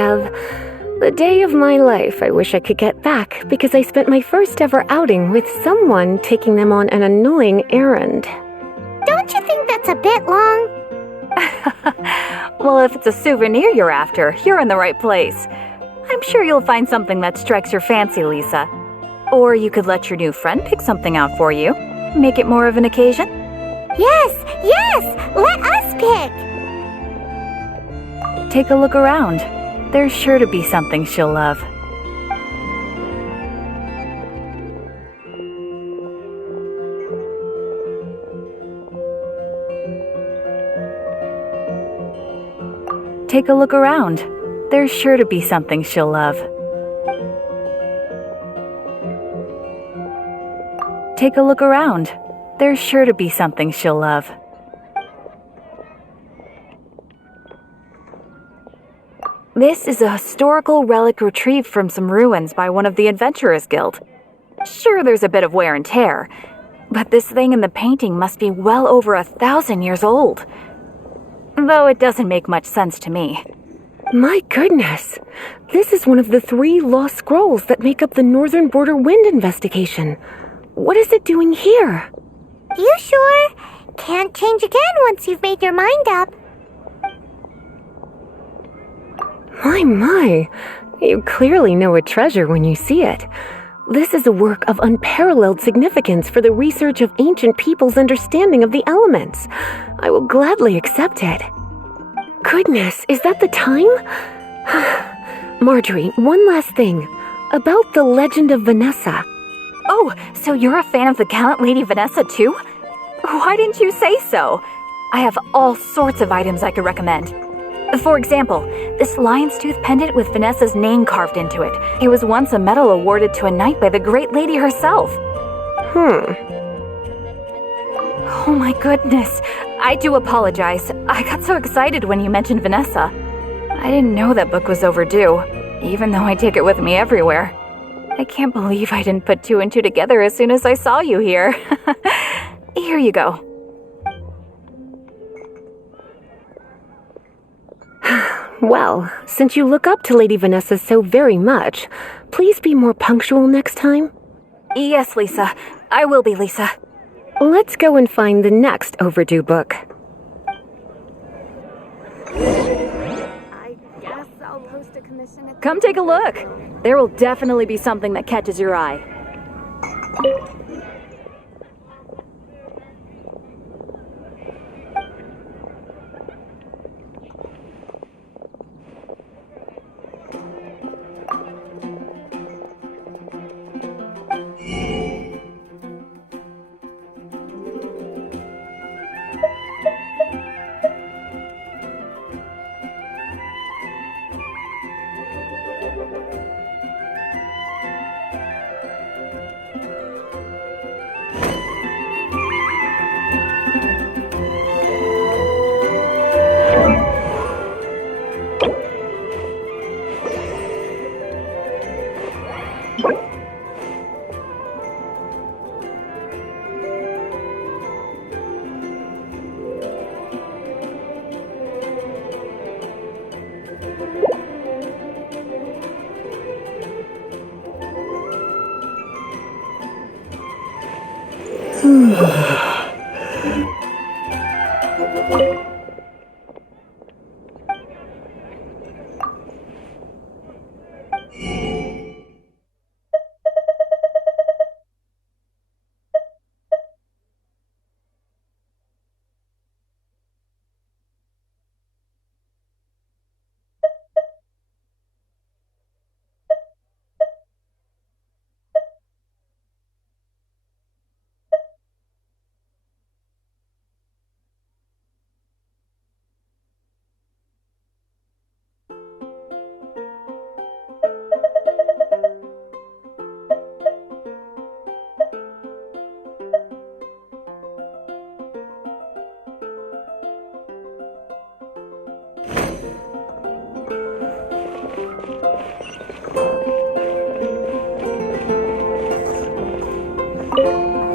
of my life I wish I could get back because I spent my first ever outing with someone taking them on an annoying errand. Don't you think that's a bit long? Well, if it's a souvenir you're after, you're in the right place. I'm sure you'll find something that strikes your fancy, Lisa. Or you could let your new friend pick something out for you. Make it more of an occasion. Yes! Let us pick! Take a look around. There's sure to be something she'll love. Take a look around. There's sure to be something she'll love. Take a look around. There's sure to be something she'll love. This is a historical relic retrieved from some ruins by one of the Adventurers Guild. Sure, there's a bit of wear and tear, but this thing in the painting must be well over 1,000 years old. Though it doesn't make much sense to me. My goodness! This is one of the 3 lost scrolls that make up the Northern Border Wind investigation. What is it doing here? You sure? Can't change again once you've made your mind up. My. You clearly know a treasure when you see it. This is a work of unparalleled significance for the research of ancient people's understanding of the elements. I will gladly accept it. Goodness, is that the time? Marjorie, one last thing. About the legend of Vanessa. Oh, so you're a fan of the gallant Lady Vanessa too? Why didn't you say so? I have all sorts of items I could recommend. For example, this lion's tooth pendant with Vanessa's name carved into it. It was once a medal awarded to a knight by the great lady herself. Oh my goodness. I do apologize. I got so excited when you mentioned Vanessa. I didn't know that book was overdue, even though I take it with me everywhere. I can't believe I didn't put 2 and 2 together as soon as I saw you here. Here you go. Well, since you look up to Lady Vanessa so very much, please be more punctual next time. Yes, Lisa. I will be, Lisa. Let's go and find the next overdue book. I guess I'll post a commission. Come take a look. There will definitely be something that catches your eye.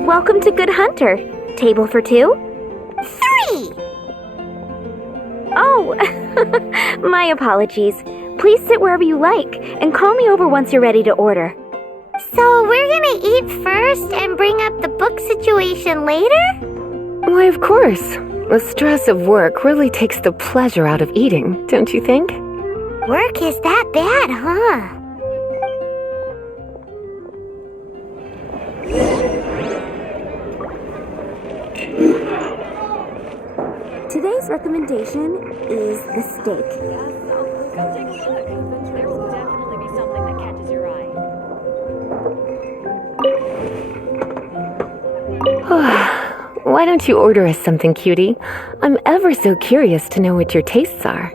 Welcome to Good Hunter. Table for 2? 3! Oh, my apologies. Please sit wherever you like, and call me over once you're ready to order. So we're gonna eat first and bring up the book situation later? Why, of course. The stress of work really takes the pleasure out of eating, don't you think? Work is that bad, huh? Today's recommendation is the steak. Come take a look. There will definitely be something that catches your eye. Why don't you order us something, cutie? I'm ever so curious to know what your tastes are.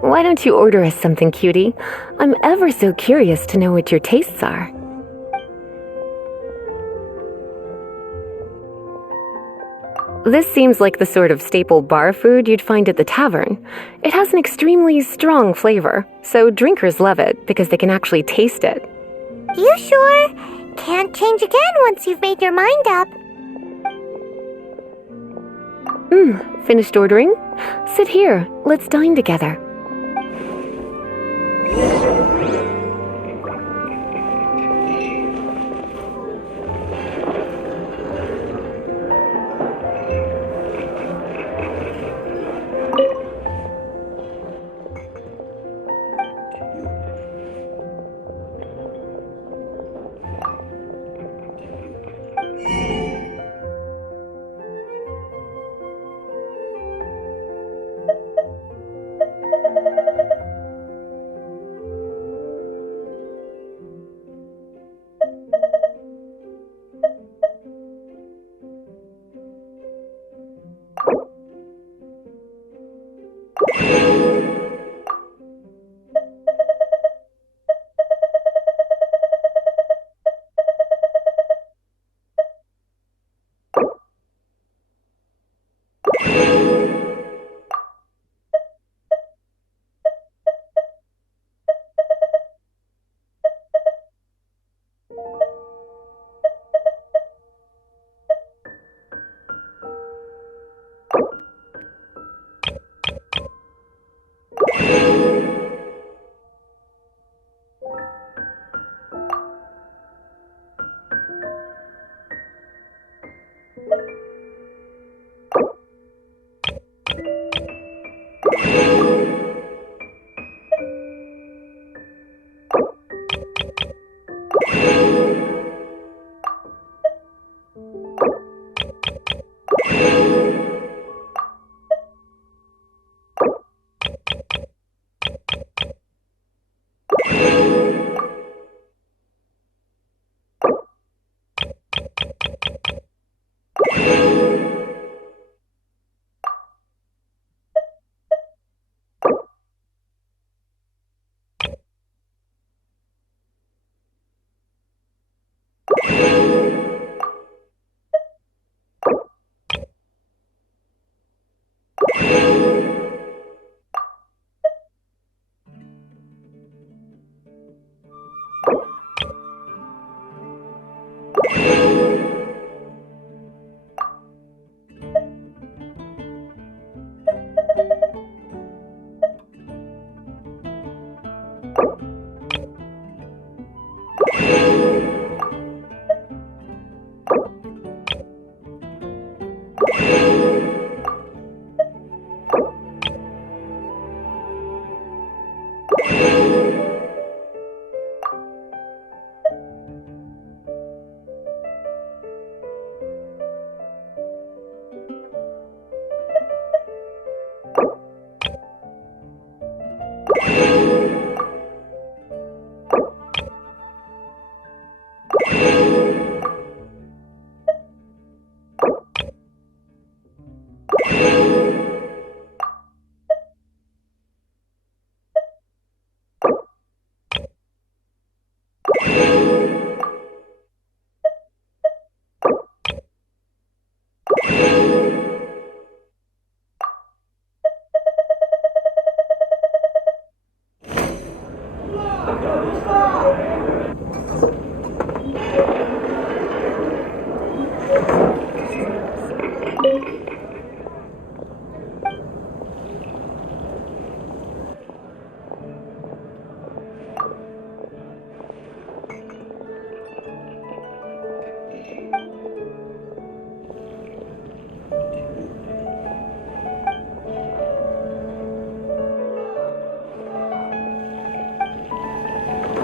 Why don't you order us something, cutie? I'm ever so curious to know what your tastes are. This seems like the sort of staple bar food you'd find at the tavern. It has an extremely strong flavor, so drinkers love it because they can actually taste it. You sure? can't change again once you've made your mind up. Finished ordering? Sit here. Let's dine together.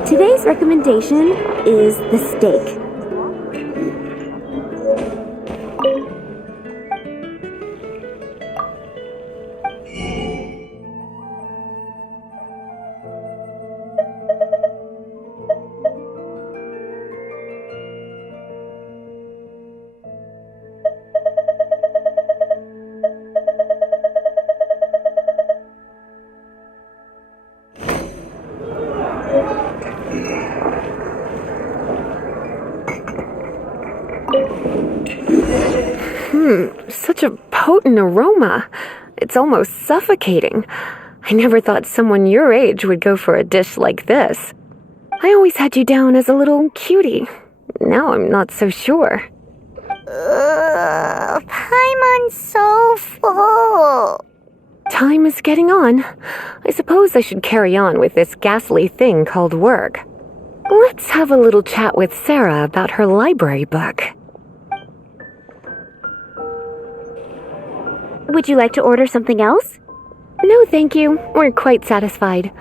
Today's recommendation is the steak. Such a potent aroma. It's almost suffocating. I never thought someone your age would go for a dish like this. I always had you down as a little cutie. now I'm not so sure. Paimon's so full. Time is getting on. I suppose I should carry on with this ghastly thing called work. Let's have a little chat with Sarah about her library book. Would you like to order something else? No, thank you. We're quite satisfied.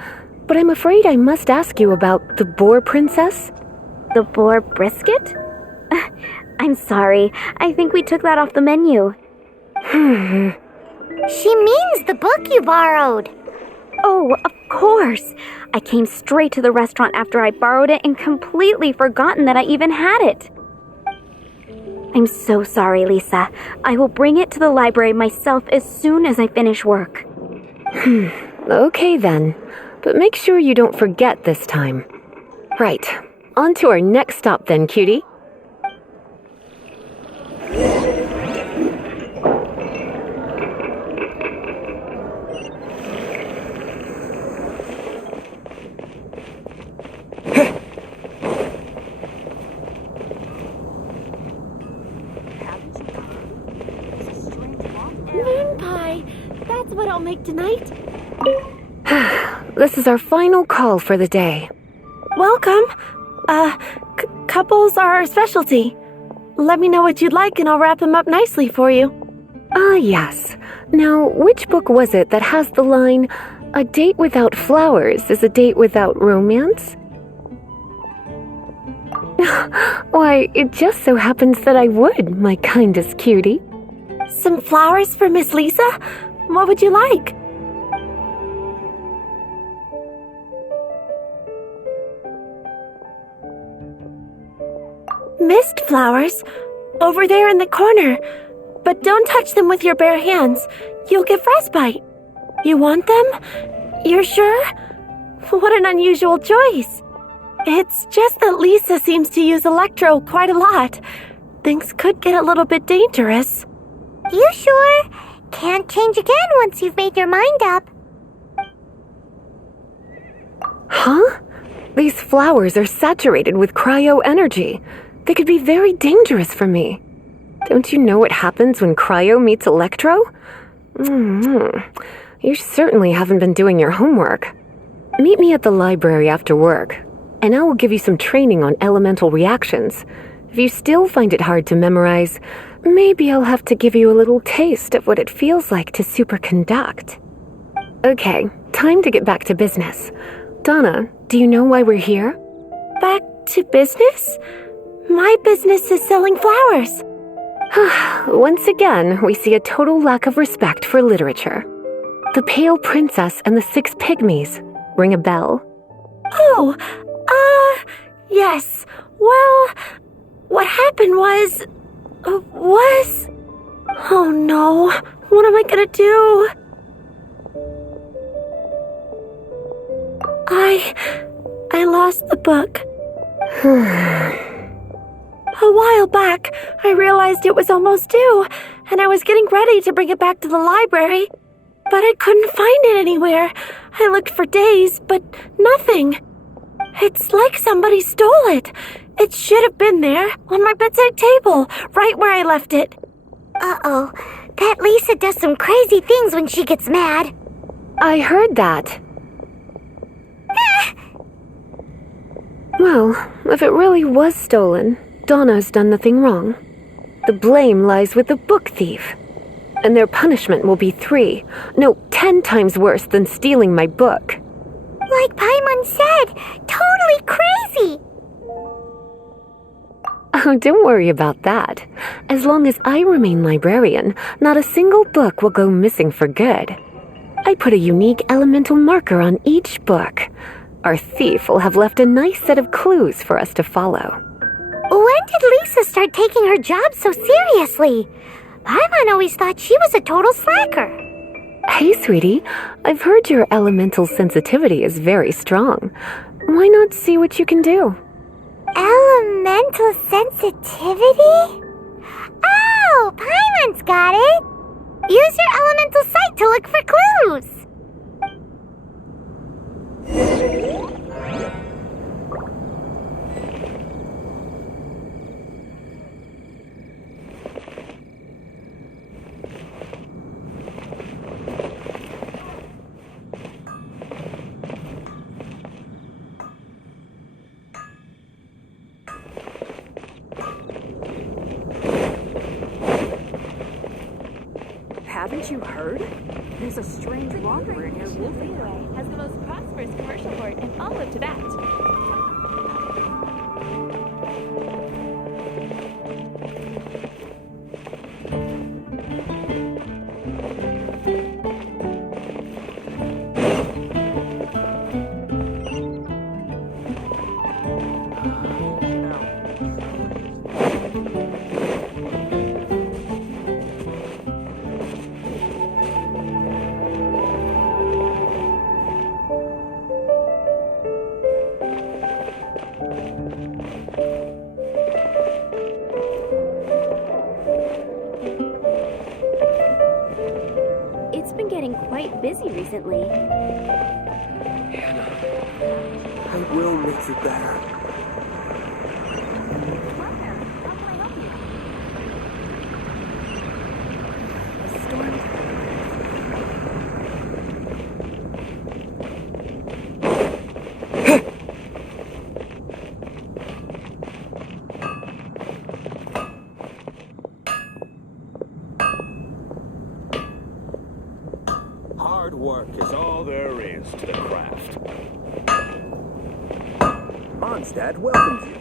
But I'm afraid I must ask you about the boar princess. The boar brisket? I'm sorry. I think we took that off the menu. She means the book you borrowed. Oh, of course. I came straight to the restaurant after I borrowed it and completely forgotten that I even had it. I'm so sorry, Lisa. I will bring it to the library myself as soon as I finish work. Okay then. But make sure you don't forget this time. Right. On to our next stop then, cutie. Moon pie. That's what I'll make tonight. This is our final call for the day. Welcome. Couples are our specialty. Let me know what you'd like and I'll wrap them up nicely for you. Ah, yes. Now, which book was it that has the line, "A date without flowers is a date without romance"? Why, it just so happens that I would, my kindest cutie. Some flowers for Miss Lisa? What would you like? Mist flowers? Over there in the corner. But don't touch them with your bare hands. You'll get frostbite. You want them? You're sure? What an unusual choice. It's just that Lisa seems to use Electro quite a lot. Things could get a little bit dangerous. You sure? Can't change again once you've made your mind up. Huh? These flowers are saturated with cryo energy. They could be very dangerous for me. Don't you know what happens when cryo meets electro? You certainly haven't been doing your homework. Meet me at the library after work, and I will give you some training on elemental reactions. If you still find it hard to memorize, maybe I'll have to give you a little taste of what it feels like to superconduct. Okay, time to get back to business. Donna, do you know why we're here? Back to business? My business is selling flowers. Once again, we see a total lack of respect for literature. The Pale Princess and the Six Pygmies. Ring a bell? Oh, yes. Well, what happened was... Oh no, what am I gonna do? I lost the book. A while back, I realized it was almost due, and I was getting ready to bring it back to the library. But I couldn't find it anywhere. I looked for days, but nothing. It's like somebody stole it. It should have been there, on my bedside table, right where I left it. Uh-oh. That Lisa does some crazy things when she gets mad. I heard that. Well, if it really was stolen, Donna's done nothing wrong. The blame lies with the book thief. And their punishment will be 10 times worse than stealing my book. Like Paimon said, totally crazy. Oh, don't worry about that. As long as I remain librarian, not a single book will go missing for good. I put a unique elemental marker on each book. Our thief will have left a nice set of clues for us to follow. When did Lisa start taking her job so seriously? Paimon always thought she was a total slacker. Hey, sweetie, I've heard your elemental sensitivity is very strong. Why not see what you can do? Elemental sensitivity? Oh, Paimon's got it! Use your elemental sight to look for clues! Haven't you heard? There's a strange wanderer near Wolfenbüttel. Has the most prosperous commercial port in all of Tibet. It's been getting quite busy recently. Hannah, I will make you better. Hard work is all there is to the craft. Mondstadt welcomes you.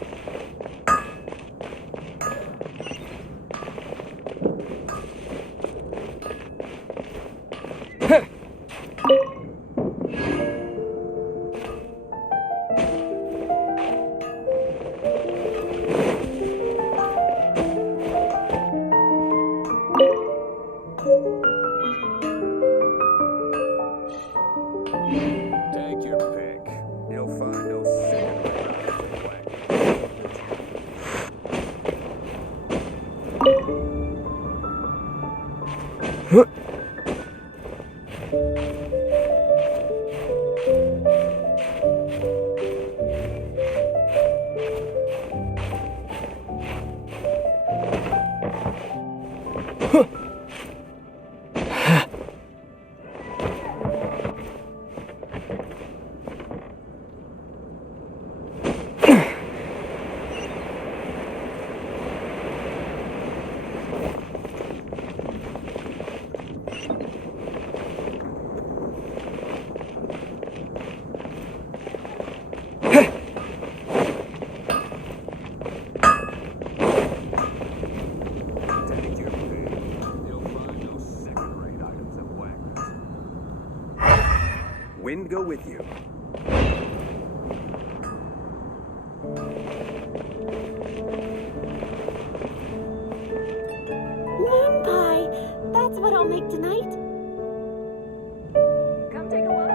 Take your pick. You'll find no Wind go with you. Moon pie! That's what I'll make tonight. Come take a look.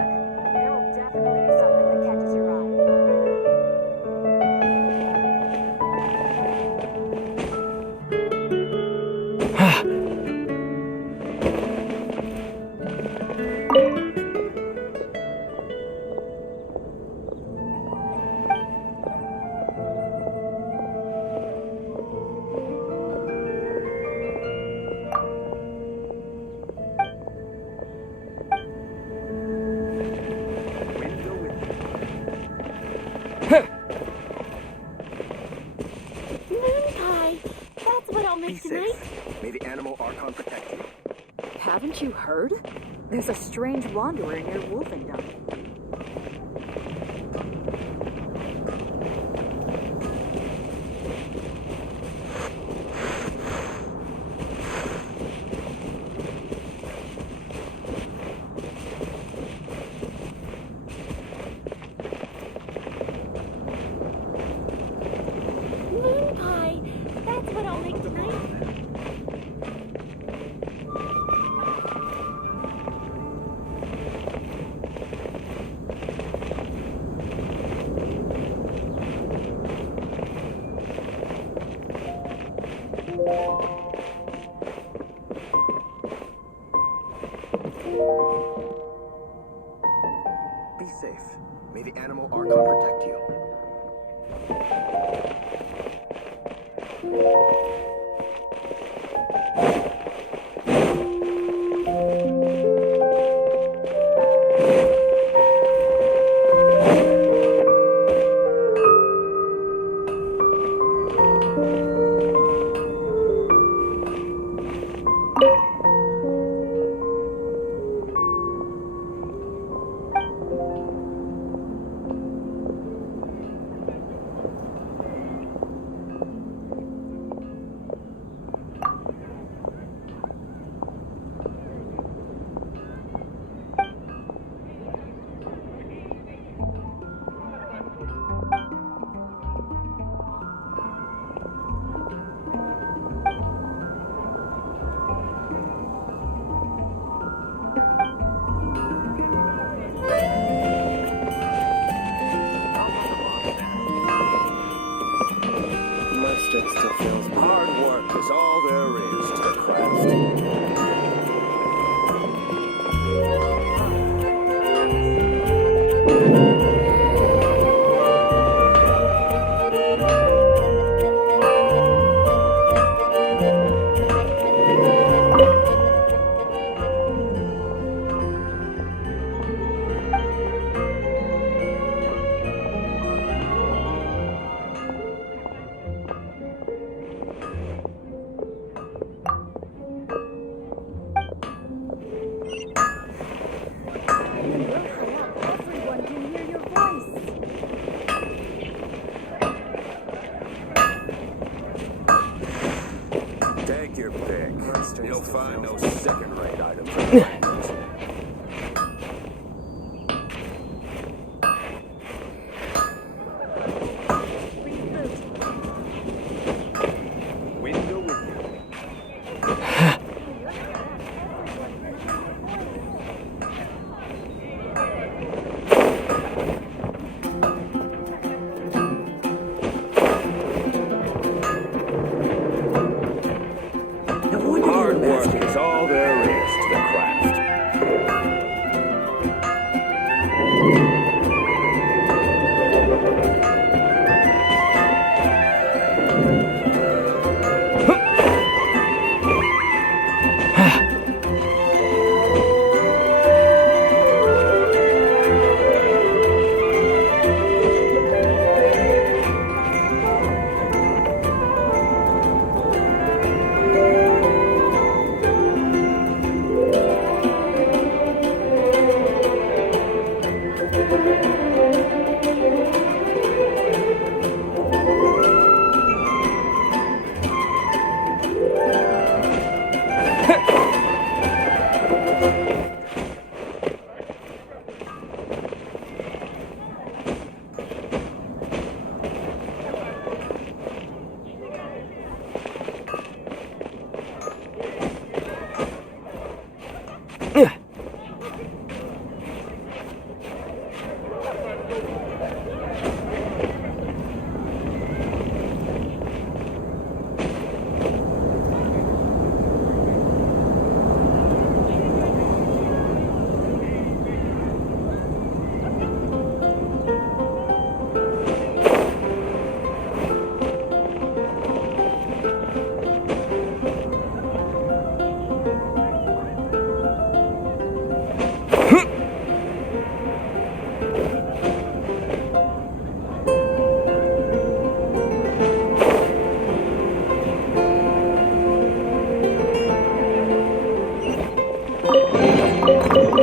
There will definitely be something that catches your Moon pie! That's what I'll Be make tonight. safe. May the animal Archon protect you. Haven't you heard? There's a strange wanderer near Wolfenbüttel. Moon pie! That's what I'll make tonight. it still feels Hard work is all there is to the craft. Take your pick. You'll find no second-rate items. Window with you. Hard work is all there is to the craft.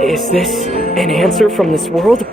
Is this an answer from this world?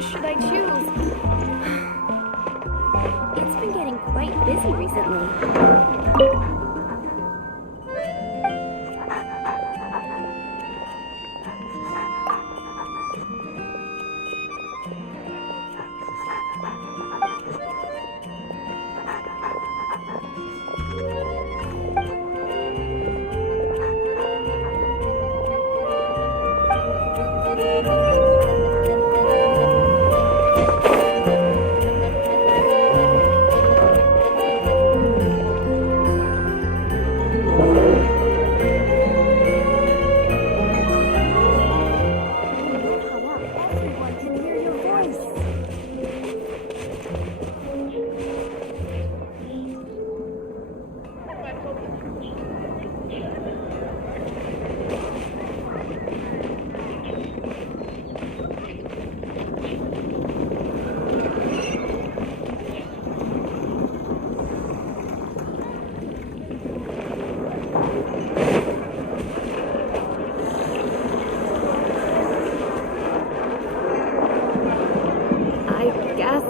should I choose? It's been getting quite busy recently.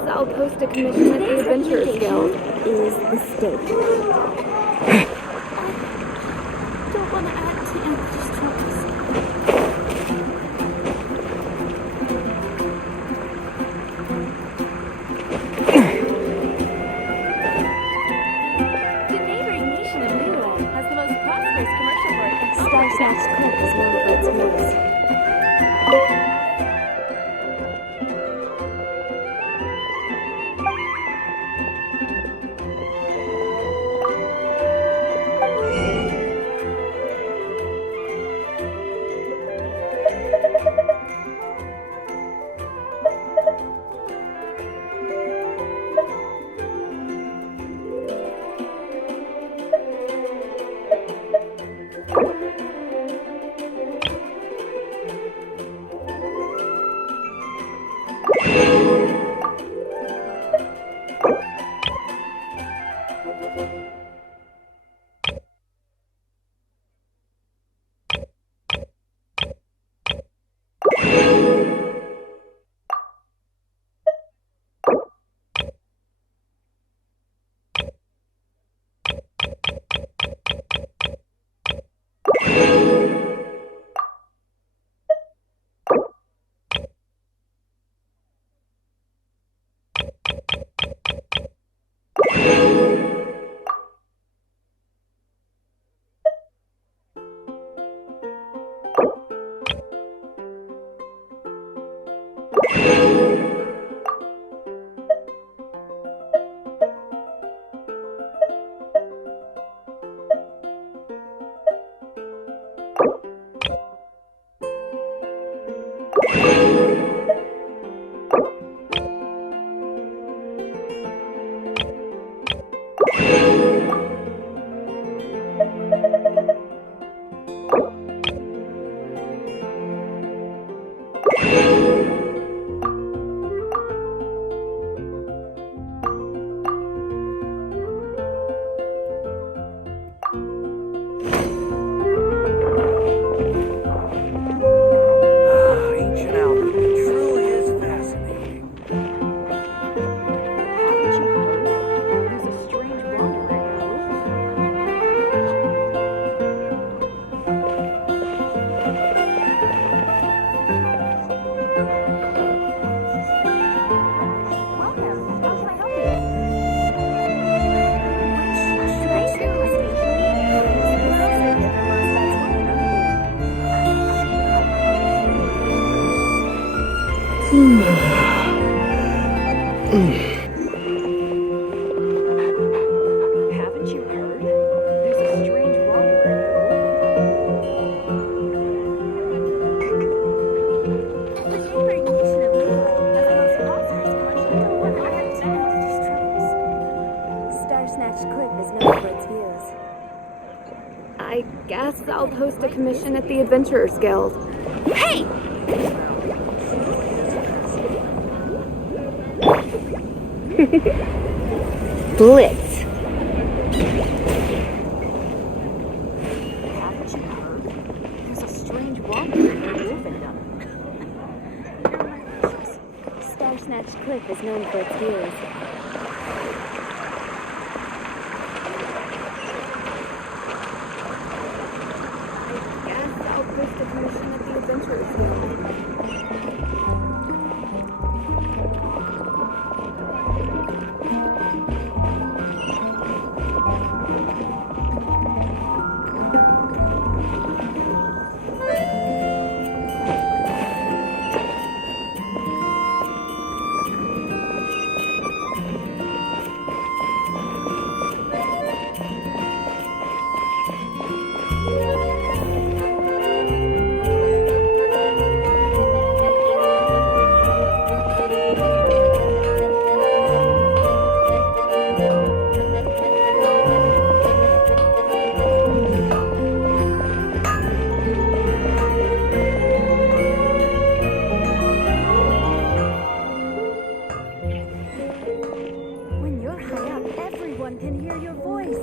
I'll post a commission at the Adventurers Guild. Is the stake. Don't want to add to Anthony's troubles. The neighboring nation of Lua has the most prosperous commercial port. Star Snatch Clip is known for its hills. Haven't you heard? There's a strange wanderer. The neighboring nation of Lua has the most prosperous commercial port. Star Snatch Clip is known for its views. I guess I'll post a commission at the Adventurers Guild. Hey! Blitz. Haven't you heard? There's a strange wanderer in Wolfendom. Star Snatched Cliff is known for its views. I guess I'll post a commission at the Adventurers Guild. When you're high up, everyone can hear your voice.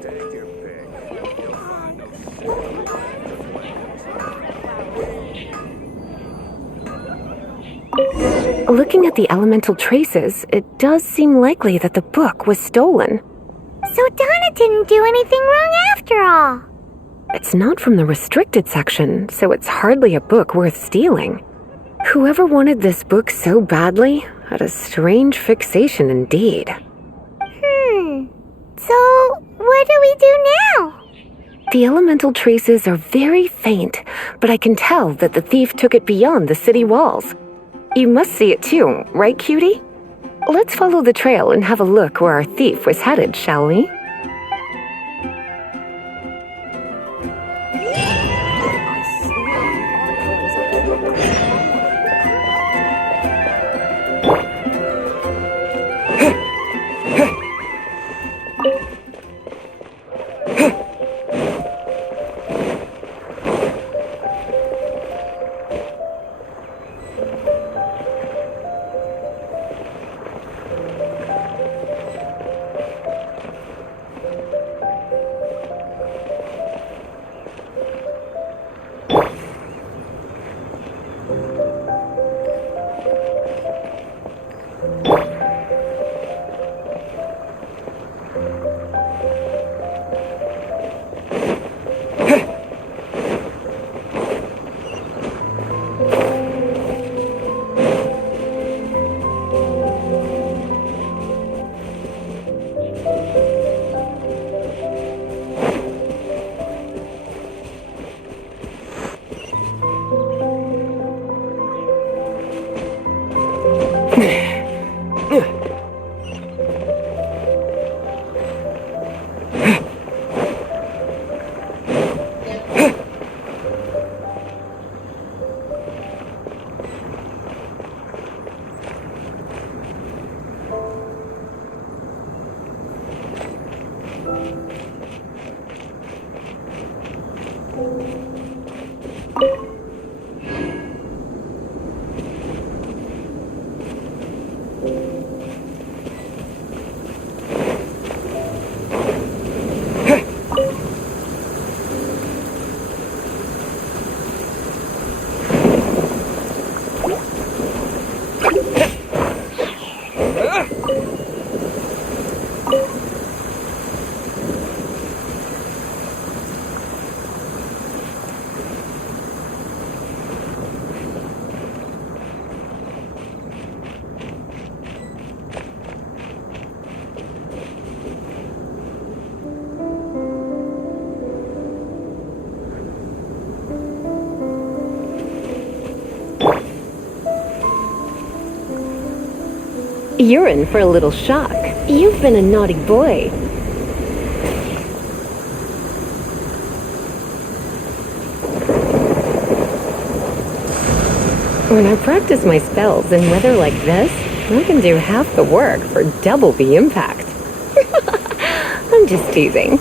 Take your pick. You'll find no Looking at the elemental traces, it does seem likely that the book was stolen. So Donna didn't do anything wrong after all. It's not from the restricted section, so it's hardly a book worth stealing. Whoever wanted this book so badly had a strange fixation indeed. So, what do we do now? The elemental traces are very faint, but I can tell that the thief took it beyond the city walls. You must see it too, right, cutie? Let's follow the trail and have a look where our thief was headed, shall we? You're in for a little shock. You've been a naughty boy. When I practice my spells in weather like this, I can do half the work for double the impact. I'm just teasing.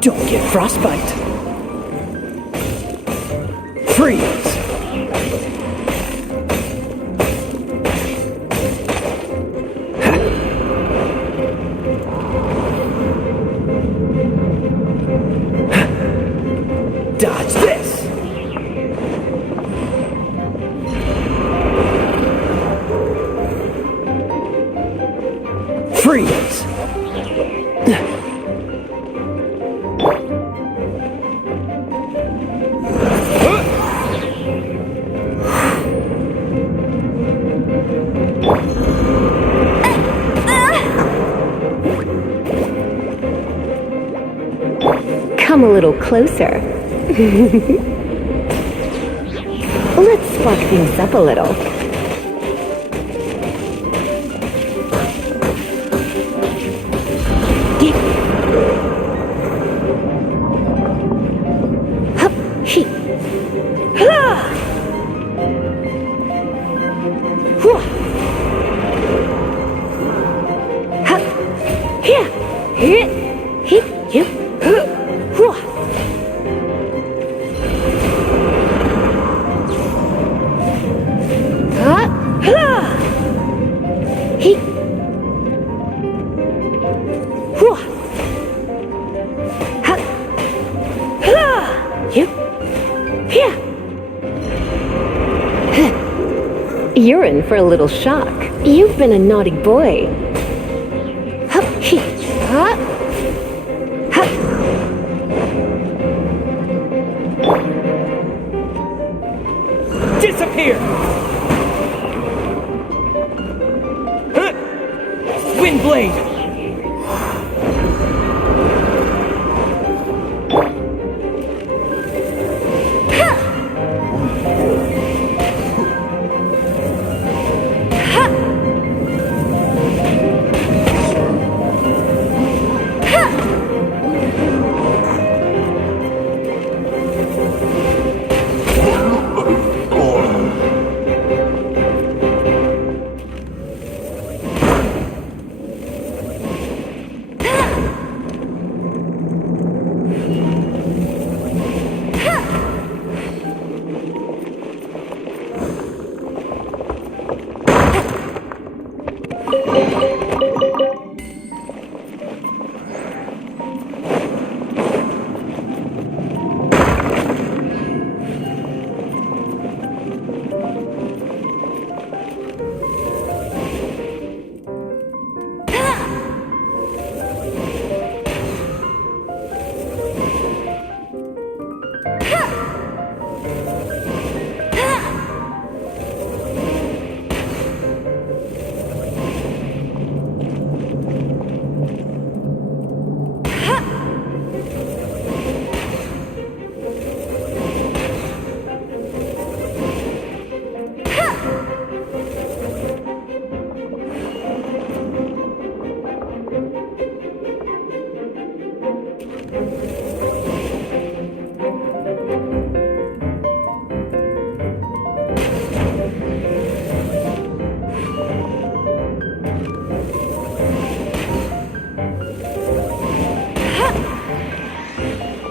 Don't get frostbite. Freeze! Dodge this! Freeze! Come a little closer. Let's spark things up a little. Hup, he. Ha! Hua! Hup, here, here, here, here, hua! He. Hua. Ha. Ha. You. Here. You're in for a little shock. You've been a naughty boy. Hup. He. Ha. Ha. Disappear! Wind blade!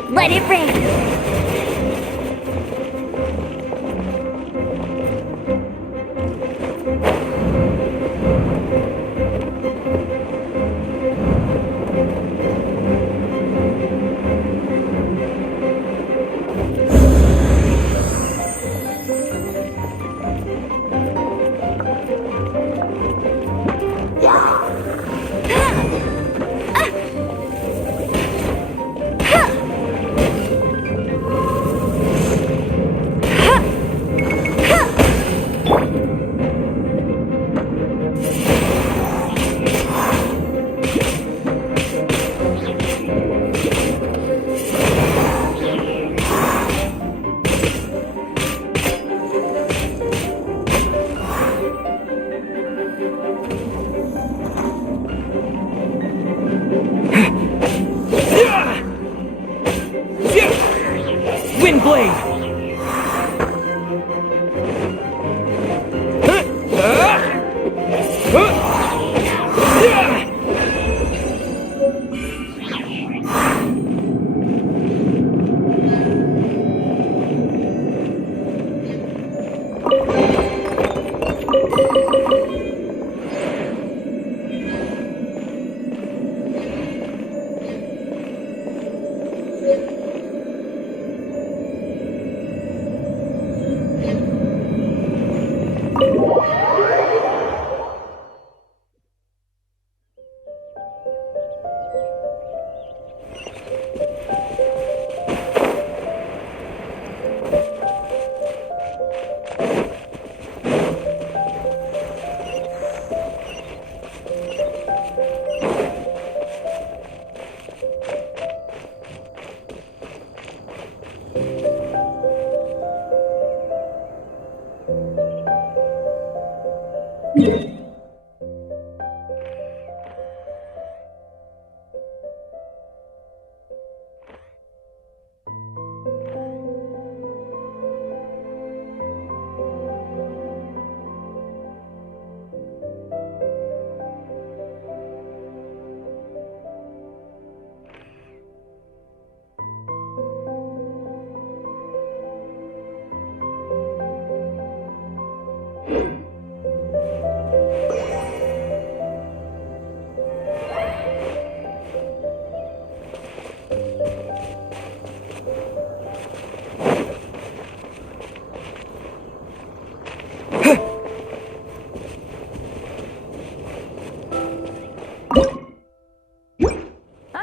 Let it rain! Wind blade!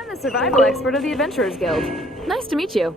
I'm the survival expert of the Adventurers Guild. Nice to meet you.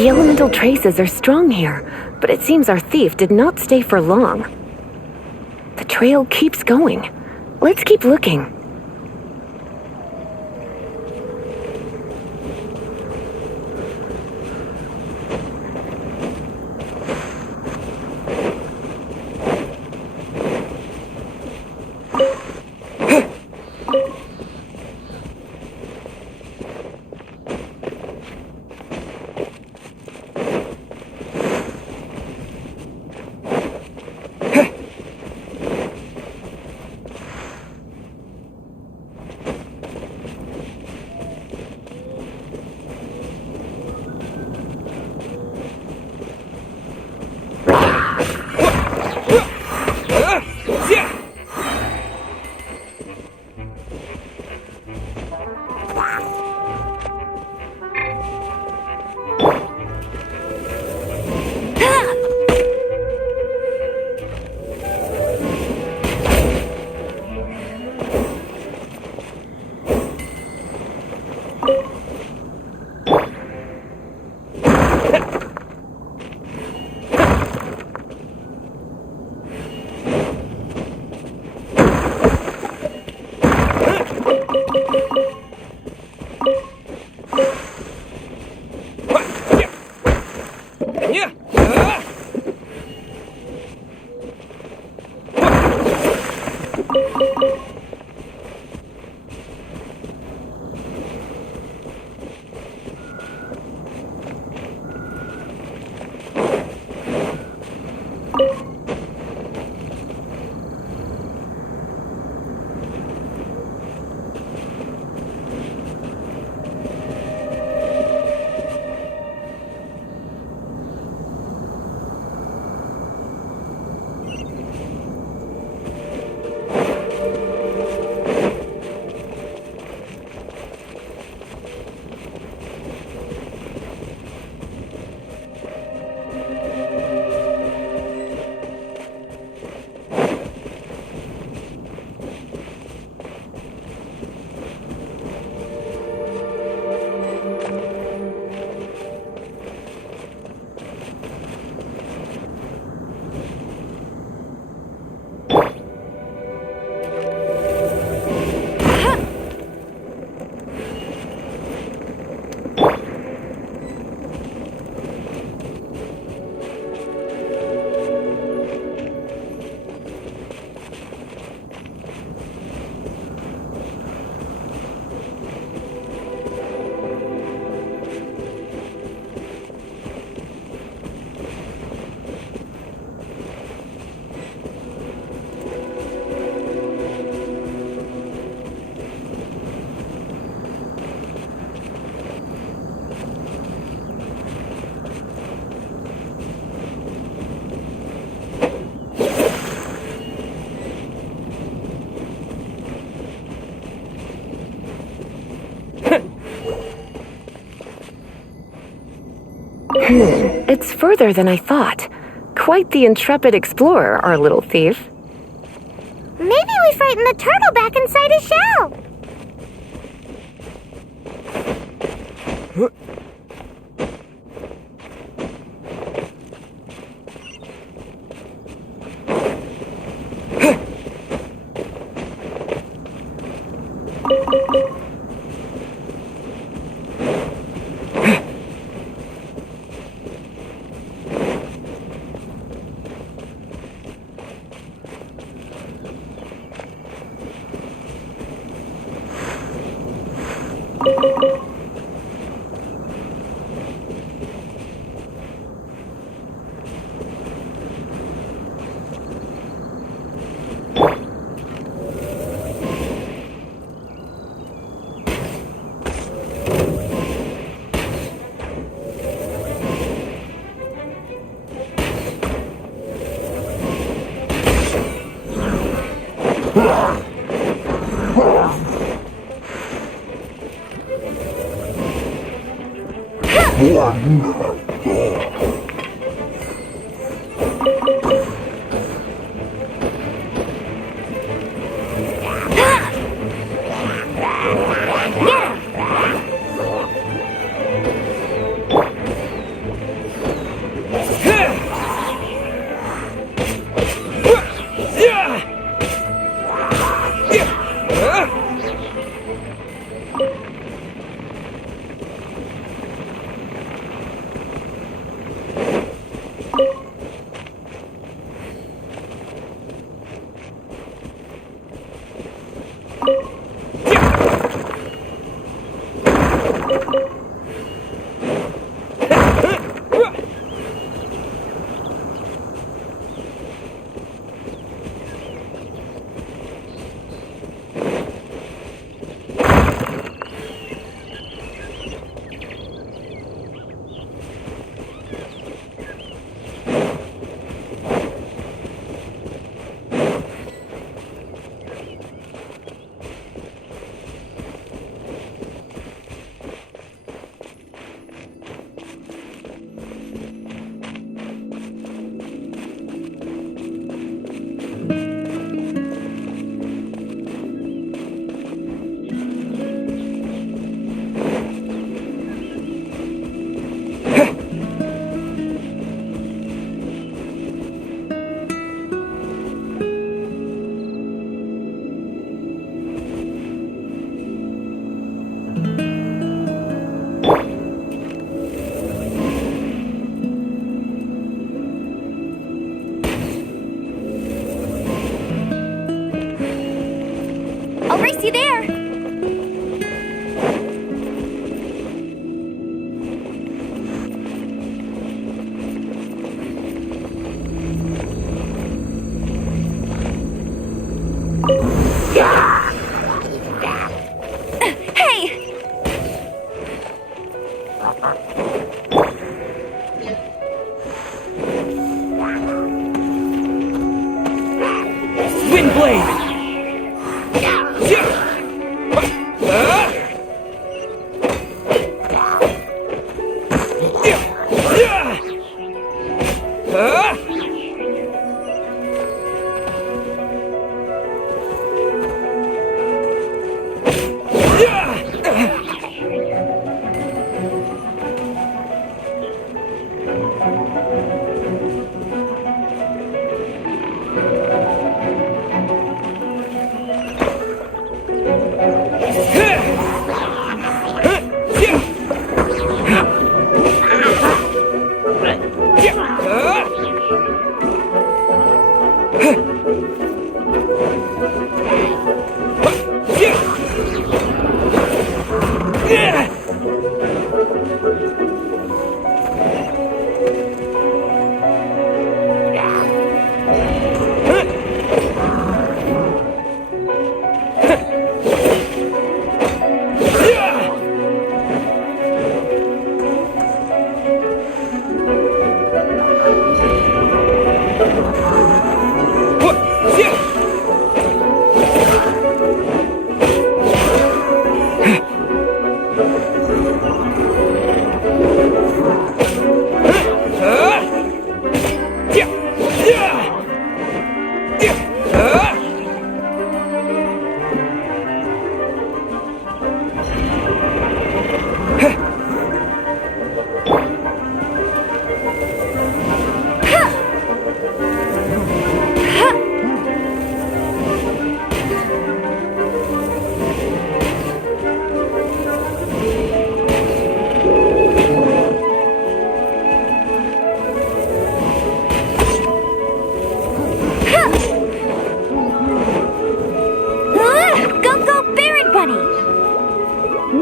The elemental traces are strong here, but it seems our thief did not stay for long. The trail keeps going. Let's keep looking. It's further than I thought. Quite the intrepid explorer, our little thief. Maybe we frightened the turtle back inside his shell.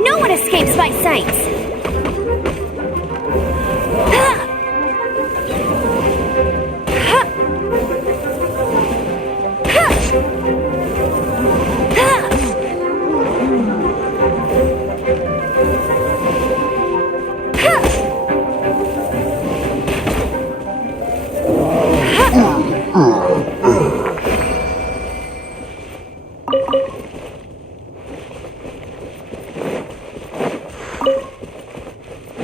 No one escapes my sights!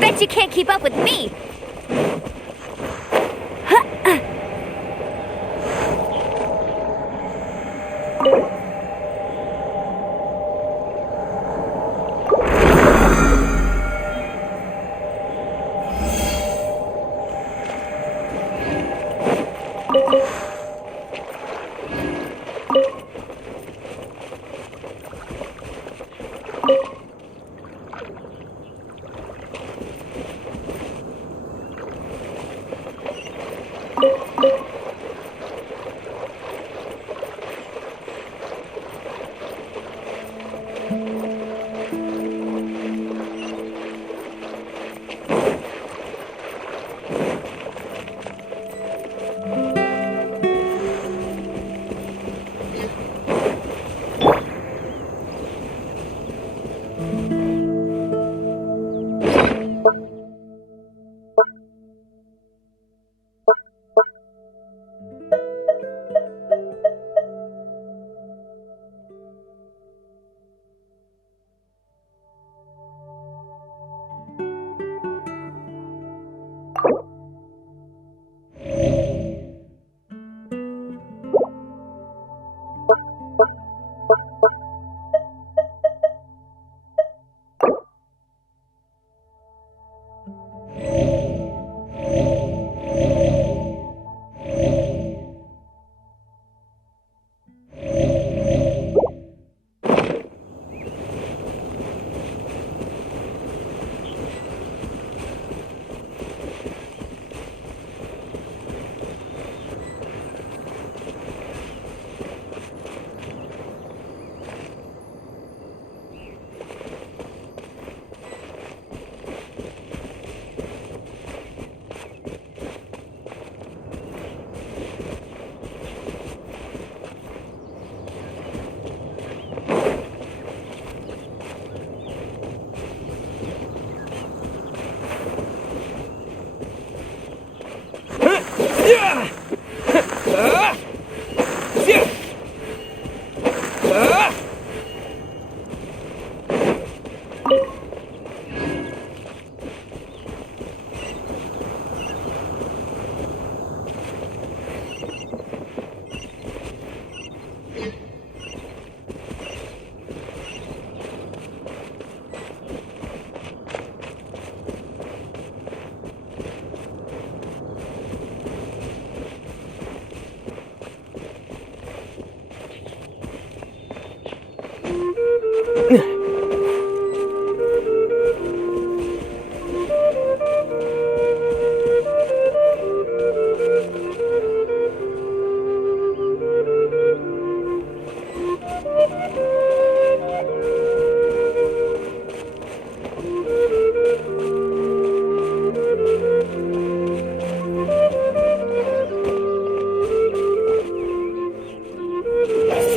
Bet you can't keep up with me!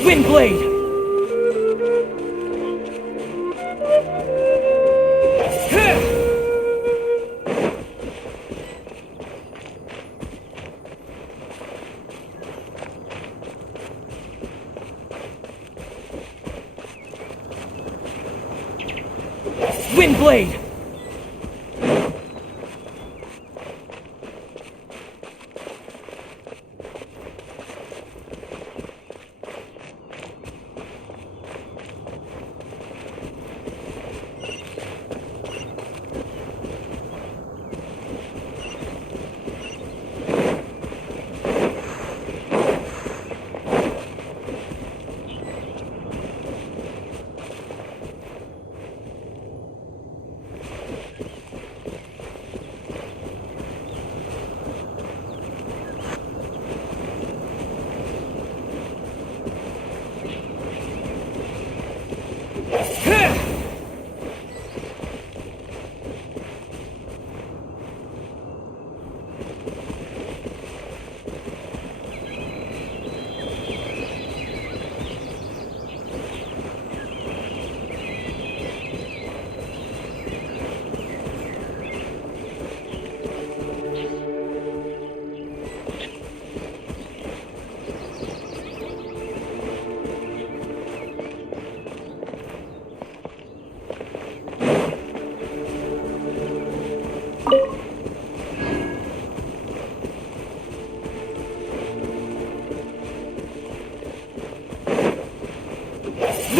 Windblade! Windblade!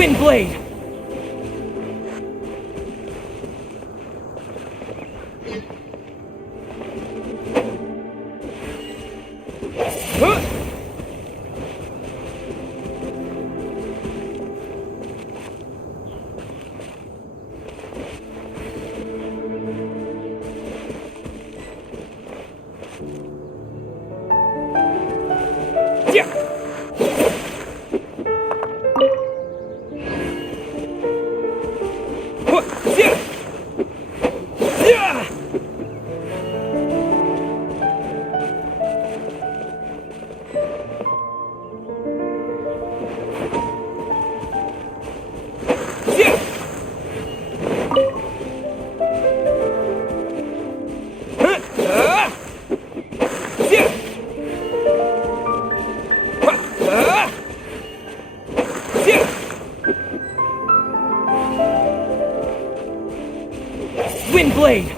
Windblade! Windblade!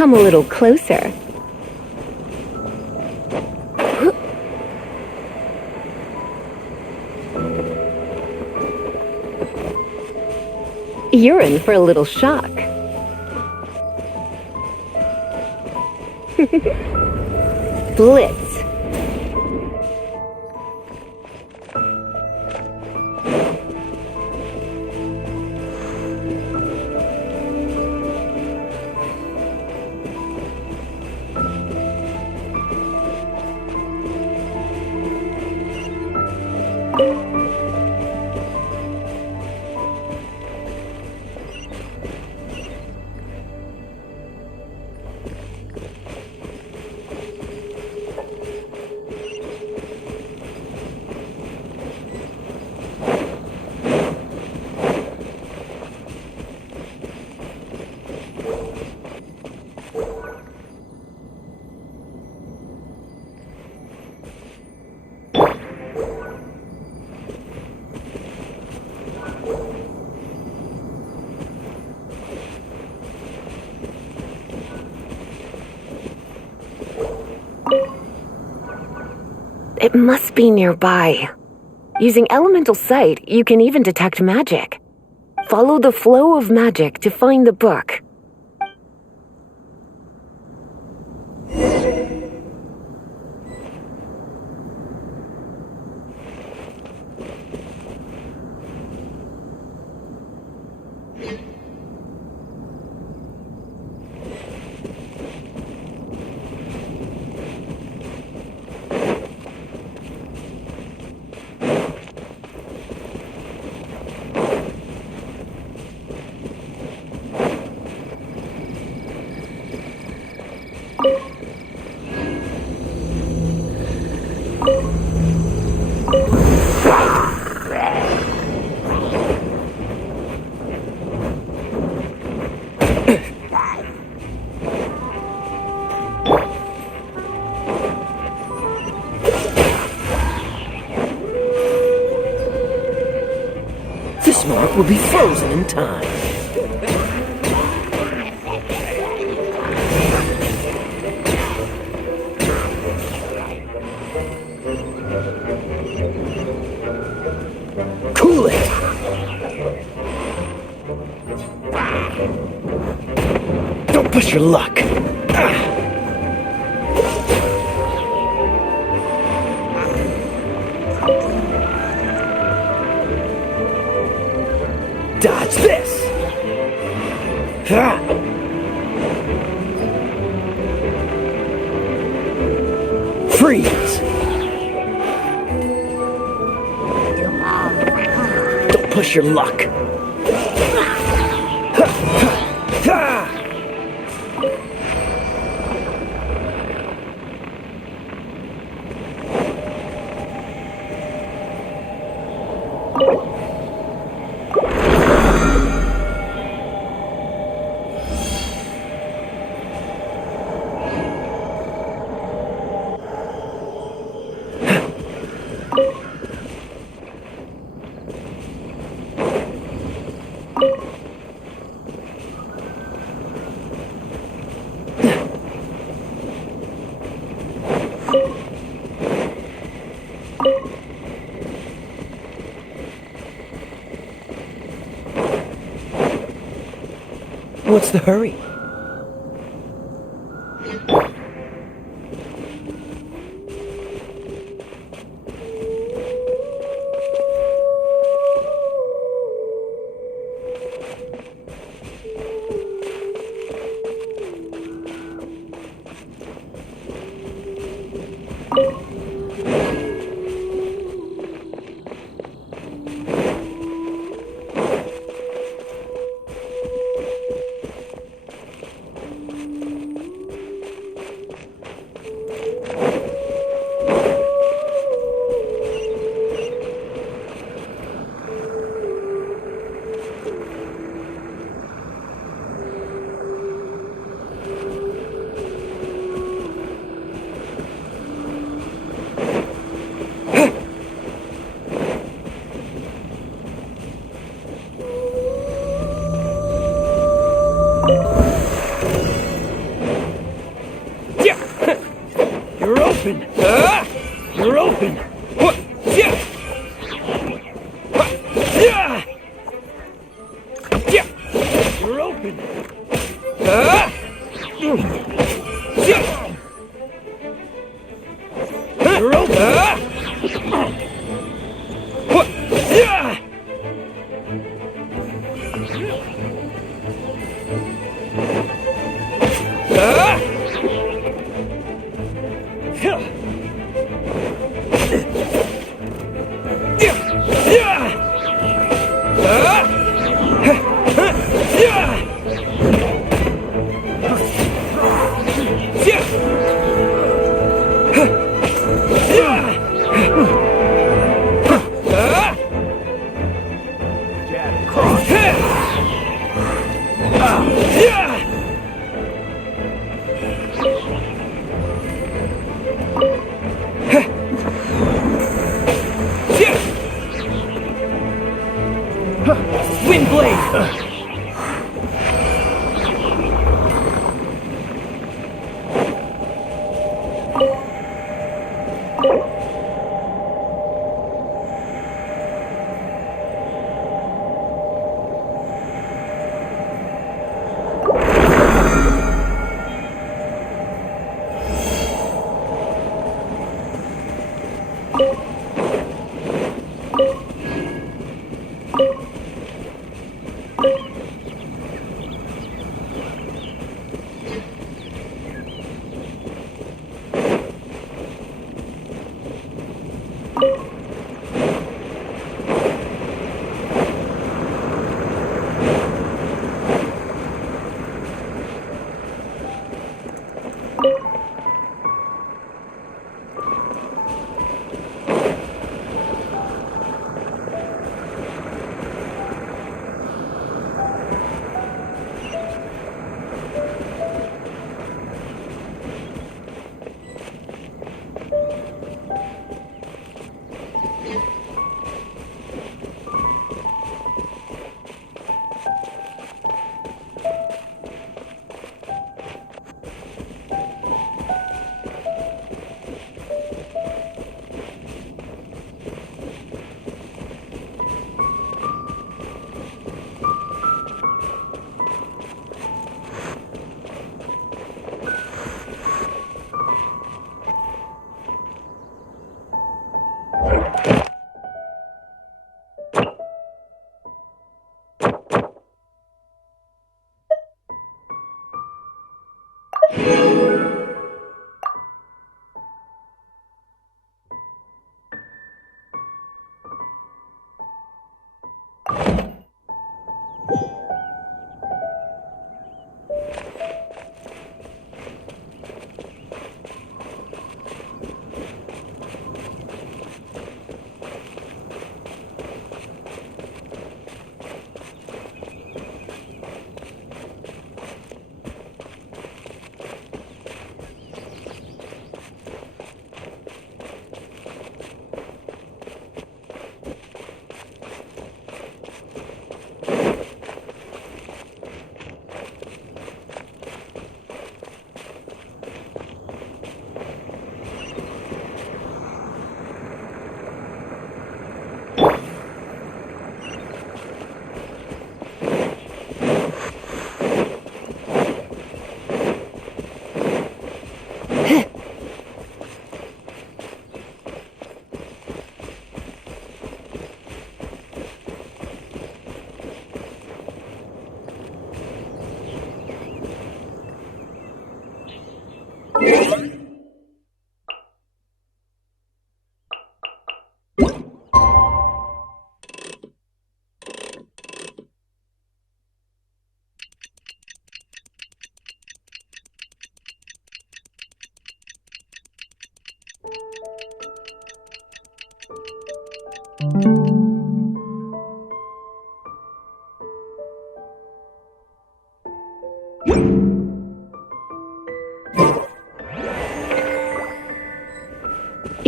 come a little closer. You're in for a little shock. Blitz. It must be nearby. Using elemental sight, you can even detect magic. Follow the flow of magic to find the book. This moment will be frozen in time. Cool it! Don't push your luck. Dodge this! Freeze! Don't push your luck. What's the hurry? Windblade!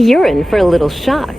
You're in for a little shock.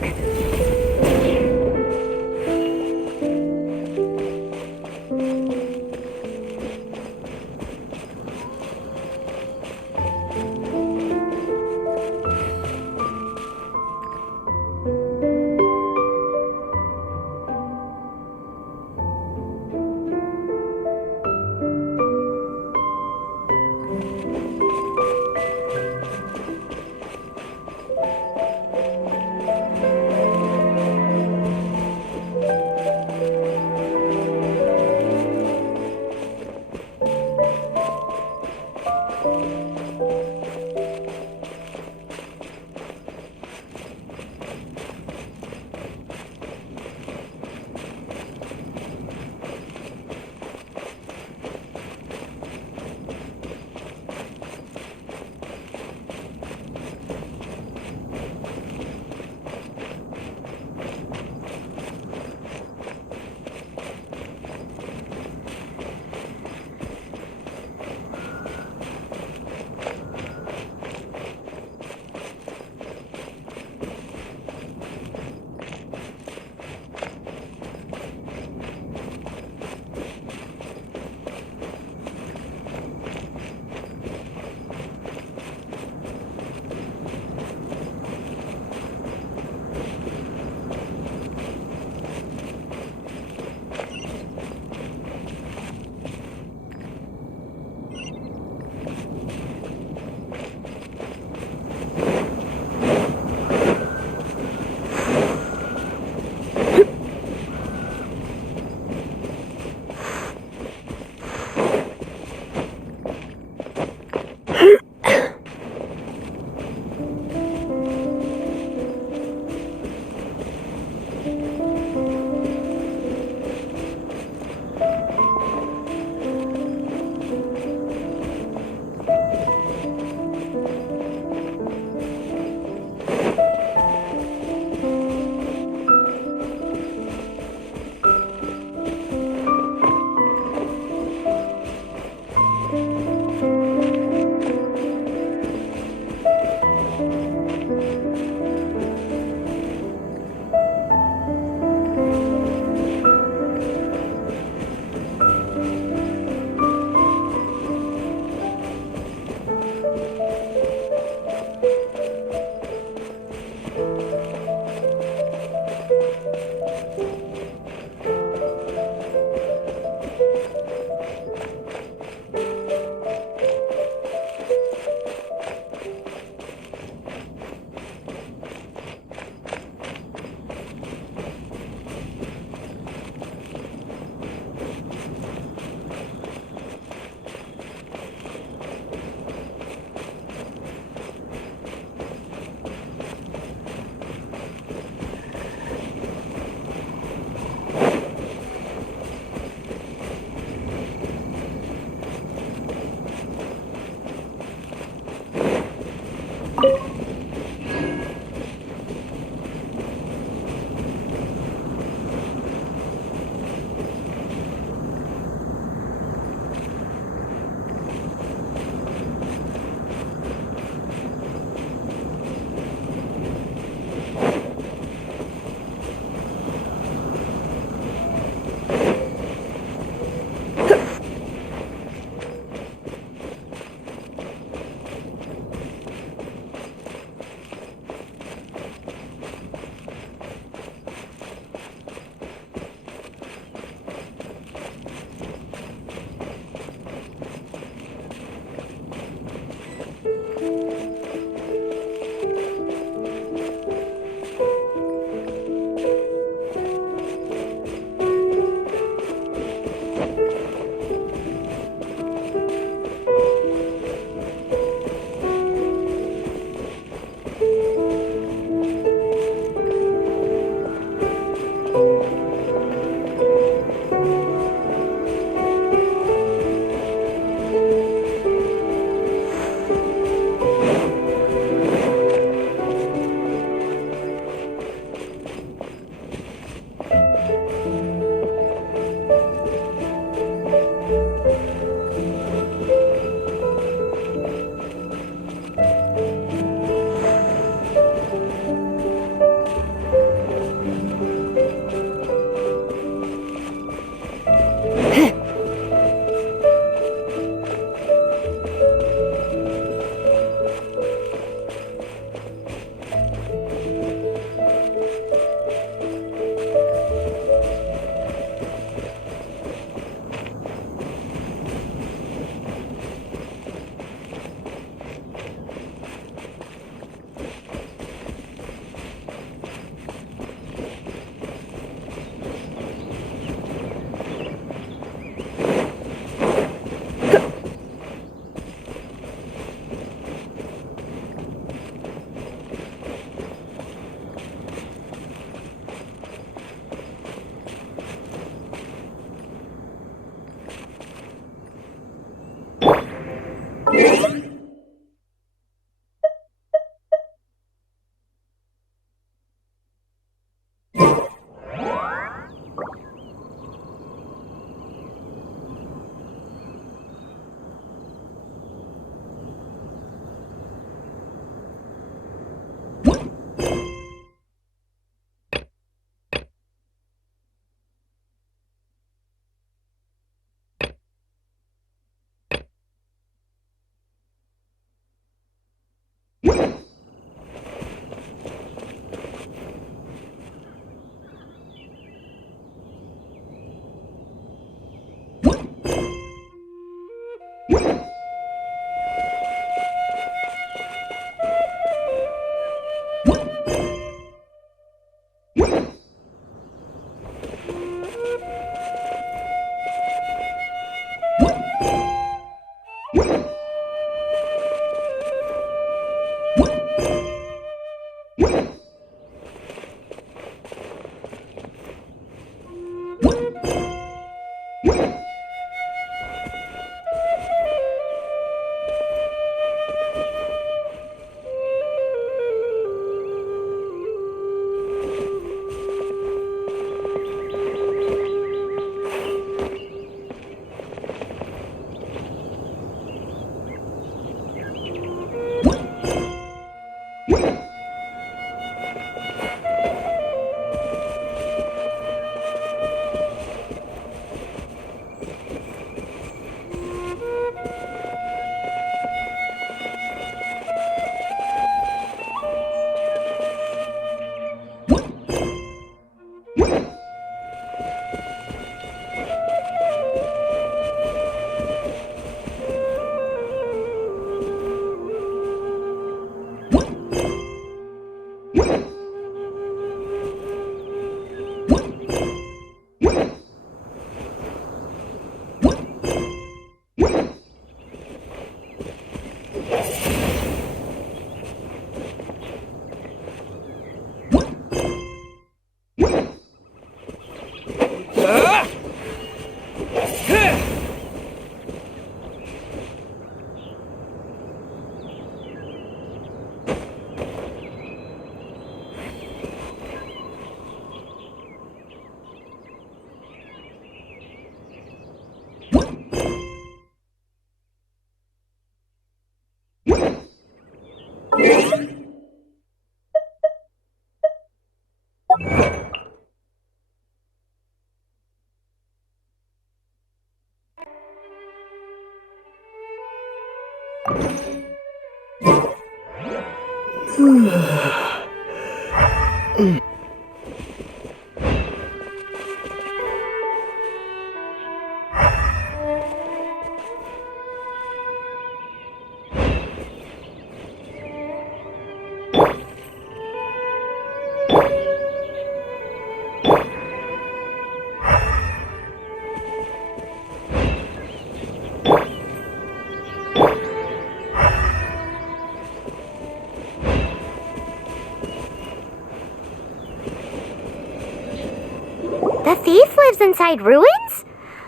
The thief lives inside ruins?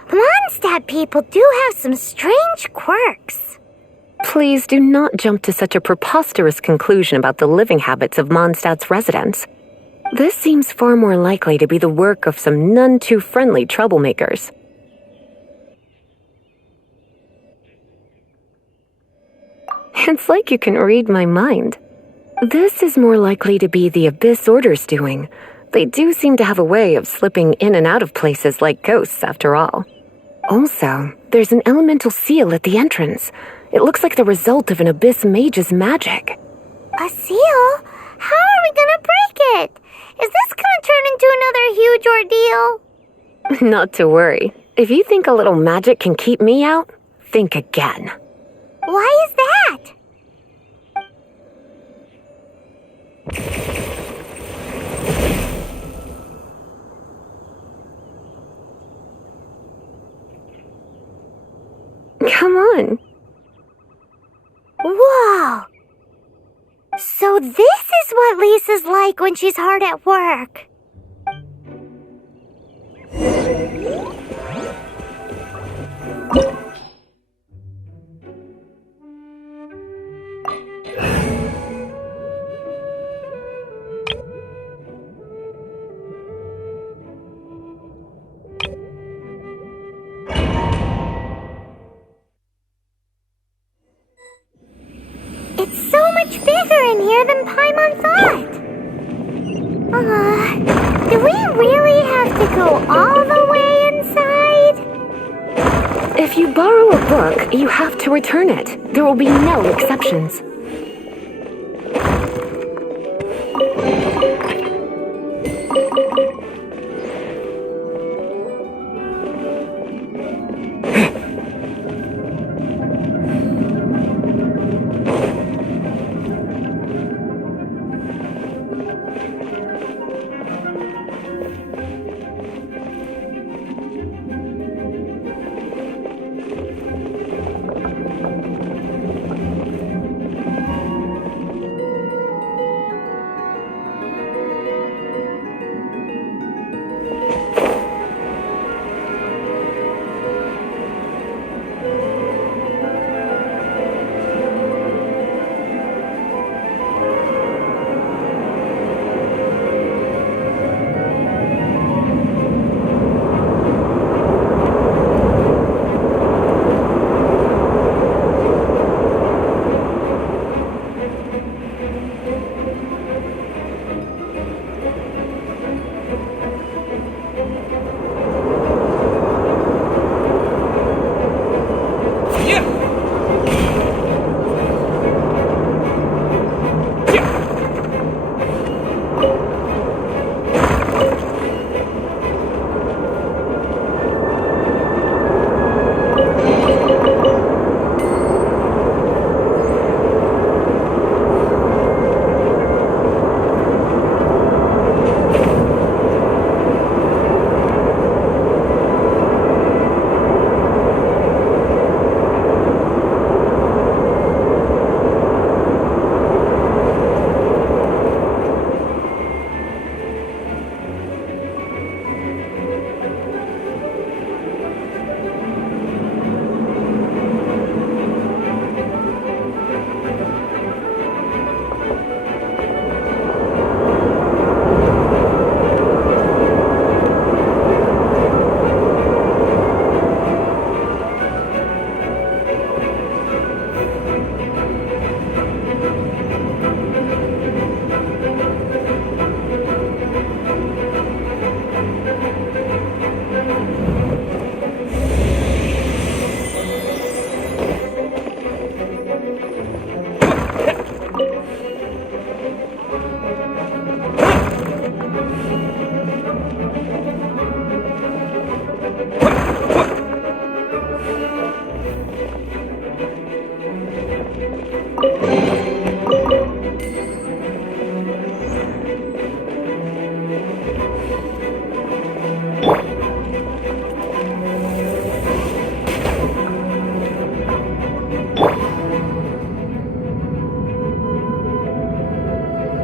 The Mondstadt people do have some strange quirks. Please do not jump to such a preposterous conclusion about the living habits of Mondstadt's residents. This seems far more likely to be the work of some none-too-friendly troublemakers. It's like you can read my mind. This is more likely to be the Abyss Order's doing. They do seem to have a way of slipping in and out of places like ghosts, after all. Also, there's an elemental seal at the entrance. It looks like the result of an Abyss mage's magic. A seal? How are we gonna break it? Is this gonna turn into another huge ordeal? Not to worry. If you think a little magic can keep me out, think again. Why is that? Come on. Whoa! So this is what Lisa's like when she's hard at work. here than Paimon thought. Do we really have to go all the way inside? If you borrow a book, you have to return it. There will be no exceptions.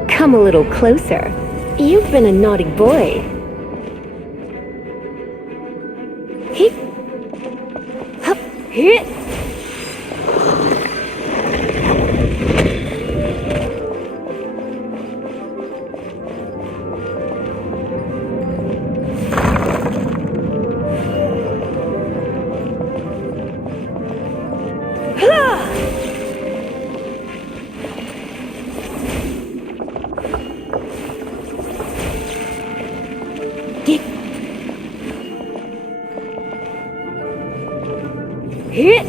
Come a little closer. You've been a naughty boy. Hip. Hup. Hit. Hit!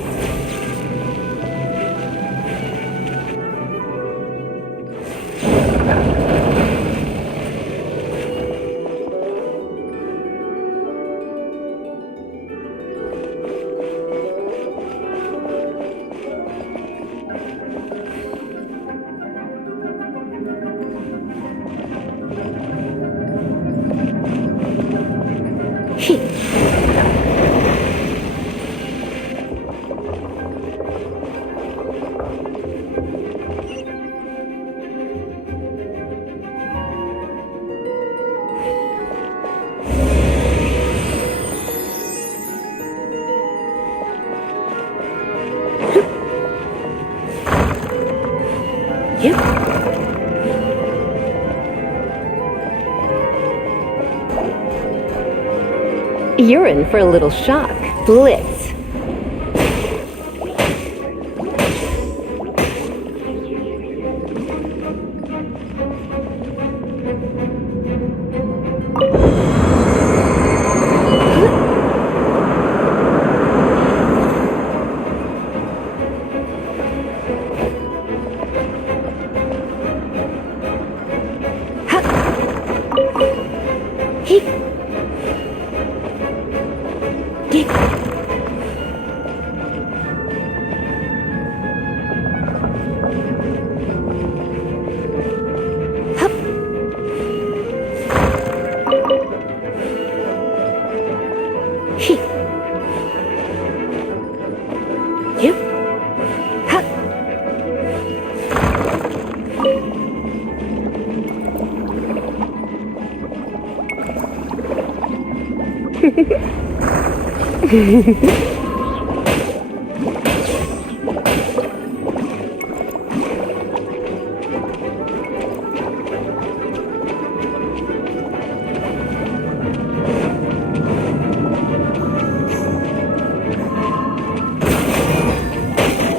You're in for a little shock. Blitz.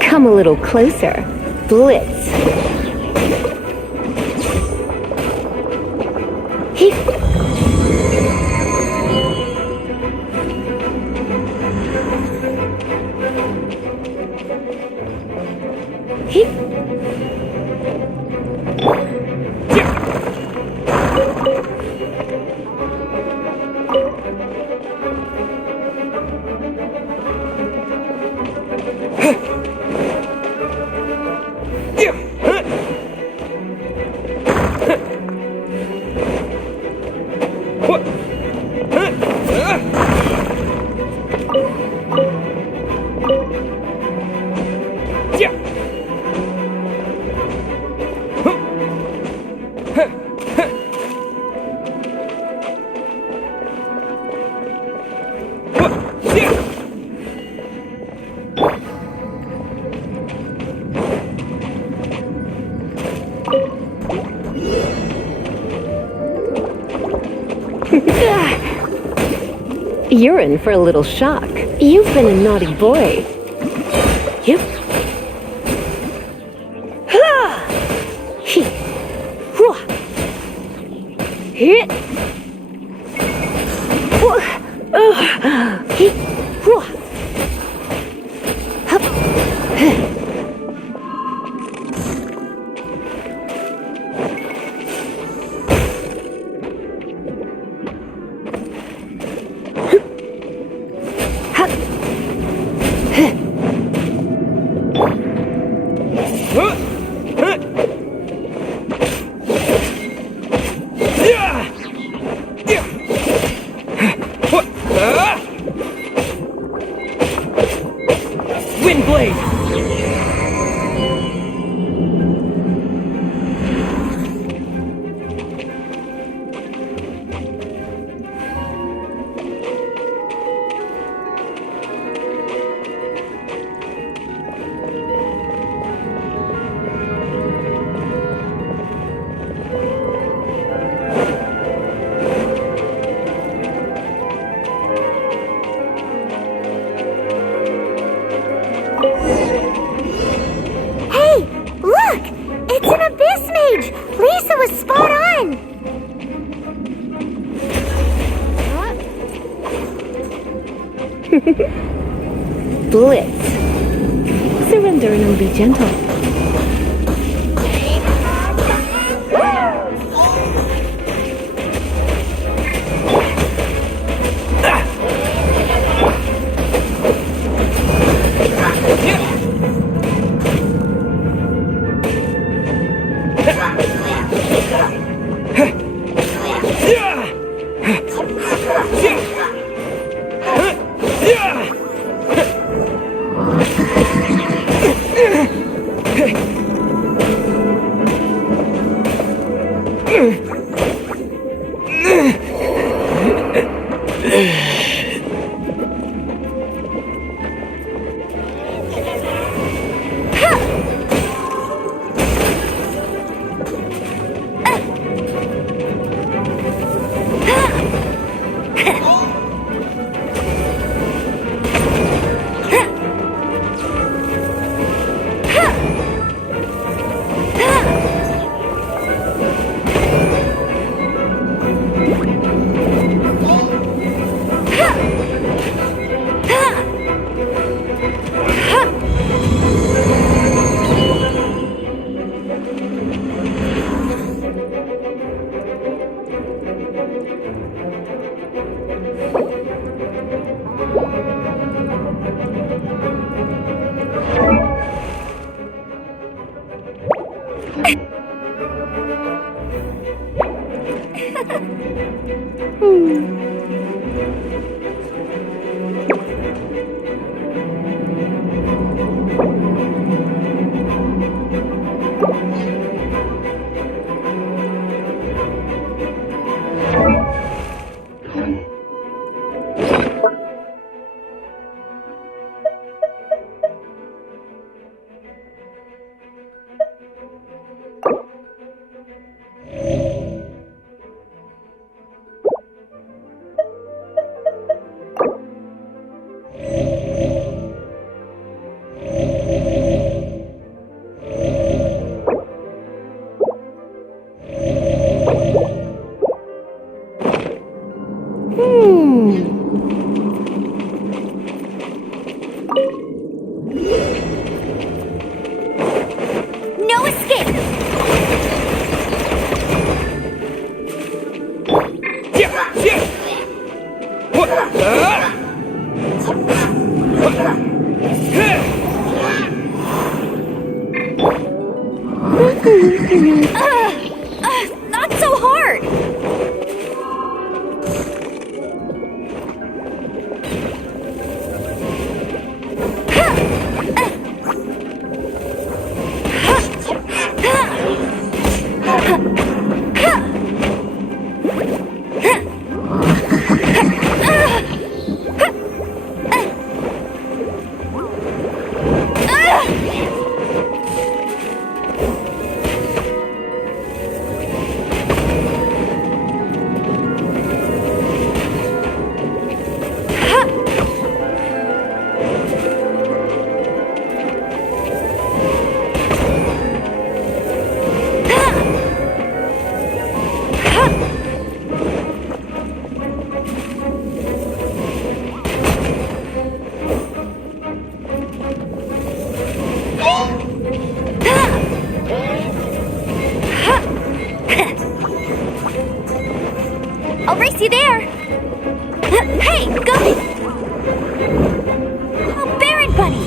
Come a little closer. Blitz. You're in for a little shock. You've been a naughty boy. Yep. Blitz. Surrender and I'll be gentle. No escape! Not so hard! I'll race you there! Hey, go! Oh, Baron Bunny!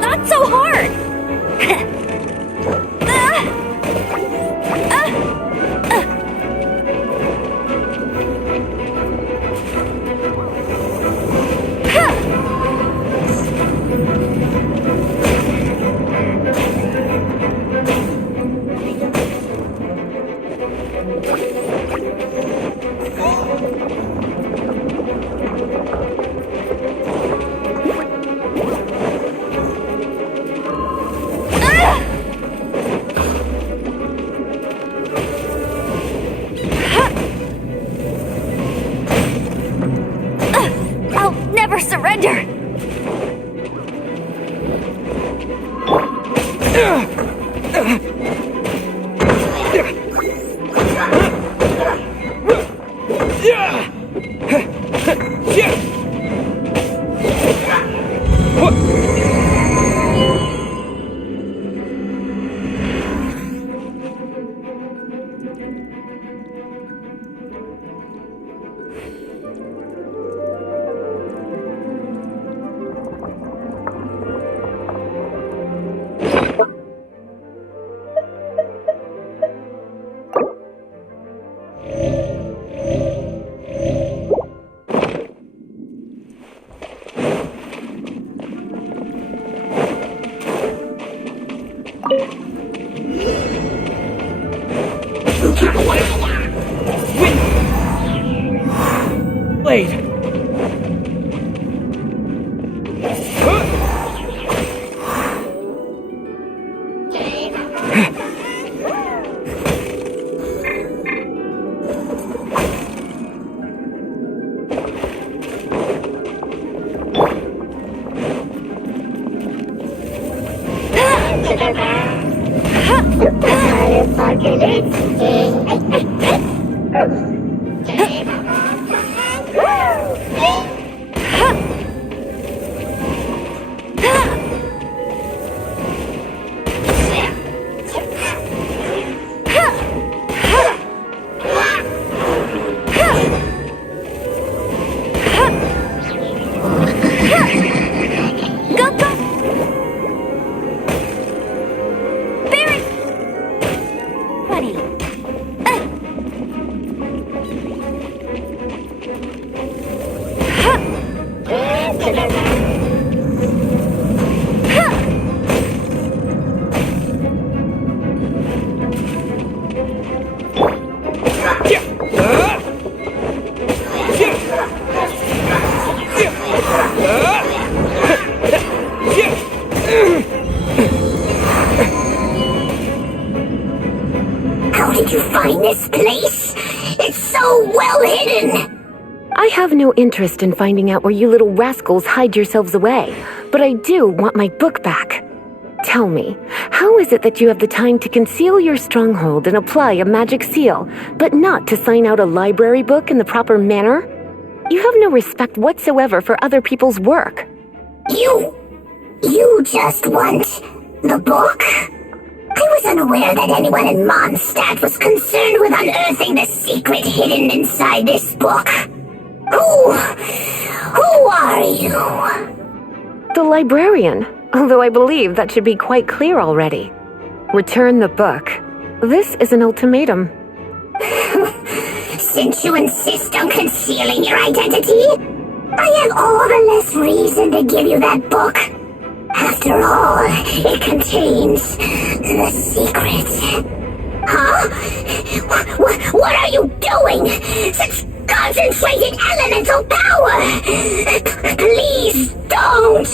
Not so hard! I'll never surrender! blade! How did you find this place? It's so well hidden! I have no interest in finding out where you little rascals hide yourselves away, but I do want my book back. Tell me, how is it that you have the time to conceal your stronghold and apply a magic seal, but not to sign out a library book in the proper manner? You have no respect whatsoever for other people's work. You just want the book? I was unaware that anyone in Mondstadt was concerned with unearthing the secret hidden inside this book. Who are you? The librarian, although I believe that should be quite clear already. Return the book. This is an ultimatum. Since you insist on concealing your identity, I have all the less reason to give you that book. After all, it contains the secret. Huh? What are you doing? Such concentrated elemental power! Please don't!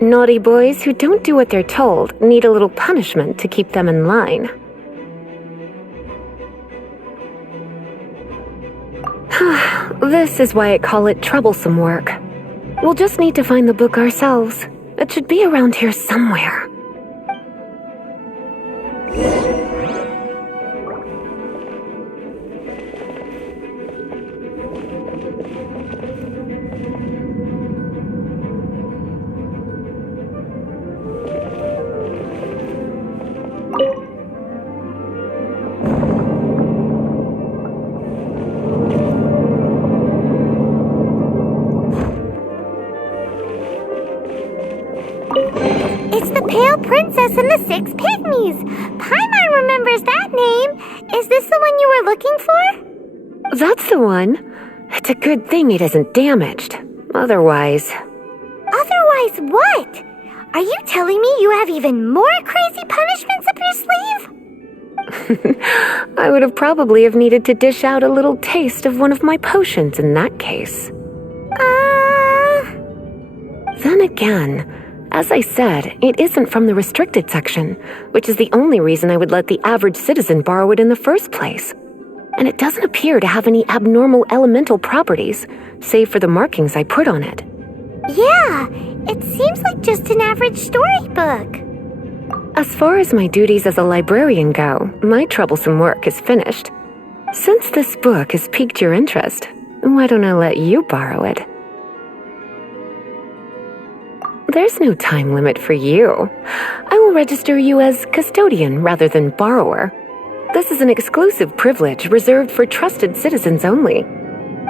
Naughty boys who don't do what they're told need a little punishment to keep them in line. This is why I call it troublesome work. We'll just need to find the book ourselves. It should be around here somewhere. It's the Pale Princess and the Six Pygmies! Paimon remembers that name! Is this the one you were looking for? That's the one. It's a good thing it isn't damaged. Otherwise... Otherwise what? Are you telling me you have even more crazy punishments up your sleeve? I would have probably have needed to dish out a little taste of one of my potions in that case. Then again, as I said, it isn't from the restricted section, which is the only reason I would let the average citizen borrow it in the first place. And it doesn't appear to have any abnormal elemental properties, save for the markings I put on it. Yeah, it seems like just an average storybook. As far as my duties as a librarian go, my troublesome work is finished. Since this book has piqued your interest, why don't I let you borrow it? There's no time limit for you. I will register you as custodian rather than borrower. This is an exclusive privilege reserved for trusted citizens only.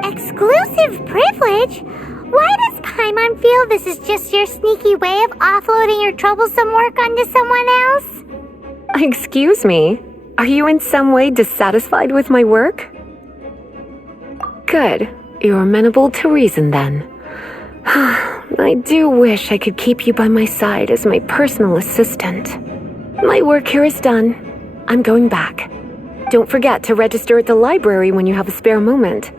Exclusive privilege? Why does Paimon feel this is just your sneaky way of offloading your troublesome work onto someone else? Excuse me, are you in some way dissatisfied with my work? Good, you're amenable to reason then. I do wish I could keep you by my side as my personal assistant. My work here is done. I'm going back. Don't forget to register at the library when you have a spare moment.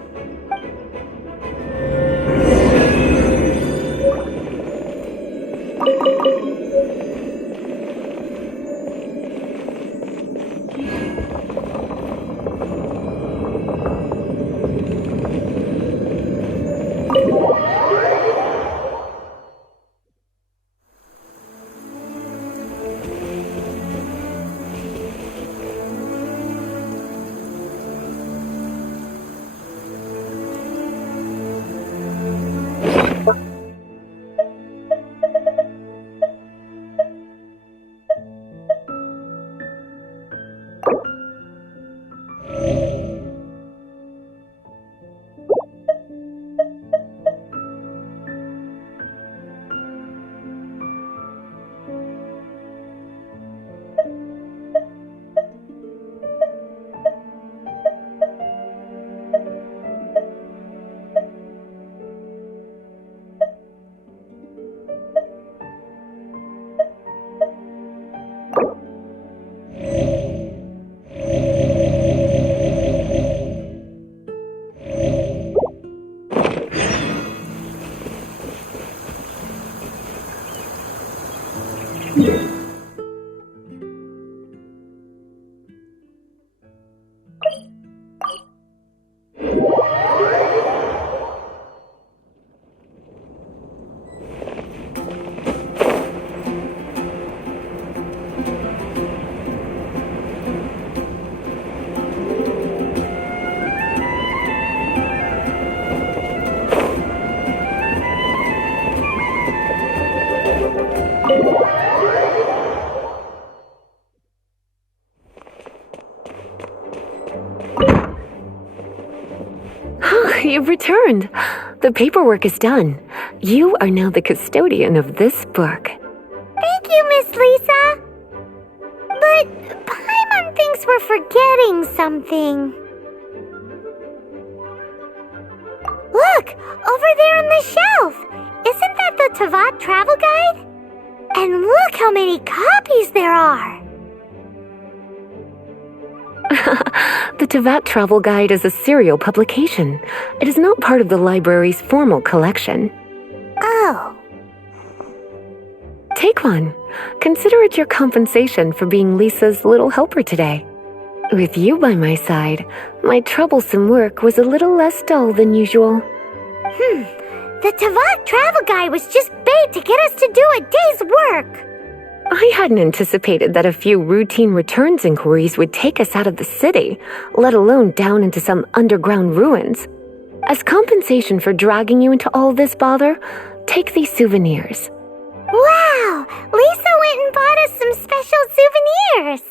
You've returned. The paperwork is done. You are now the custodian of this book. Thank you, Miss Lisa. But Paimon thinks we're forgetting something. Look, over there on the shelf. Isn't that the Tavat travel guide? And look how many copies there are. The Tavat Travel Guide is a serial publication. It is not part of the library's formal collection. Oh. Take one. Consider it your compensation for being Lisa's little helper today. With you by my side, my troublesome work was a little less dull than usual. The Tavat travel guide was just bait to get us to do a day's work. I hadn't anticipated that a few routine returns inquiries would take us out of the city, let alone down into some underground ruins. As compensation for dragging you into all this bother, take these souvenirs. Wow! Lisa went and bought us some special souvenirs.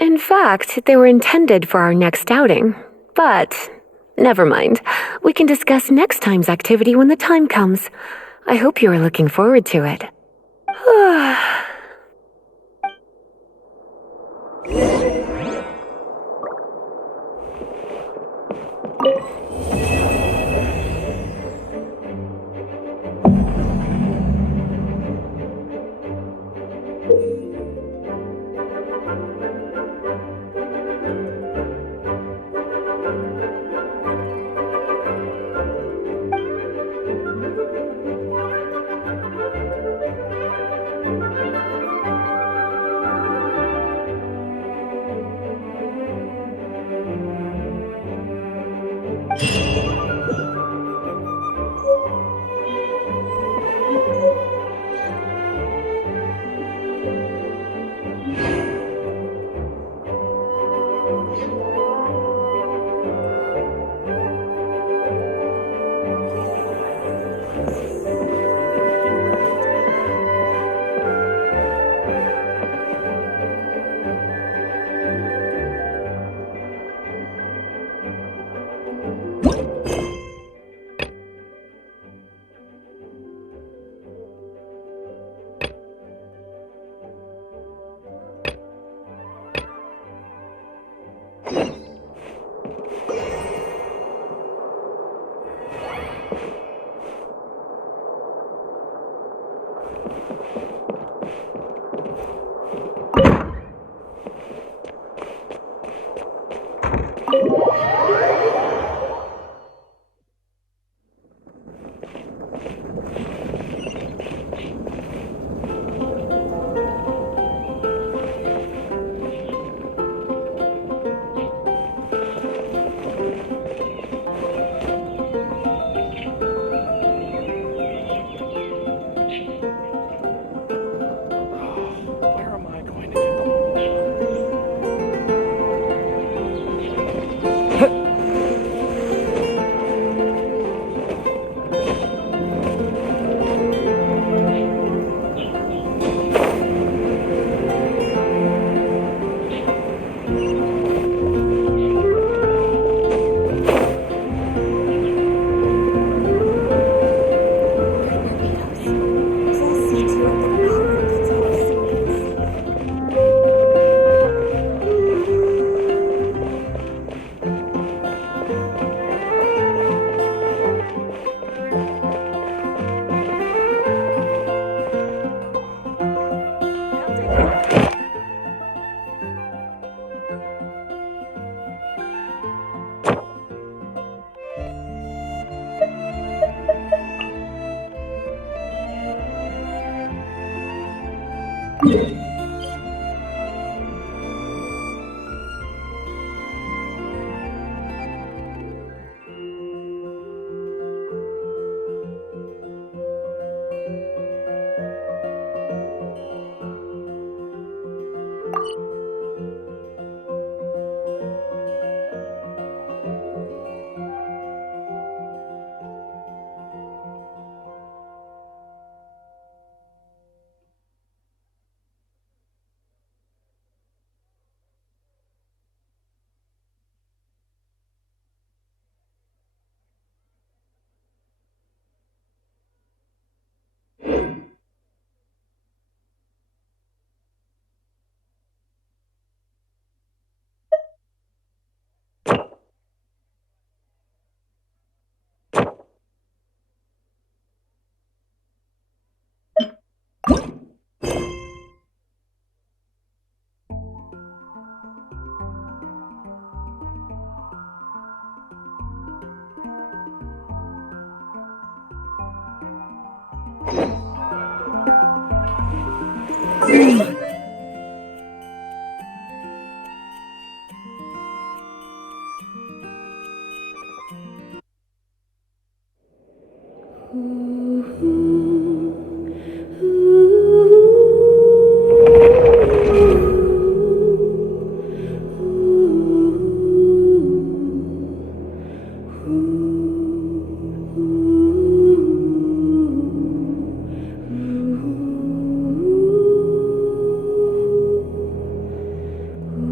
In fact, they were intended for our next outing. But, never mind. We can discuss next time's activity when the time comes. I hope you are looking forward to it.